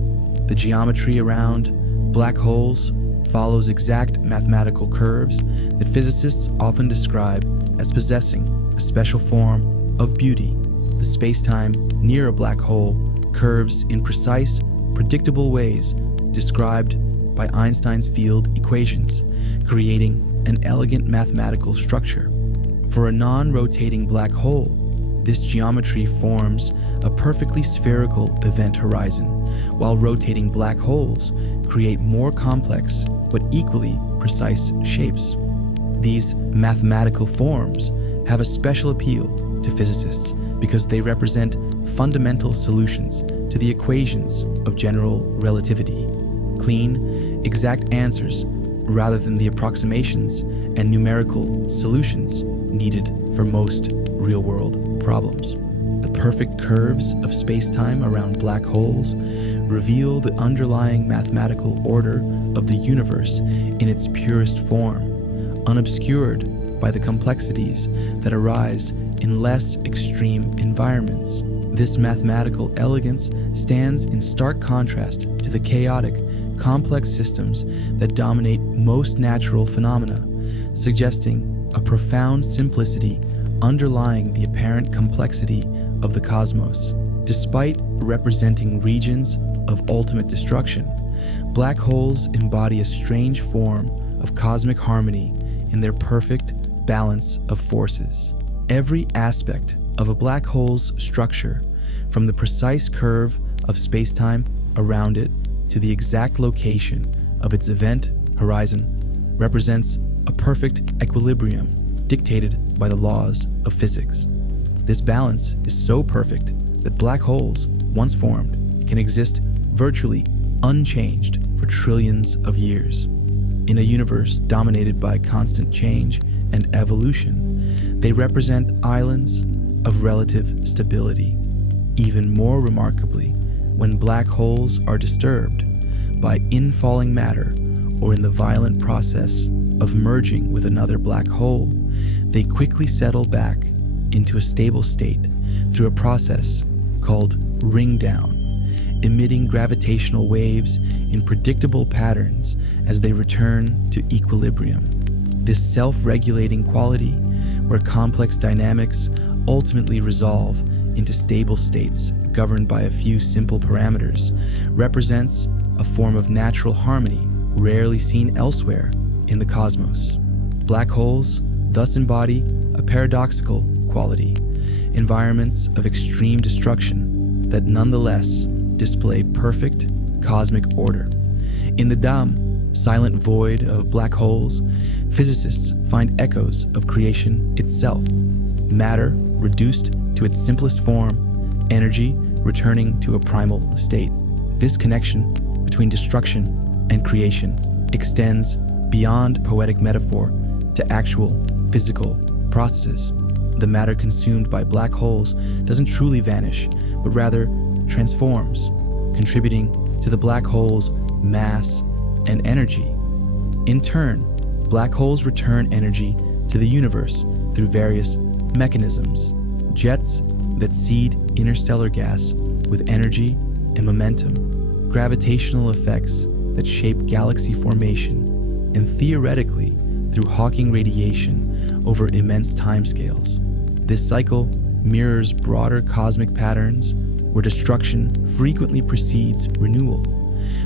The geometry around black holes follows exact mathematical curves that physicists often describe as possessing a special form of beauty. The space-time near a black hole curves in precise, predictable ways described by Einstein's field equations, creating an elegant mathematical structure. For a non-rotating black hole, this geometry forms a perfectly spherical event horizon, while rotating black holes create more complex but equally precise shapes. These mathematical forms have a special appeal to physicists because they represent fundamental solutions to the equations of general relativity, clean, exact answers rather than the approximations and numerical solutions needed for most real-world problems. The perfect curves of space-time around black holes reveal the underlying mathematical order of the universe in its purest form, unobscured by the complexities that arise in less extreme environments. This mathematical elegance stands in stark contrast to the chaotic, complex systems that dominate most natural phenomena, suggesting a profound simplicity underlying the apparent complexity of the cosmos. Despite representing regions of ultimate destruction, black holes embody a strange form of cosmic harmony in their perfect balance of forces. Every aspect of a black hole's structure, from the precise curve of space-time around it to the exact location of its event horizon, represents a perfect equilibrium dictated by the laws of physics. This balance is so perfect that black holes, once formed, can exist virtually unchanged for trillions of years. In a universe dominated by constant change and evolution, they represent islands of relative stability. Even more remarkably, when black holes are disturbed by infalling matter or in the violent process of merging with another black hole, they quickly settle back into a stable state through a process called ring down, emitting gravitational waves in predictable patterns as they return to equilibrium. This self-regulating quality, where complex dynamics ultimately resolve into stable states governed by a few simple parameters, represents a form of natural harmony rarely seen elsewhere in the cosmos. Black holes thus embody a paradoxical quality. Environments of extreme destruction that nonetheless display perfect cosmic order. In the dumb, silent void of black holes, physicists find echoes of creation itself. Matter reduced to its simplest form, energy returning to a primal state. This connection between destruction and creation extends beyond poetic metaphor to actual physical processes. The matter consumed by black holes doesn't truly vanish, but rather transforms, contributing to the black hole's mass and energy. In turn, black holes return energy to the universe through various mechanisms. Jets that seed interstellar gas with energy and momentum, gravitational effects that shape galaxy formation, and theoretically through Hawking radiation over immense timescales. This cycle mirrors broader cosmic patterns where destruction frequently precedes renewal.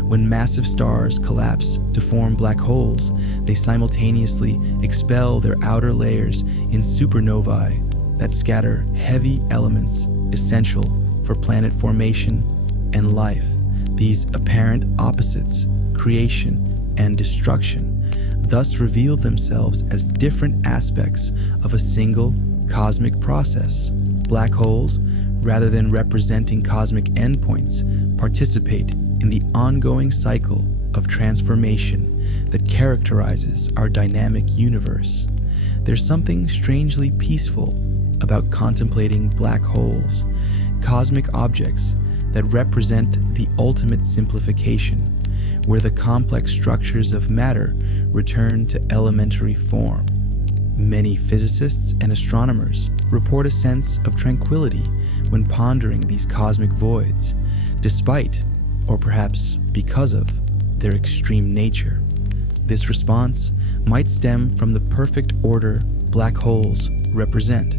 When massive stars collapse to form black holes, they simultaneously expel their outer layers in supernovae that scatter heavy elements essential for planet formation and life. These apparent opposites, creation and destruction, thus reveal themselves as different aspects of a single cosmic process. Black holes, rather than representing cosmic endpoints, participate in the ongoing cycle of transformation that characterizes our dynamic universe. There's something strangely peaceful about contemplating black holes, cosmic objects that represent the ultimate simplification, where the complex structures of matter return to elementary form. Many physicists and astronomers report a sense of tranquility when pondering these cosmic voids, despite, or perhaps because of, their extreme nature. This response might stem from the perfect order black holes represent,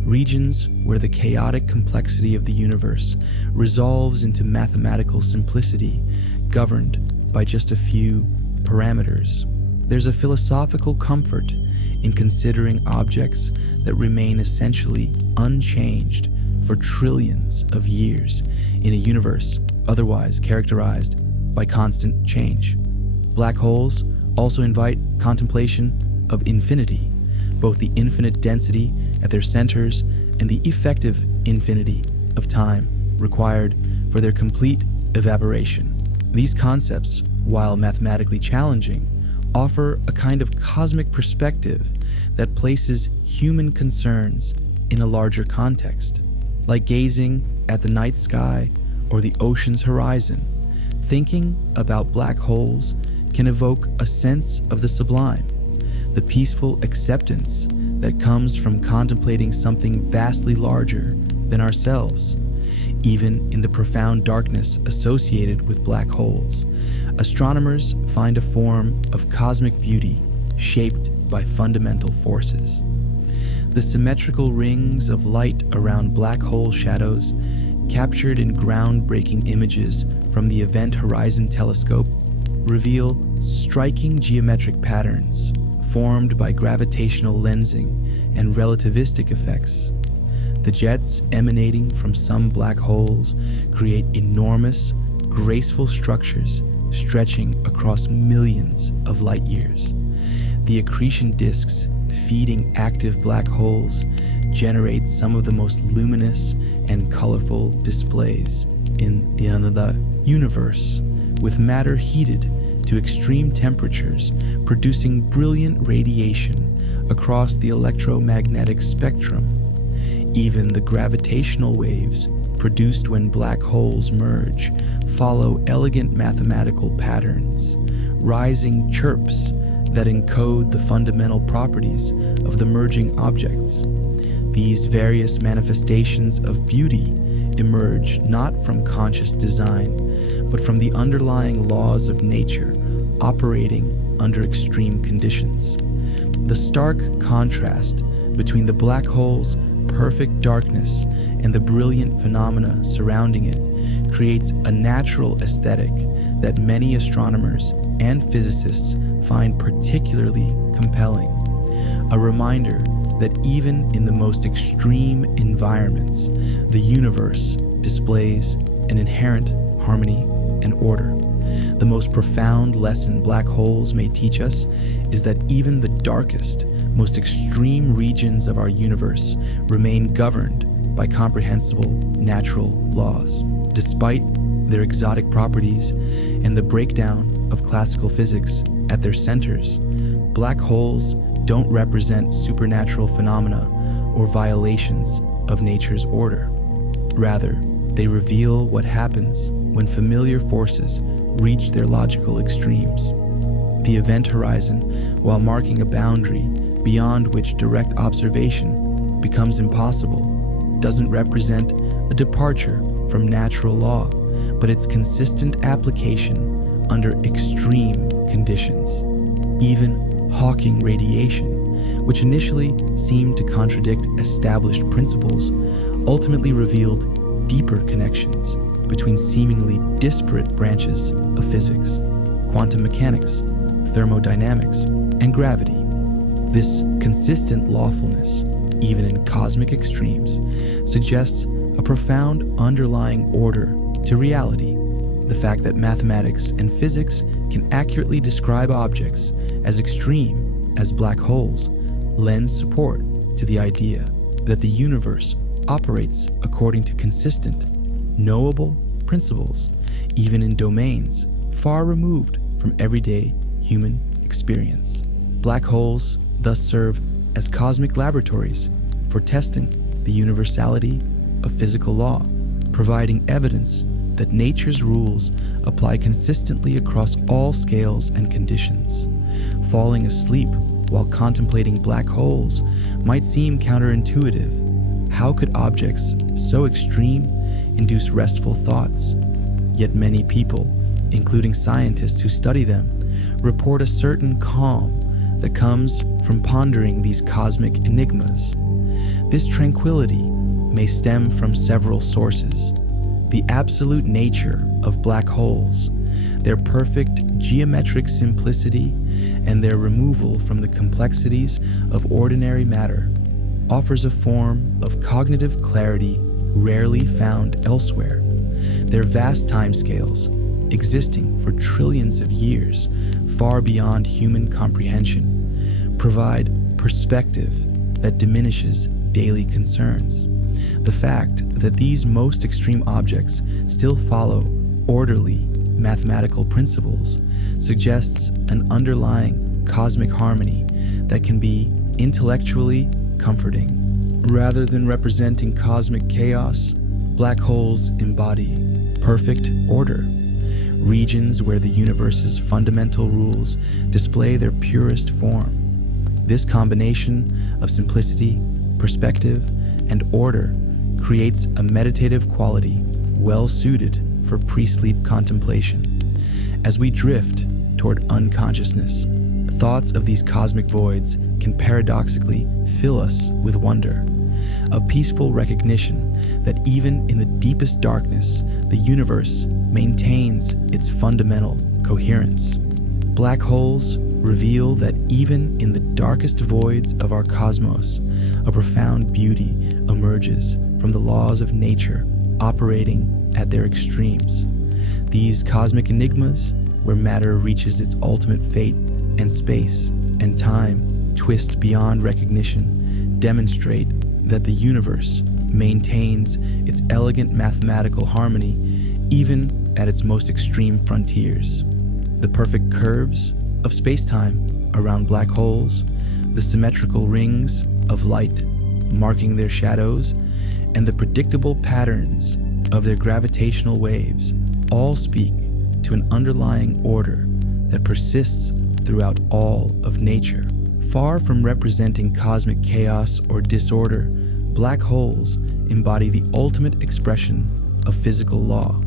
regions where the chaotic complexity of the universe resolves into mathematical simplicity, governed by just a few parameters. There's a philosophical comfort in considering objects that remain essentially unchanged for trillions of years in a universe otherwise characterized by constant change. Black holes also invite contemplation of infinity, both the infinite density at their centers and the effective infinity of time required for their complete evaporation. These concepts, while mathematically challenging, offer a kind of cosmic perspective that places human concerns in a larger context. Like gazing at the night sky or the ocean's horizon, thinking about black holes can evoke a sense of the sublime, the peaceful acceptance that comes from contemplating something vastly larger than ourselves. Even in the profound darkness associated with black holes, astronomers find a form of cosmic beauty shaped by fundamental forces. The symmetrical rings of light around black hole shadows, captured in groundbreaking images from the Event Horizon Telescope, reveal striking geometric patterns formed by gravitational lensing and relativistic effects. The jets emanating from some black holes create enormous, graceful structures stretching across millions of light years. The accretion disks feeding active black holes generate some of the most luminous and colorful displays in the universe, with matter heated to extreme temperatures, producing brilliant radiation across the electromagnetic spectrum. Even the gravitational waves produced when black holes merge follow elegant mathematical patterns, rising chirps that encode the fundamental properties of the merging objects. These various manifestations of beauty emerge not from conscious design, but from the underlying laws of nature operating under extreme conditions. The stark contrast between the black hole's perfect darkness and the brilliant phenomena surrounding it creates a natural aesthetic that many astronomers and physicists find particularly compelling. A reminder that even in the most extreme environments, the universe displays an inherent harmony and order. The most profound lesson black holes may teach us is that even the darkest, most extreme regions of our universe remain governed by comprehensible natural laws. Despite their exotic properties and the breakdown of classical physics at their centers, black holes don't represent supernatural phenomena or violations of nature's order. Rather, they reveal what happens when familiar forces reach their logical extremes. The event horizon, while marking a boundary beyond which direct observation becomes impossible, doesn't represent a departure from natural law, but its consistent application under extreme conditions. Even Hawking radiation, which initially seemed to contradict established principles, ultimately revealed deeper connections between seemingly disparate branches of physics: quantum mechanics, thermodynamics, and gravity. This consistent lawfulness, even in cosmic extremes, suggests a profound underlying order to reality. The fact that mathematics and physics can accurately describe objects as extreme as black holes lends support to the idea that the universe operates according to consistent, knowable principles, even in domains far removed from everyday human experience. Black holes thus serve as cosmic laboratories for testing the universality of physical law, providing evidence that nature's rules apply consistently across all scales and conditions. Falling asleep while contemplating black holes might seem counterintuitive. How could objects so extreme induce restful thoughts? Yet many people, including scientists who study them, report a certain calm that comes from pondering these cosmic enigmas. This tranquility may stem from several sources: the absolute nature of black holes, their perfect geometric simplicity, and their removal from the complexities of ordinary matter offers a form of cognitive clarity rarely found elsewhere. Their vast timescales, existing for trillions of years, far beyond human comprehension, provide perspective that diminishes daily concerns. The fact that these most extreme objects still follow orderly mathematical principles suggests an underlying cosmic harmony that can be intellectually comforting. Rather than representing cosmic chaos, black holes embody perfect order, regions where the universe's fundamental rules display their purest form. This combination of simplicity, perspective, and order creates a meditative quality well suited for pre-sleep contemplation. As we drift toward unconsciousness, thoughts of these cosmic voids can paradoxically fill us with wonder, a peaceful recognition that even in the deepest darkness, the universe maintains its fundamental coherence. Black holes reveal that even in the darkest voids of our cosmos, a profound beauty emerges from the laws of nature operating at their extremes. These cosmic enigmas, where matter reaches its ultimate fate and space and time twist beyond recognition, demonstrate that the universe maintains its elegant mathematical harmony even at its most extreme frontiers. The perfect curves of space-time around black holes, the symmetrical rings of light marking their shadows, and the predictable patterns of their gravitational waves all speak to an underlying order that persists throughout all of nature. Far from representing cosmic chaos or disorder, black holes embody the ultimate expression of physical law,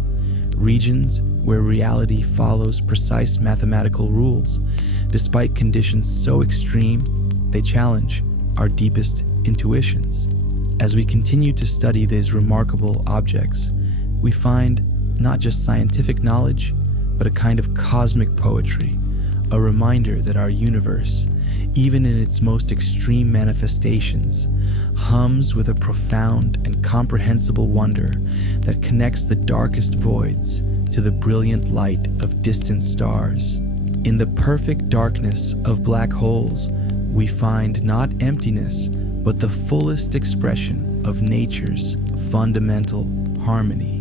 regions where reality follows precise mathematical rules. Despite conditions so extreme, they challenge our deepest intuitions. As we continue to study these remarkable objects, we find not just scientific knowledge, but a kind of cosmic poetry, a reminder that our universe, even in its most extreme manifestations, hums with a profound and comprehensible wonder that connects the darkest voids to the brilliant light of distant stars. In the perfect darkness of black holes, we find not emptiness, but the fullest expression of nature's fundamental harmony.